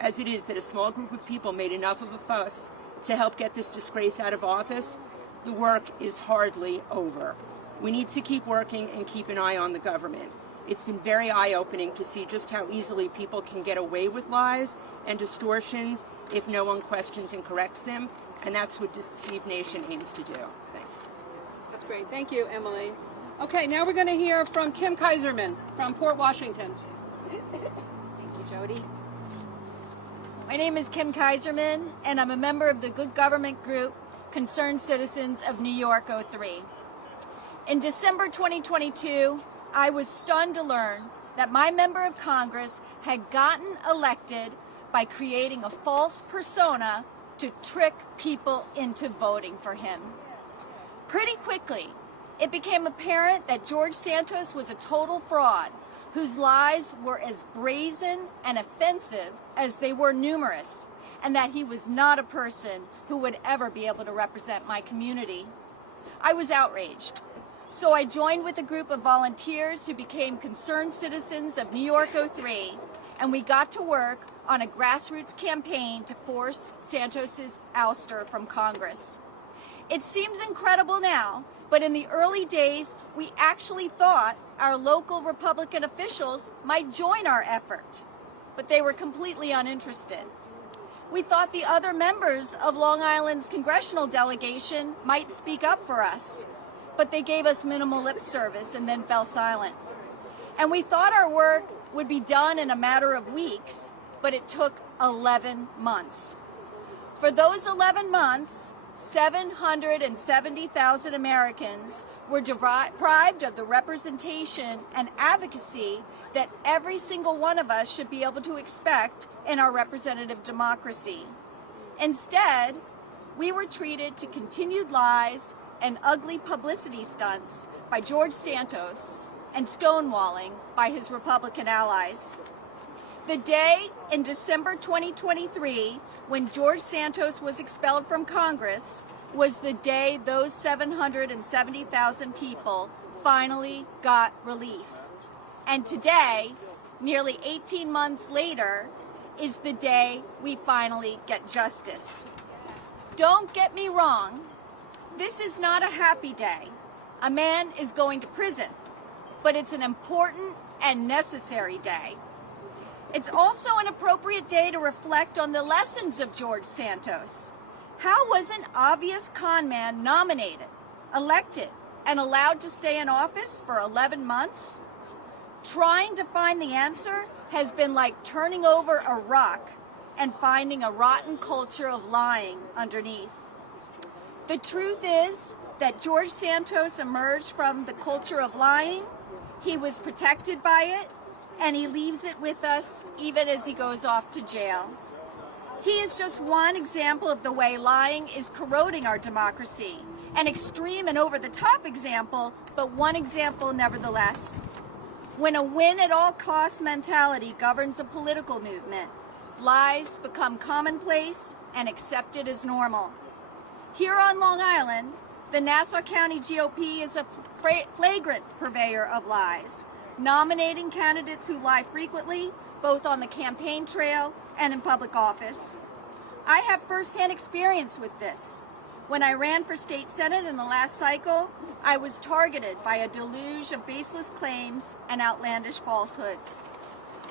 as it is that a small group of people made enough of a fuss to help get this disgrace out of office, the work is hardly over. We need to keep working and keep an eye on the government. It's been very eye-opening to see just how easily people can get away with lies and distortions if no one questions and corrects them, and that's what Deceive Nation aims to do. Thanks. That's great. Thank you, Emily. Okay, now we're going to hear from Kim Kaiserman from Port Washington. Thank you, Jody. My name is Kim Kaiserman, and I'm a member of the good government group Concerned Citizens of New York 03. In December 2022, I was stunned to learn that my member of Congress had gotten elected by creating a false persona to trick people into voting for him. Pretty quickly, it became apparent that George Santos was a total fraud whose lies were as brazen and offensive as they were numerous, and that he was not a person who would ever be able to represent my community. I was outraged. So I joined with a group of volunteers who became Concerned Citizens of New York 03, and we got to work on a grassroots campaign to force Santos's ouster from Congress. It seems incredible now, but in the early days, we actually thought our local Republican officials might join our effort, but they were completely uninterested. We thought the other members of Long Island's congressional delegation might speak up for us, but they gave us minimal lip service and then fell silent. And we thought our work would be done in a matter of weeks, but it took 11 months. For those 11 months, 770,000 Americans were deprived of the representation and advocacy that every single one of us should be able to expect in our representative democracy. Instead, we were treated to continued lies and ugly publicity stunts by George Santos and stonewalling by his Republican allies. The day in December 2023 when George Santos was expelled from Congress was the day those 770,000 people finally got relief. And today, nearly 18 months later, is the day we finally get justice. Don't get me wrong. This is not a happy day. A man is going to prison, but it's an important and necessary day. It's also an appropriate day to reflect on the lessons of George Santos. How was an obvious con man nominated, elected, and allowed to stay in office for 11 months? Trying to find the answer has been like turning over a rock and finding a rotten culture of lying underneath. The truth is that George Santos emerged from the culture of lying, he was protected by it, and he leaves it with us even as he goes off to jail. He is just one example of the way lying is corroding our democracy. An extreme and over-the-top example, but one example nevertheless. When a win-at-all-costs mentality governs a political movement, lies become commonplace and accepted as normal. Here on Long Island, the Nassau County GOP is a flagrant purveyor of lies, nominating candidates who lie frequently, both on the campaign trail and in public office. I have firsthand experience with this. When I ran for state senate in the last cycle, I was targeted by a deluge of baseless claims and outlandish falsehoods.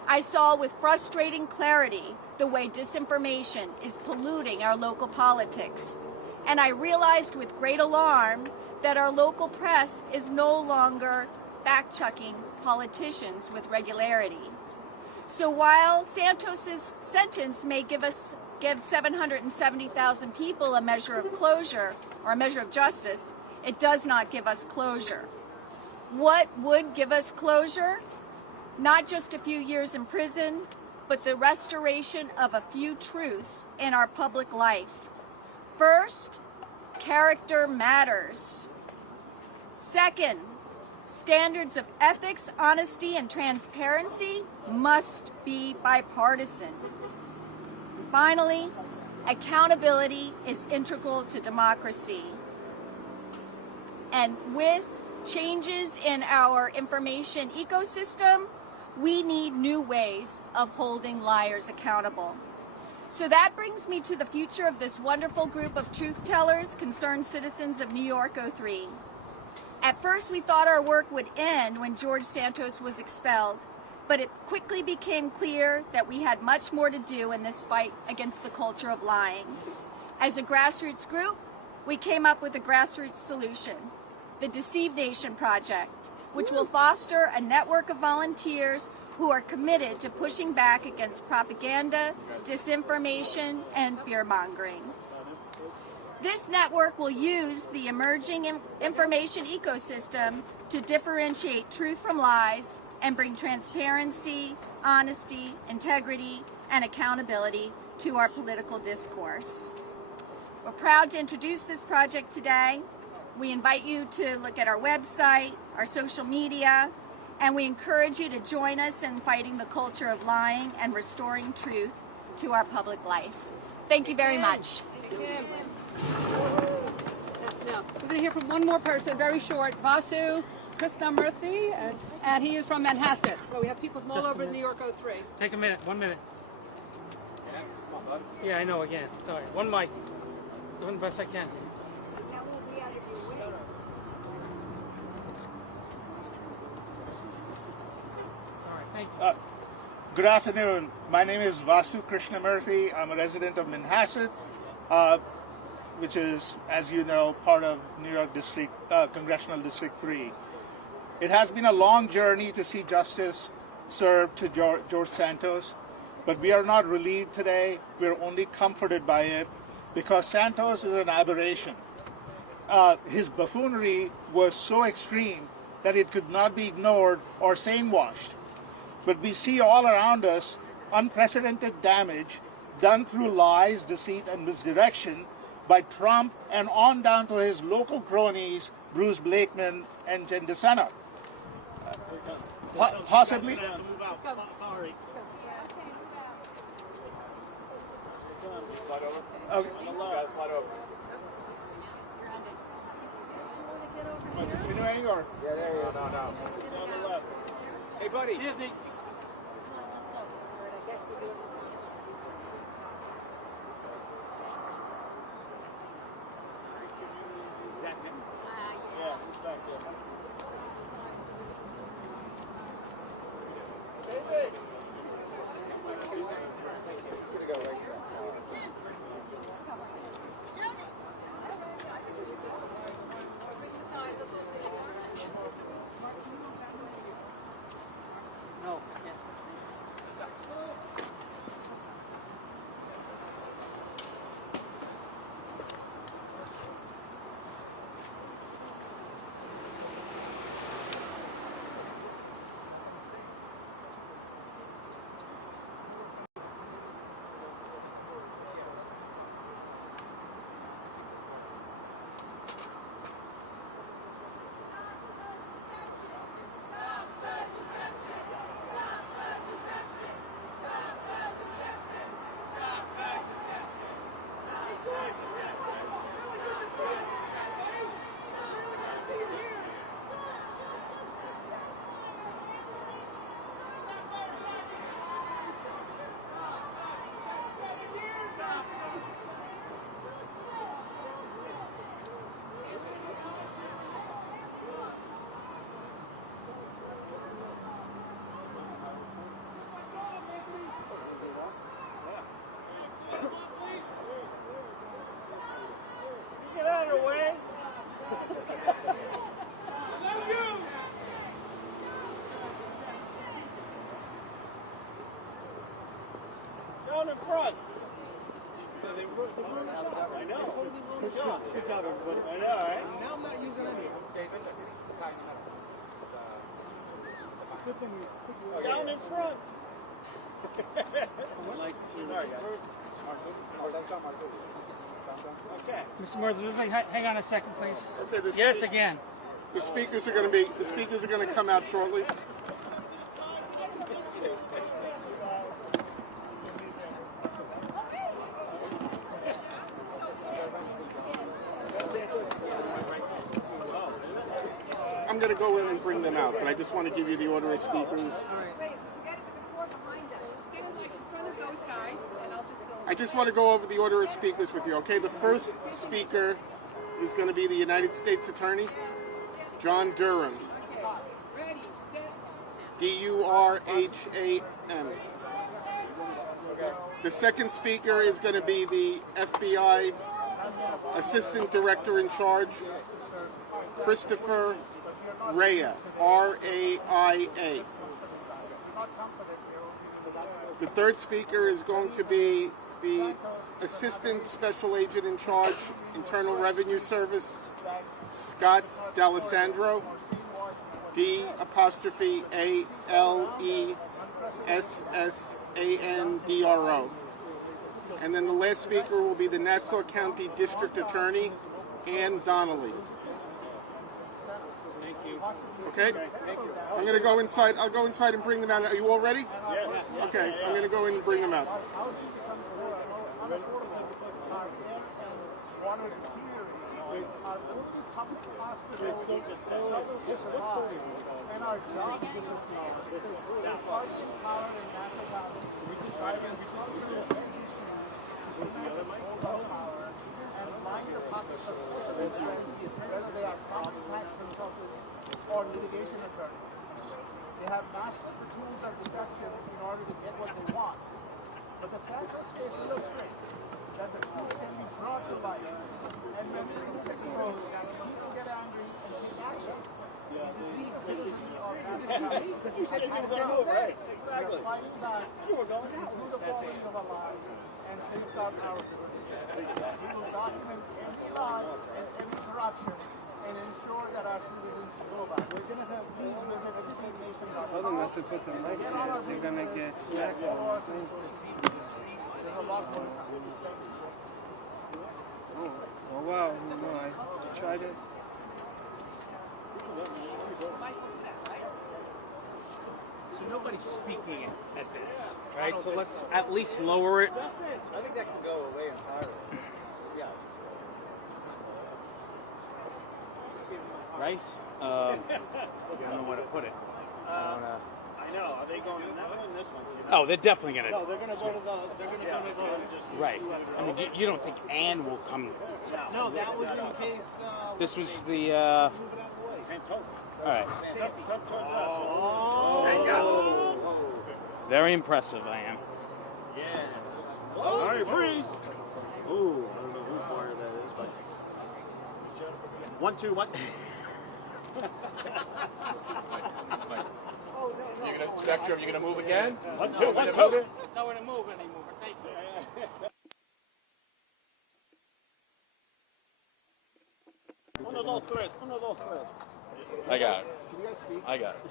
I saw with frustrating clarity the way disinformation is polluting our local politics. And I realized with great alarm that our local press is no longer fact-checking politicians with regularity. So while Santos's sentence may give 770,000 people a measure of closure or a measure of justice, it does not give us closure. What would give us closure? Not just a few years in prison, but the restoration of a few truths in our public life. First, character matters. Second, standards of ethics, honesty, and transparency must be bipartisan. Finally, accountability is integral to democracy. And with changes in our information ecosystem, we need new ways of holding liars accountable. So that brings me to the future of this wonderful group of truth tellers, concerned citizens of New York 03. At first, we thought our work would end when George Santos was expelled, but it quickly became clear that we had much more to do in this fight against the culture of lying. As a grassroots group, we came up with a grassroots solution, the Deceive Nation Project, which will foster a network of volunteers who are committed to pushing back against propaganda, disinformation, and fear-mongering. This network will use the emerging information ecosystem to differentiate truth from lies and bring transparency, honesty, integrity, and accountability to our political discourse. We're proud to introduce this project today. We invite you to look at our website, our social media, and we encourage you to join us in fighting the culture of lying and restoring truth to our public life. Thank you very much. Now, we're going to hear from one more person, very short, Vasu Krishnamurthy, and he is from Manhasset. So we have people from all over New York 03. Take a minute, 1 minute. Yeah, I know, again. Sorry. One mic. Doing the best I can. Good afternoon. My name is Vasu Krishnamurthy. I'm a resident of Manhasset, which is, as you know, part of New York District, Congressional District 3. It has been a long journey to see justice served to George Santos, but we are not relieved today. We're only comforted by it because Santos is an aberration. His buffoonery was so extreme that it could not be ignored or sanewashed. But we see all around us unprecedented damage done through lies, deceit, and misdirection by Trump and on down to his local cronies, Bruce Blakeman and Jen DeSena. Possibly. Sorry. Okay. Continuing or? Yeah, there you go. No. On the left. Hey, buddy. Excuse me. Is that him? Yeah, he's back there. David! He's gonna go right there. No. Get out of the way. Down in front. I know. Good job, everybody. I know, right? Now I'm not using any. Down in front. I'd like to. Okay. Mr. Morrison, hang on a second, please. Okay, yes, again. The speakers are going to come out shortly. to go in and bring them out, but I just want to give you the order of speakers. I just want to go over the order of speakers with you, okay? The first speaker is going to be the United States Attorney, John Durham. D-U-R-H-A-M. The second speaker is going to be the FBI Assistant Director in Charge, Christopher Rea, R-A-I-A. The third speaker is going to be the Assistant Special Agent in Charge, Internal Revenue Service, Scott D'Alessandro, D-A-L-E-S-S-A-N-D-R-O. And then the last speaker will be the Nassau County District Attorney, Ann Donnelly. Thank you. Okay? I'm going to go inside. I'll go inside and bring them out. Are you all ready? Yes. Okay, I'm going to go in and bring them out. Whether they are tax consultants or litigation attorneys. They have mastered the tools of deception in order to get what they want. But the Santos case illustrates that the truth can be brought to light. And when things expose, people get angry and take action. The deceitfulness of nationality. Right, exactly. We are fighting back to the quality of our lives and safeguard our liberty. We will document any lie and any corruption and ensure that our citizens know about it. We're going to have these visit I told them not to put the mics there. They're going to get smacked all the thing. There's a lot more to come. Oh wow, no, I tried it. So nobody's speaking at this, right? So let's at least lower it. I think that can go away entirely. Yeah. Right? I don't know where to put it. I know. Are they going in that one or this one? Oh, they're definitely gonna. No, they're gonna go to the. They're gonna go and just. Right. I mean, you don't think Anne will come? No, that was in case. This was the. Santos. All right. Oh. Very impressive, I am. Yes. All right, freeze. Ooh, I don't know whose wire that is, but. 1, 2, 1. You're gonna spectrum. You're gonna move again. 1, 2, 1, 2. Nowhere to move anymore. Thank you. Uno, dos, tres. Uno, dos, tres. I got it. I got it.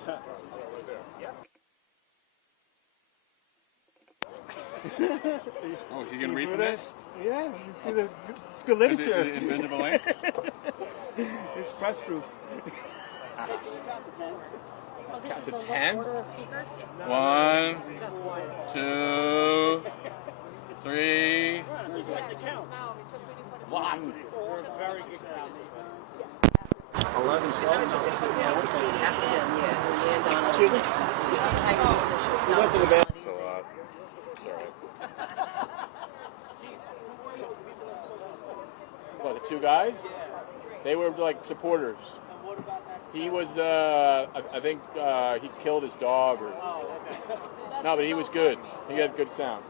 Oh, you gonna read from this? Yeah, you see the it's good literature. Is it invisible ink? It's press proof. Count to 10. 1, 2, 3. 1. 11, 12. Excuse me? You went to the bathroom. It's a lot. It's all right. Well, the two guys, they were like supporters. He was, I think he killed his dog or. No, but he was good. He had good sound.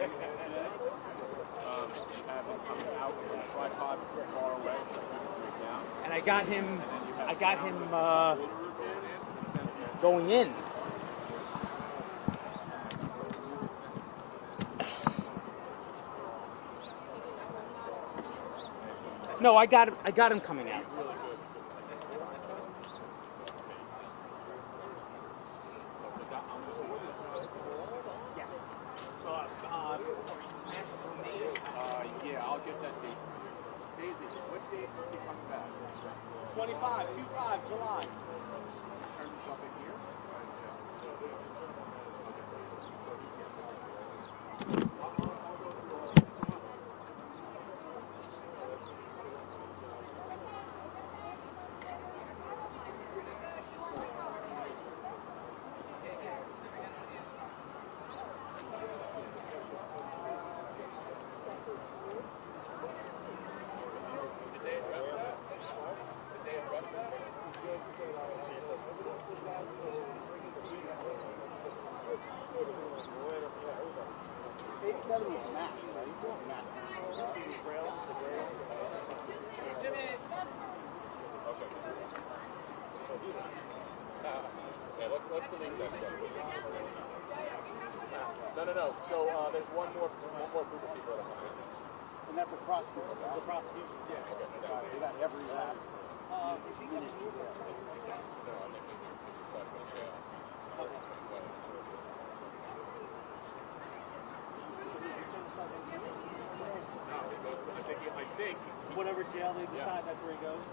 have him coming out with a tripod far away, right down. And I got him going in. No, I got him coming out. Yeah, I'll get that date. Daisy, what date is he coming back? 25, July. Turn this up in here. No. So there's one more group of people that are coming. And that's a prosecutor. It's a prosecution. Yeah. Okay. We got every last. I think whatever jail they decide, that's where he goes.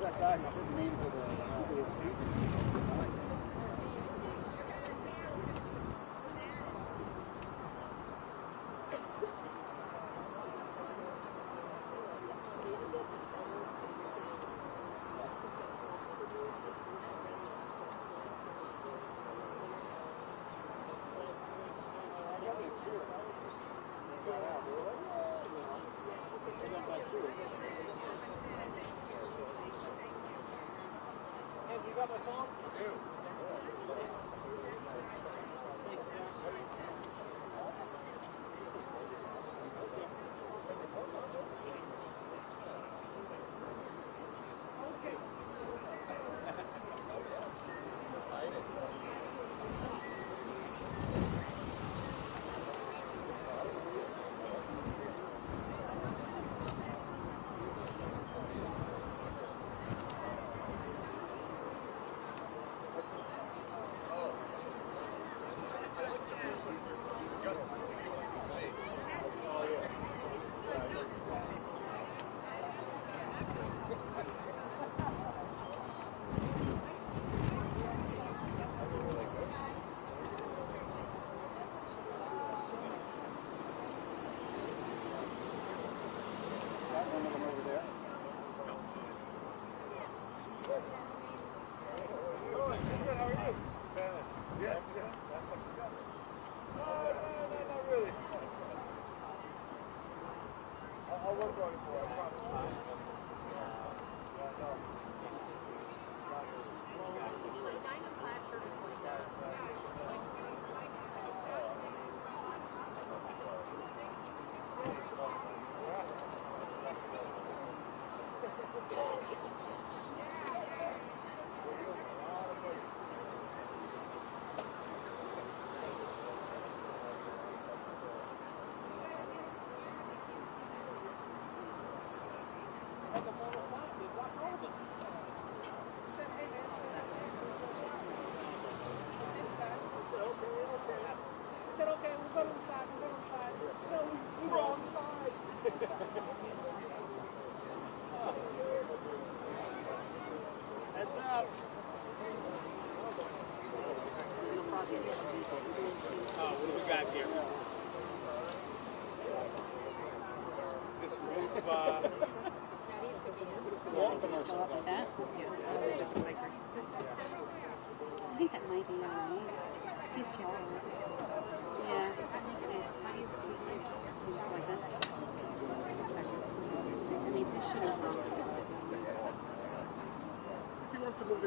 That guy, I put the names of the You got my phone?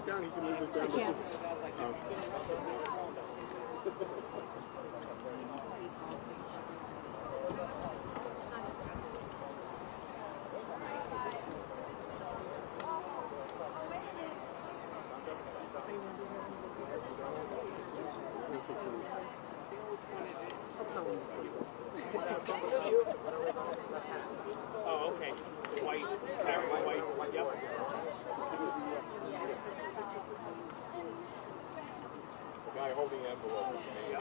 it down? He can move it down. I can't. Oh, okay. White. Carry white. Yep. The guy holding the envelope. Yeah,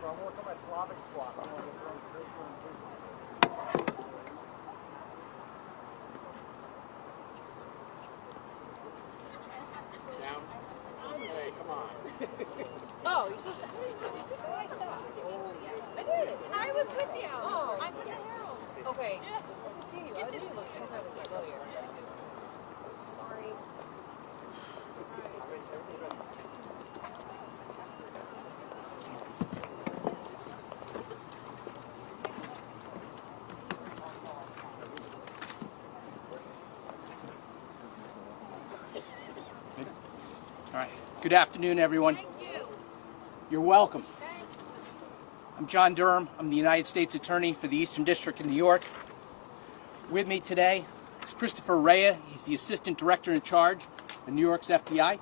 but I'm working my Slavic squat. Down. Hey, come on. Oh, you're so sorry. I did it. I was with you. Oh, I'm from the house. Okay. I can see you. I didn't look at it earlier. Sorry. All right. Good afternoon, everyone. Thank you. You're welcome. I'm John Durham. I'm the United States Attorney for the Eastern District of New York. With me today is Christopher Rea. He's the Assistant Director in charge of New York's FBI.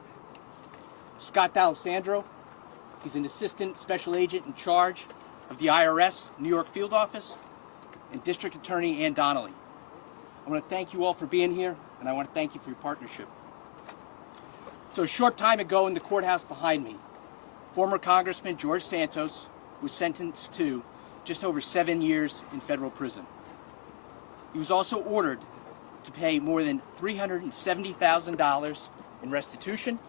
Scott D'Alessandro. He's an Assistant Special Agent in charge of the IRS New York Field Office. And District Attorney Ann Donnelly. I want to thank you all for being here, and I want to thank you for your partnership. So a short time ago in the courthouse behind me, former Congressman George Santos was sentenced to just over 7 years in federal prison. He was also ordered to pay more than $370,000 in restitution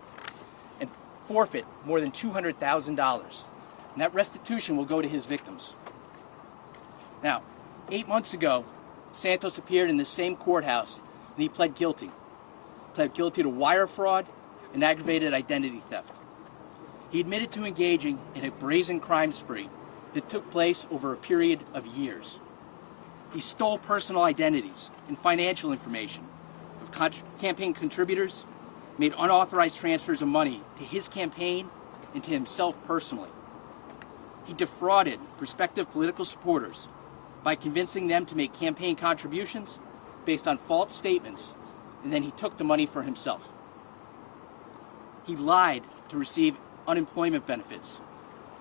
and forfeit more than $200,000. And that restitution will go to his victims. Now, 8 months ago, Santos appeared in the same courthouse and he pled guilty. He pled guilty to wire fraud and aggravated identity theft. He admitted to engaging in a brazen crime spree that took place over a period of years. He stole personal identities and financial information of campaign contributors, made unauthorized transfers of money to his campaign and to himself personally. He defrauded prospective political supporters by convincing them to make campaign contributions based on false statements, and then he took the money for himself. He lied to receive unemployment benefits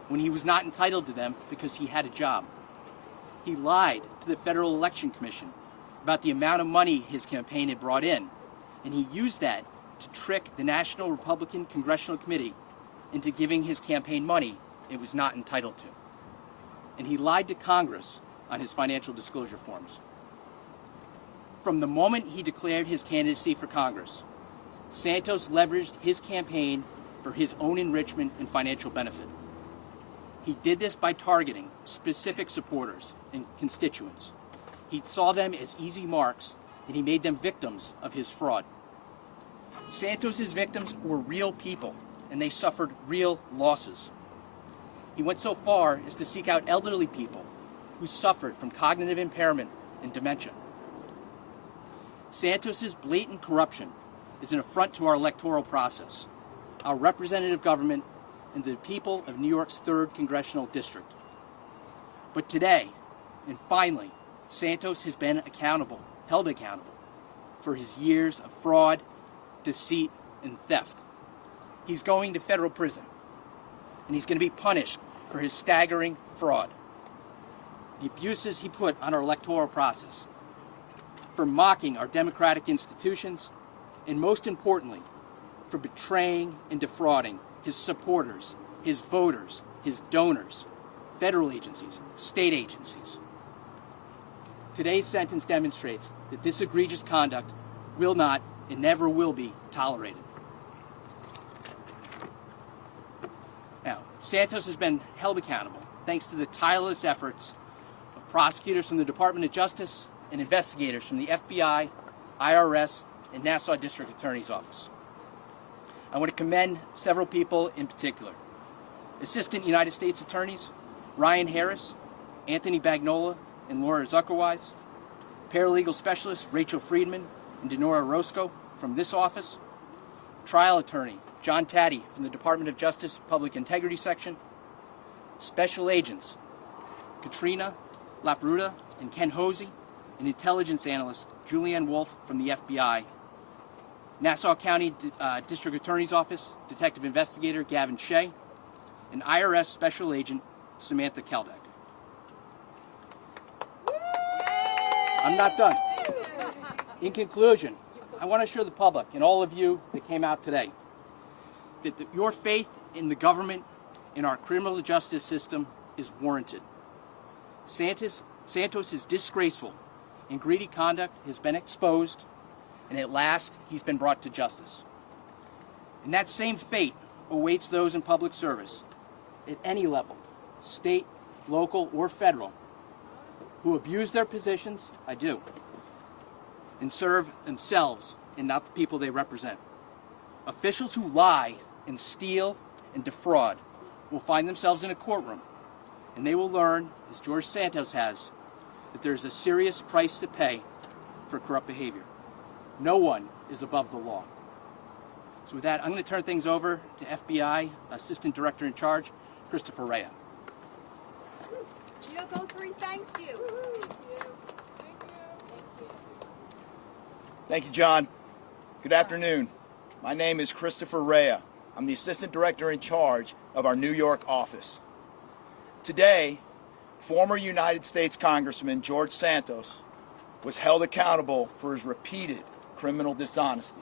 when he was not entitled to them because he had a job. He lied to the Federal Election Commission about the amount of money his campaign had brought in, and he used that to trick the National Republican Congressional Committee into giving his campaign money it was not entitled to. And he lied to Congress on his financial disclosure forms. From the moment he declared his candidacy for Congress, Santos leveraged his campaign for his own enrichment and financial benefit. He did this by targeting specific supporters and constituents. He saw them as easy marks, and he made them victims of his fraud. Santos's victims were real people, and they suffered real losses. He went so far as to seek out elderly people who suffered from cognitive impairment and dementia. Santos's blatant corruption is an affront to our electoral process, our representative government, and the people of New York's 3rd Congressional District. But today, and finally, Santos has been held accountable for his years of fraud, deceit, and theft. He's going to federal prison, and he's going to be punished for his staggering fraud, the abuses he put on our electoral process, for mocking our democratic institutions, and most importantly, for betraying and defrauding his supporters, his voters, his donors, federal agencies, state agencies. Today's sentence demonstrates that this egregious conduct will not and never will be tolerated. Now, Santos has been held accountable thanks to the tireless efforts of prosecutors from the Department of Justice and investigators from the FBI, IRS, and Nassau District Attorney's Office. I want to commend several people in particular. Assistant United States Attorneys Ryan Harris, Anthony Bagnola, and Laura Zuckerwise, paralegal specialists Rachel Friedman and Denora Roscoe from this office, trial attorney John Taddy from the Department of Justice Public Integrity Section, special agents Katrina Lapruta and Ken Hosey, and intelligence analyst Julianne Wolf from the FBI, Nassau County District Attorney's Office Detective Investigator Gavin Shea, and IRS Special Agent Samantha Keldek. I'm not done. In conclusion, I want to assure the public and all of you that came out today that your faith in the government, in our criminal justice system, is warranted. Santos is disgraceful, and greedy conduct has been exposed, and at last he's been brought to justice. And that same fate awaits those in public service at any level, state, local, or federal, who abuse their positions, I do, and serve themselves and not the people they represent. Officials who lie and steal and defraud will find themselves in a courtroom, and they will learn, as George Santos has, that there's a serious price to pay for corrupt behavior. No one is above the law. So with that, I'm going to turn things over to FBI Assistant Director in Charge, Christopher Rea. GO3 thanks you. Thank you, John. Good afternoon. My name is Christopher Rea. I'm the Assistant Director in Charge of our New York office. Today, former United States Congressman George Santos was held accountable for his repeated criminal dishonesty,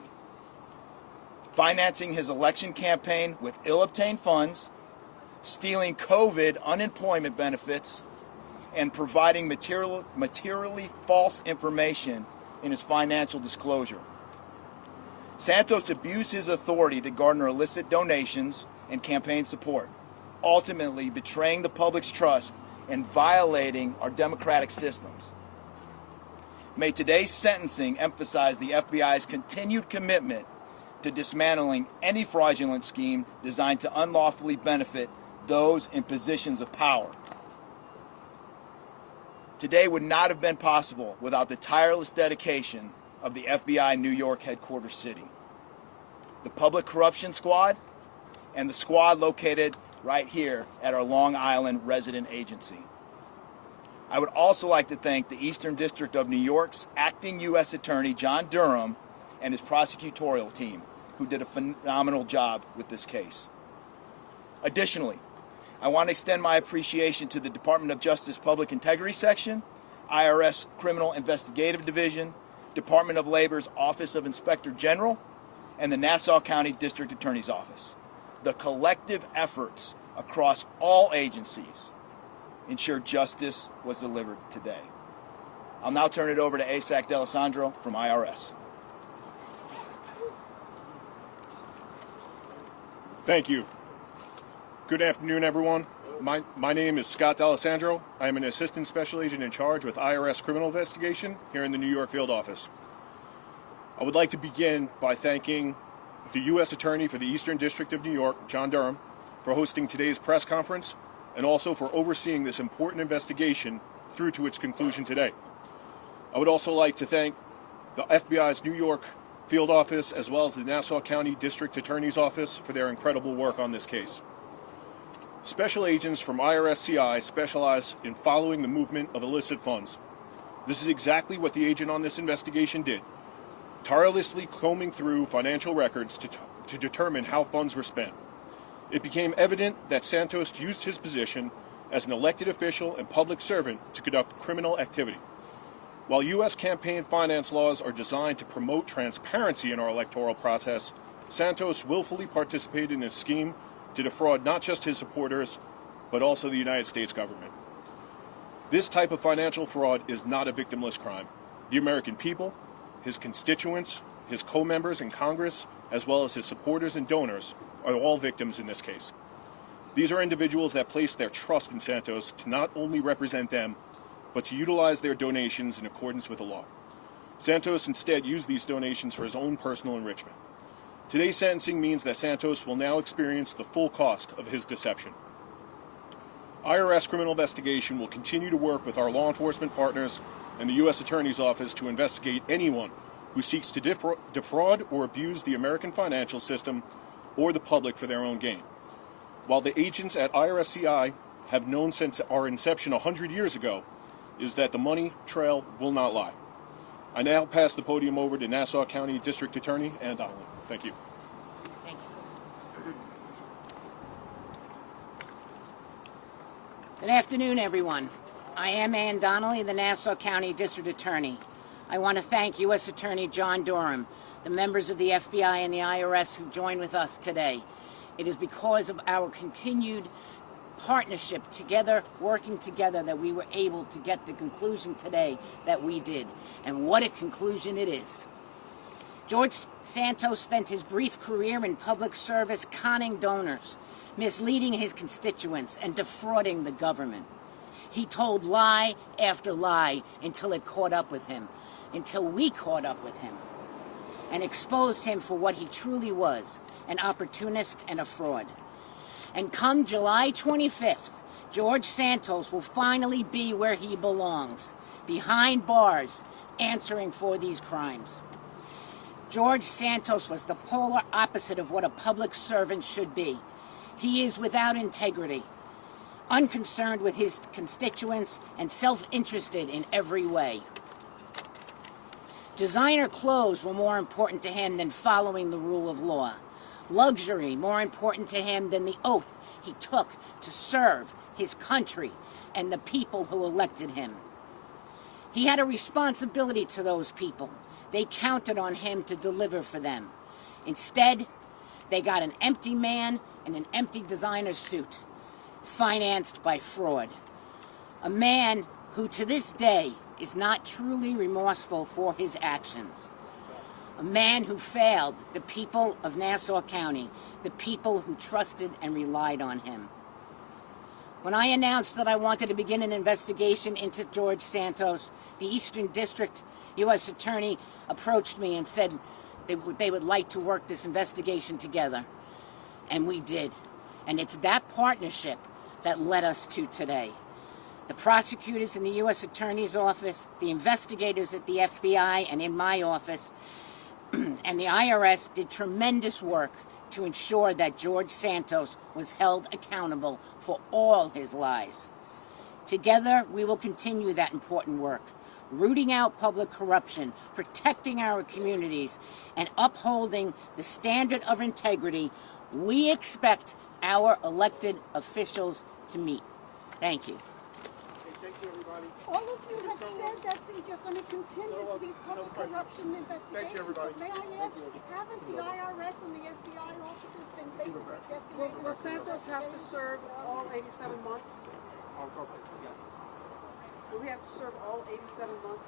financing his election campaign with ill-obtained funds, stealing COVID unemployment benefits, and providing materially false information in his financial disclosure. Santos abused his authority to garner illicit donations and campaign support, ultimately betraying the public's trust and violating our democratic systems. May today's sentencing emphasize the FBI's continued commitment to dismantling any fraudulent scheme designed to unlawfully benefit those in positions of power. Today would not have been possible without the tireless dedication of the FBI New York headquarters city, the Public Corruption Squad, and the squad located right here at our Long Island resident agency. I would also like to thank the Eastern District of New York's acting U.S. Attorney John Durham and his prosecutorial team, who did a phenomenal job with this case. Additionally, I want to extend my appreciation to the Department of Justice Public Integrity Section, IRS Criminal Investigative Division, Department of Labor's Office of Inspector General, and the Nassau County District Attorney's Office. The collective efforts across all agencies ensured justice was delivered today. I'll now turn it over to ASAC D'Alessandro from IRS. Thank you. Good afternoon, everyone. My name is Scott D'Alessandro. I am an Assistant Special Agent in Charge with IRS Criminal Investigation here in the New York Field Office. I would like to begin by thanking the U.S. Attorney for the Eastern District of New York, John Durham, for hosting today's press conference and also for overseeing this important investigation through to its conclusion today. I would also like to thank the FBI's New York Field Office as well as the Nassau County District Attorney's Office for their incredible work on this case. Special agents from IRS-CI specialize in following the movement of illicit funds. This is exactly what the agent on this investigation did, tirelessly combing through financial records to determine how funds were spent. It became evident that Santos used his position as an elected official and public servant to conduct criminal activity. While U.S. campaign finance laws are designed to promote transparency in our electoral process, Santos willfully participated in a scheme to defraud not just his supporters, but also the United States government. This type of financial fraud is not a victimless crime. The American people, his constituents, his co-members in Congress, as well as his supporters and donors, are all victims in this case. These are individuals that place their trust in Santos to not only represent them, but to utilize their donations in accordance with the law. Santos instead used these donations for his own personal enrichment. Today's sentencing means that Santos will now experience the full cost of his deception. IRS Criminal Investigation will continue to work with our law enforcement partners and the U.S. Attorney's Office to investigate anyone who seeks to defraud or abuse the American financial system or the public for their own gain. While the agents at IRSCI have known since our inception 100 years ago, is that the money trail will not lie. I now pass the podium over to Nassau County District Attorney Ann Donnelly. Thank you. Good afternoon, everyone. I am Ann Donnelly, the Nassau County District Attorney. I want to thank U.S. Attorney John Durham, the members of the FBI and the IRS who joined with us today. It is because of our continued partnership together, working together, that we were able to get the conclusion today that we did. And what a conclusion it is. George Santos spent his brief career in public service conning donors, misleading his constituents, and defrauding the government. He told lie after lie until it caught up with him, until we caught up with him, and exposed him for what he truly was, an opportunist and a fraud. And come July 25th, George Santos will finally be where he belongs, behind bars, answering for these crimes. George Santos was the polar opposite of what a public servant should be. He is without integrity, unconcerned with his constituents, and self-interested in every way. Designer clothes were more important to him than following the rule of law. Luxury more important to him than the oath he took to serve his country and the people who elected him. He had a responsibility to those people. They counted on him to deliver for them. Instead, they got an empty man in an empty designer suit, financed by fraud. A man who to this day is not truly remorseful for his actions. A man who failed the people of Nassau County, the people who trusted and relied on him. When I announced that I wanted to begin an investigation into George Santos, the Eastern District U.S. Attorney approached me and said they would like to work this investigation together. And we did. And it's that partnership that led us to today. The prosecutors in the U.S. Attorney's Office, the investigators at the FBI and in my office, and the IRS did tremendous work to ensure that George Santos was held accountable for all his lies. Together, we will continue that important work, rooting out public corruption, protecting our communities, and upholding the standard of integrity we expect our elected officials to meet. Thank you. All of you have said that you're going to continue these public corruption investigations. Thank you, everybody. May I ask, haven't the IRS and the FBI officers been basically guesstimating? Will Santos have to serve all 87 months? Will he have to serve all 87 months?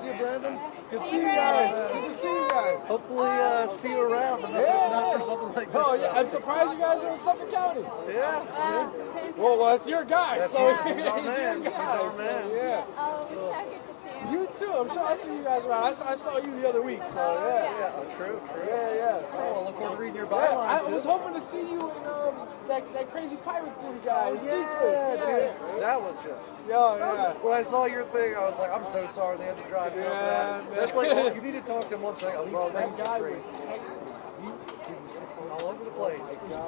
See you, Brandon. Good to see you guys. Good to see you guys. Hopefully, see you around, but not for something like this. Oh, yeah. I'm surprised you guys are in Suffolk County. Yeah. Well, it's your guy. That's so he's our man. He's our man. Yeah. You too. I'm sure I see you guys around. I saw you the other week, so yeah. Oh, true. Yeah. So I look forward to reading your byline. I was hoping to see you in that crazy pirate movie guy. Dude. That was just. Yeah. When I saw your thing, I was like, I'm so sorry they had to drive me over that. That's like, oh, you need to talk to him once. Like, bro, that guy was excellent. He was excellent all over the place. It was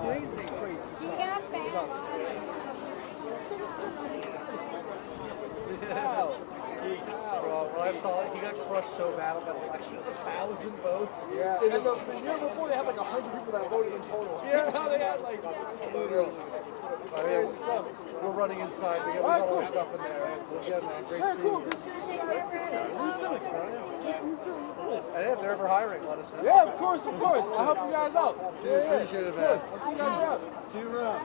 crazy. Wow. When I saw it, he got crushed so bad on that election. It was 1,000 votes. Yeah. And the year before, they had like 100 people that voted in total. Yeah. Now they had like literally. Crazy stuff. We're running inside. We got all our stuff in there. Well, yeah, man. Great to see you. Good seeing you guys. You too. You too. And if they're ever hiring, let us know. Yeah, of course. I'll help you guys out. Appreciate it, man. I'll see you guys around. See you around.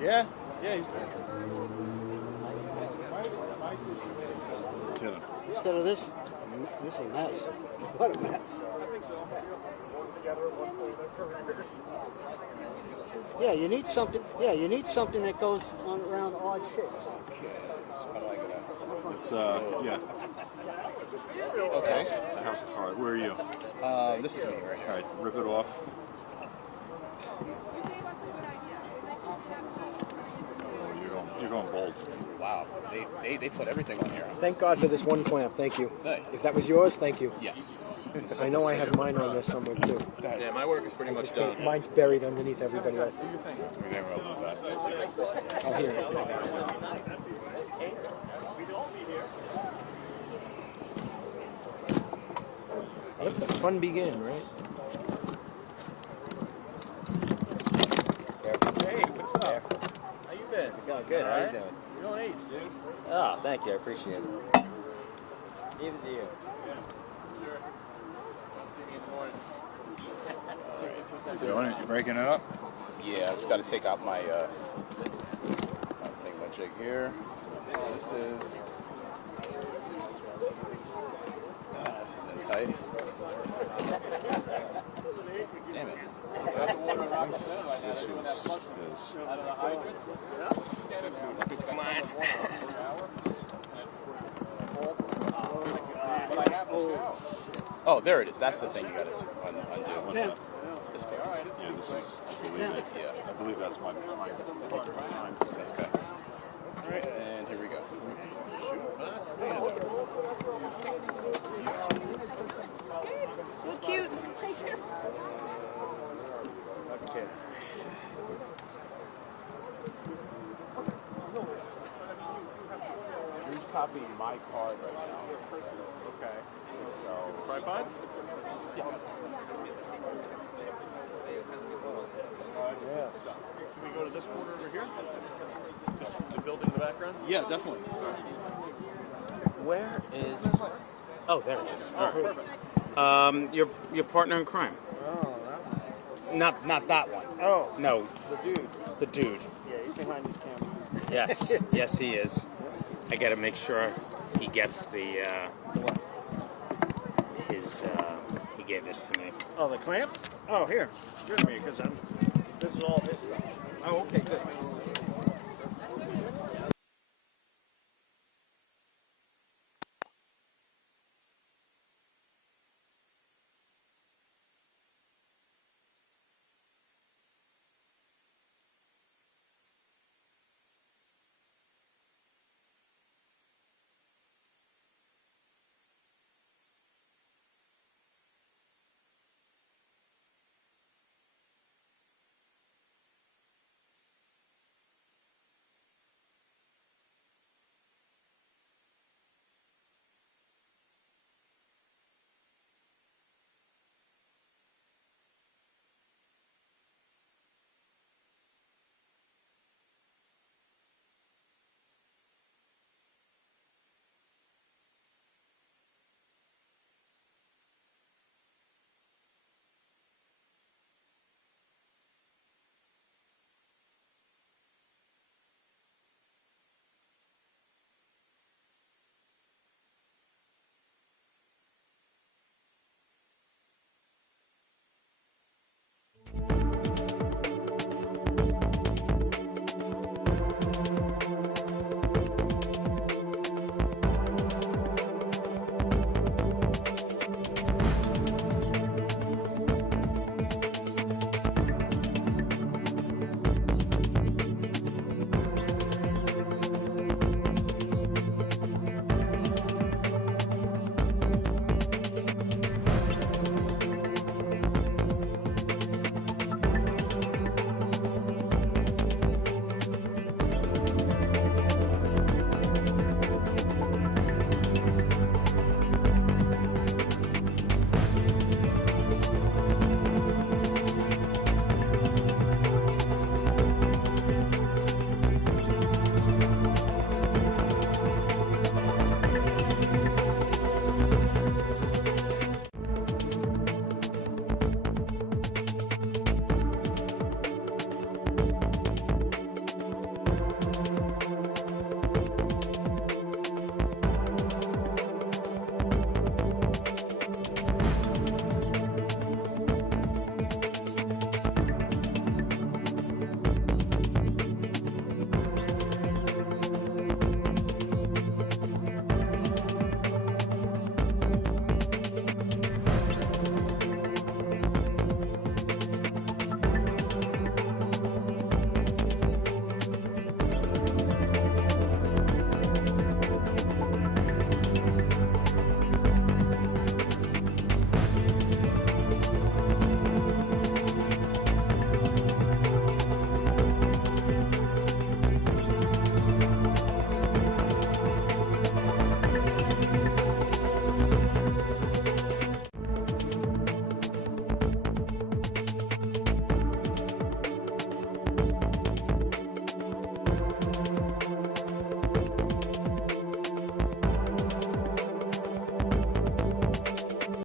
Yeah, yeah, he's instead of this a mess. What a mess. Yeah, you need something. Yeah, you need something that goes on around odd shapes. It's yeah. Okay. It's a house of cards. Where are you? This is me right here. All right, rip it off. Oh, you're going bold. Wow, they put everything on here. Thank God for this one clamp. Thank you. If that was yours, thank you. Yes. I know I have mine on there somewhere too. Yeah, my work is pretty much done. Mine's buried underneath everybody else's. We never will do that. I'll hear it. Let the fun begin, right? Hey, what's up? How you been? Going good. How you doing? You're on age, dude. Oh, thank you. I appreciate it. Even to you. You doing it? You breaking it up? Yeah, I just got to take out my thingamajig here. This is in tight. Damn it. This was Come on. Oh, there it is. That's the thing you got to undo. What's that? This part. Yeah, this is. I believe that's my paper behind. Okay. All right, and here we go. Look cute. Okay. Drew's copying my card right now. Okay. So Tripod? Yeah. Yes. Can we go to this corner over here? Just the building in the background? Yeah, definitely. Where is? Oh, there it is. Oh, perfect. Your partner in crime. Oh, that one. Not that one. Oh. No, The dude. the dude. Yeah, he's behind this camera. Yes, yes, he is. I got to make sure he gets the he gave this to me. Oh, the clamp? Oh, here. Give me, because this is all his stuff. Oh, okay, good.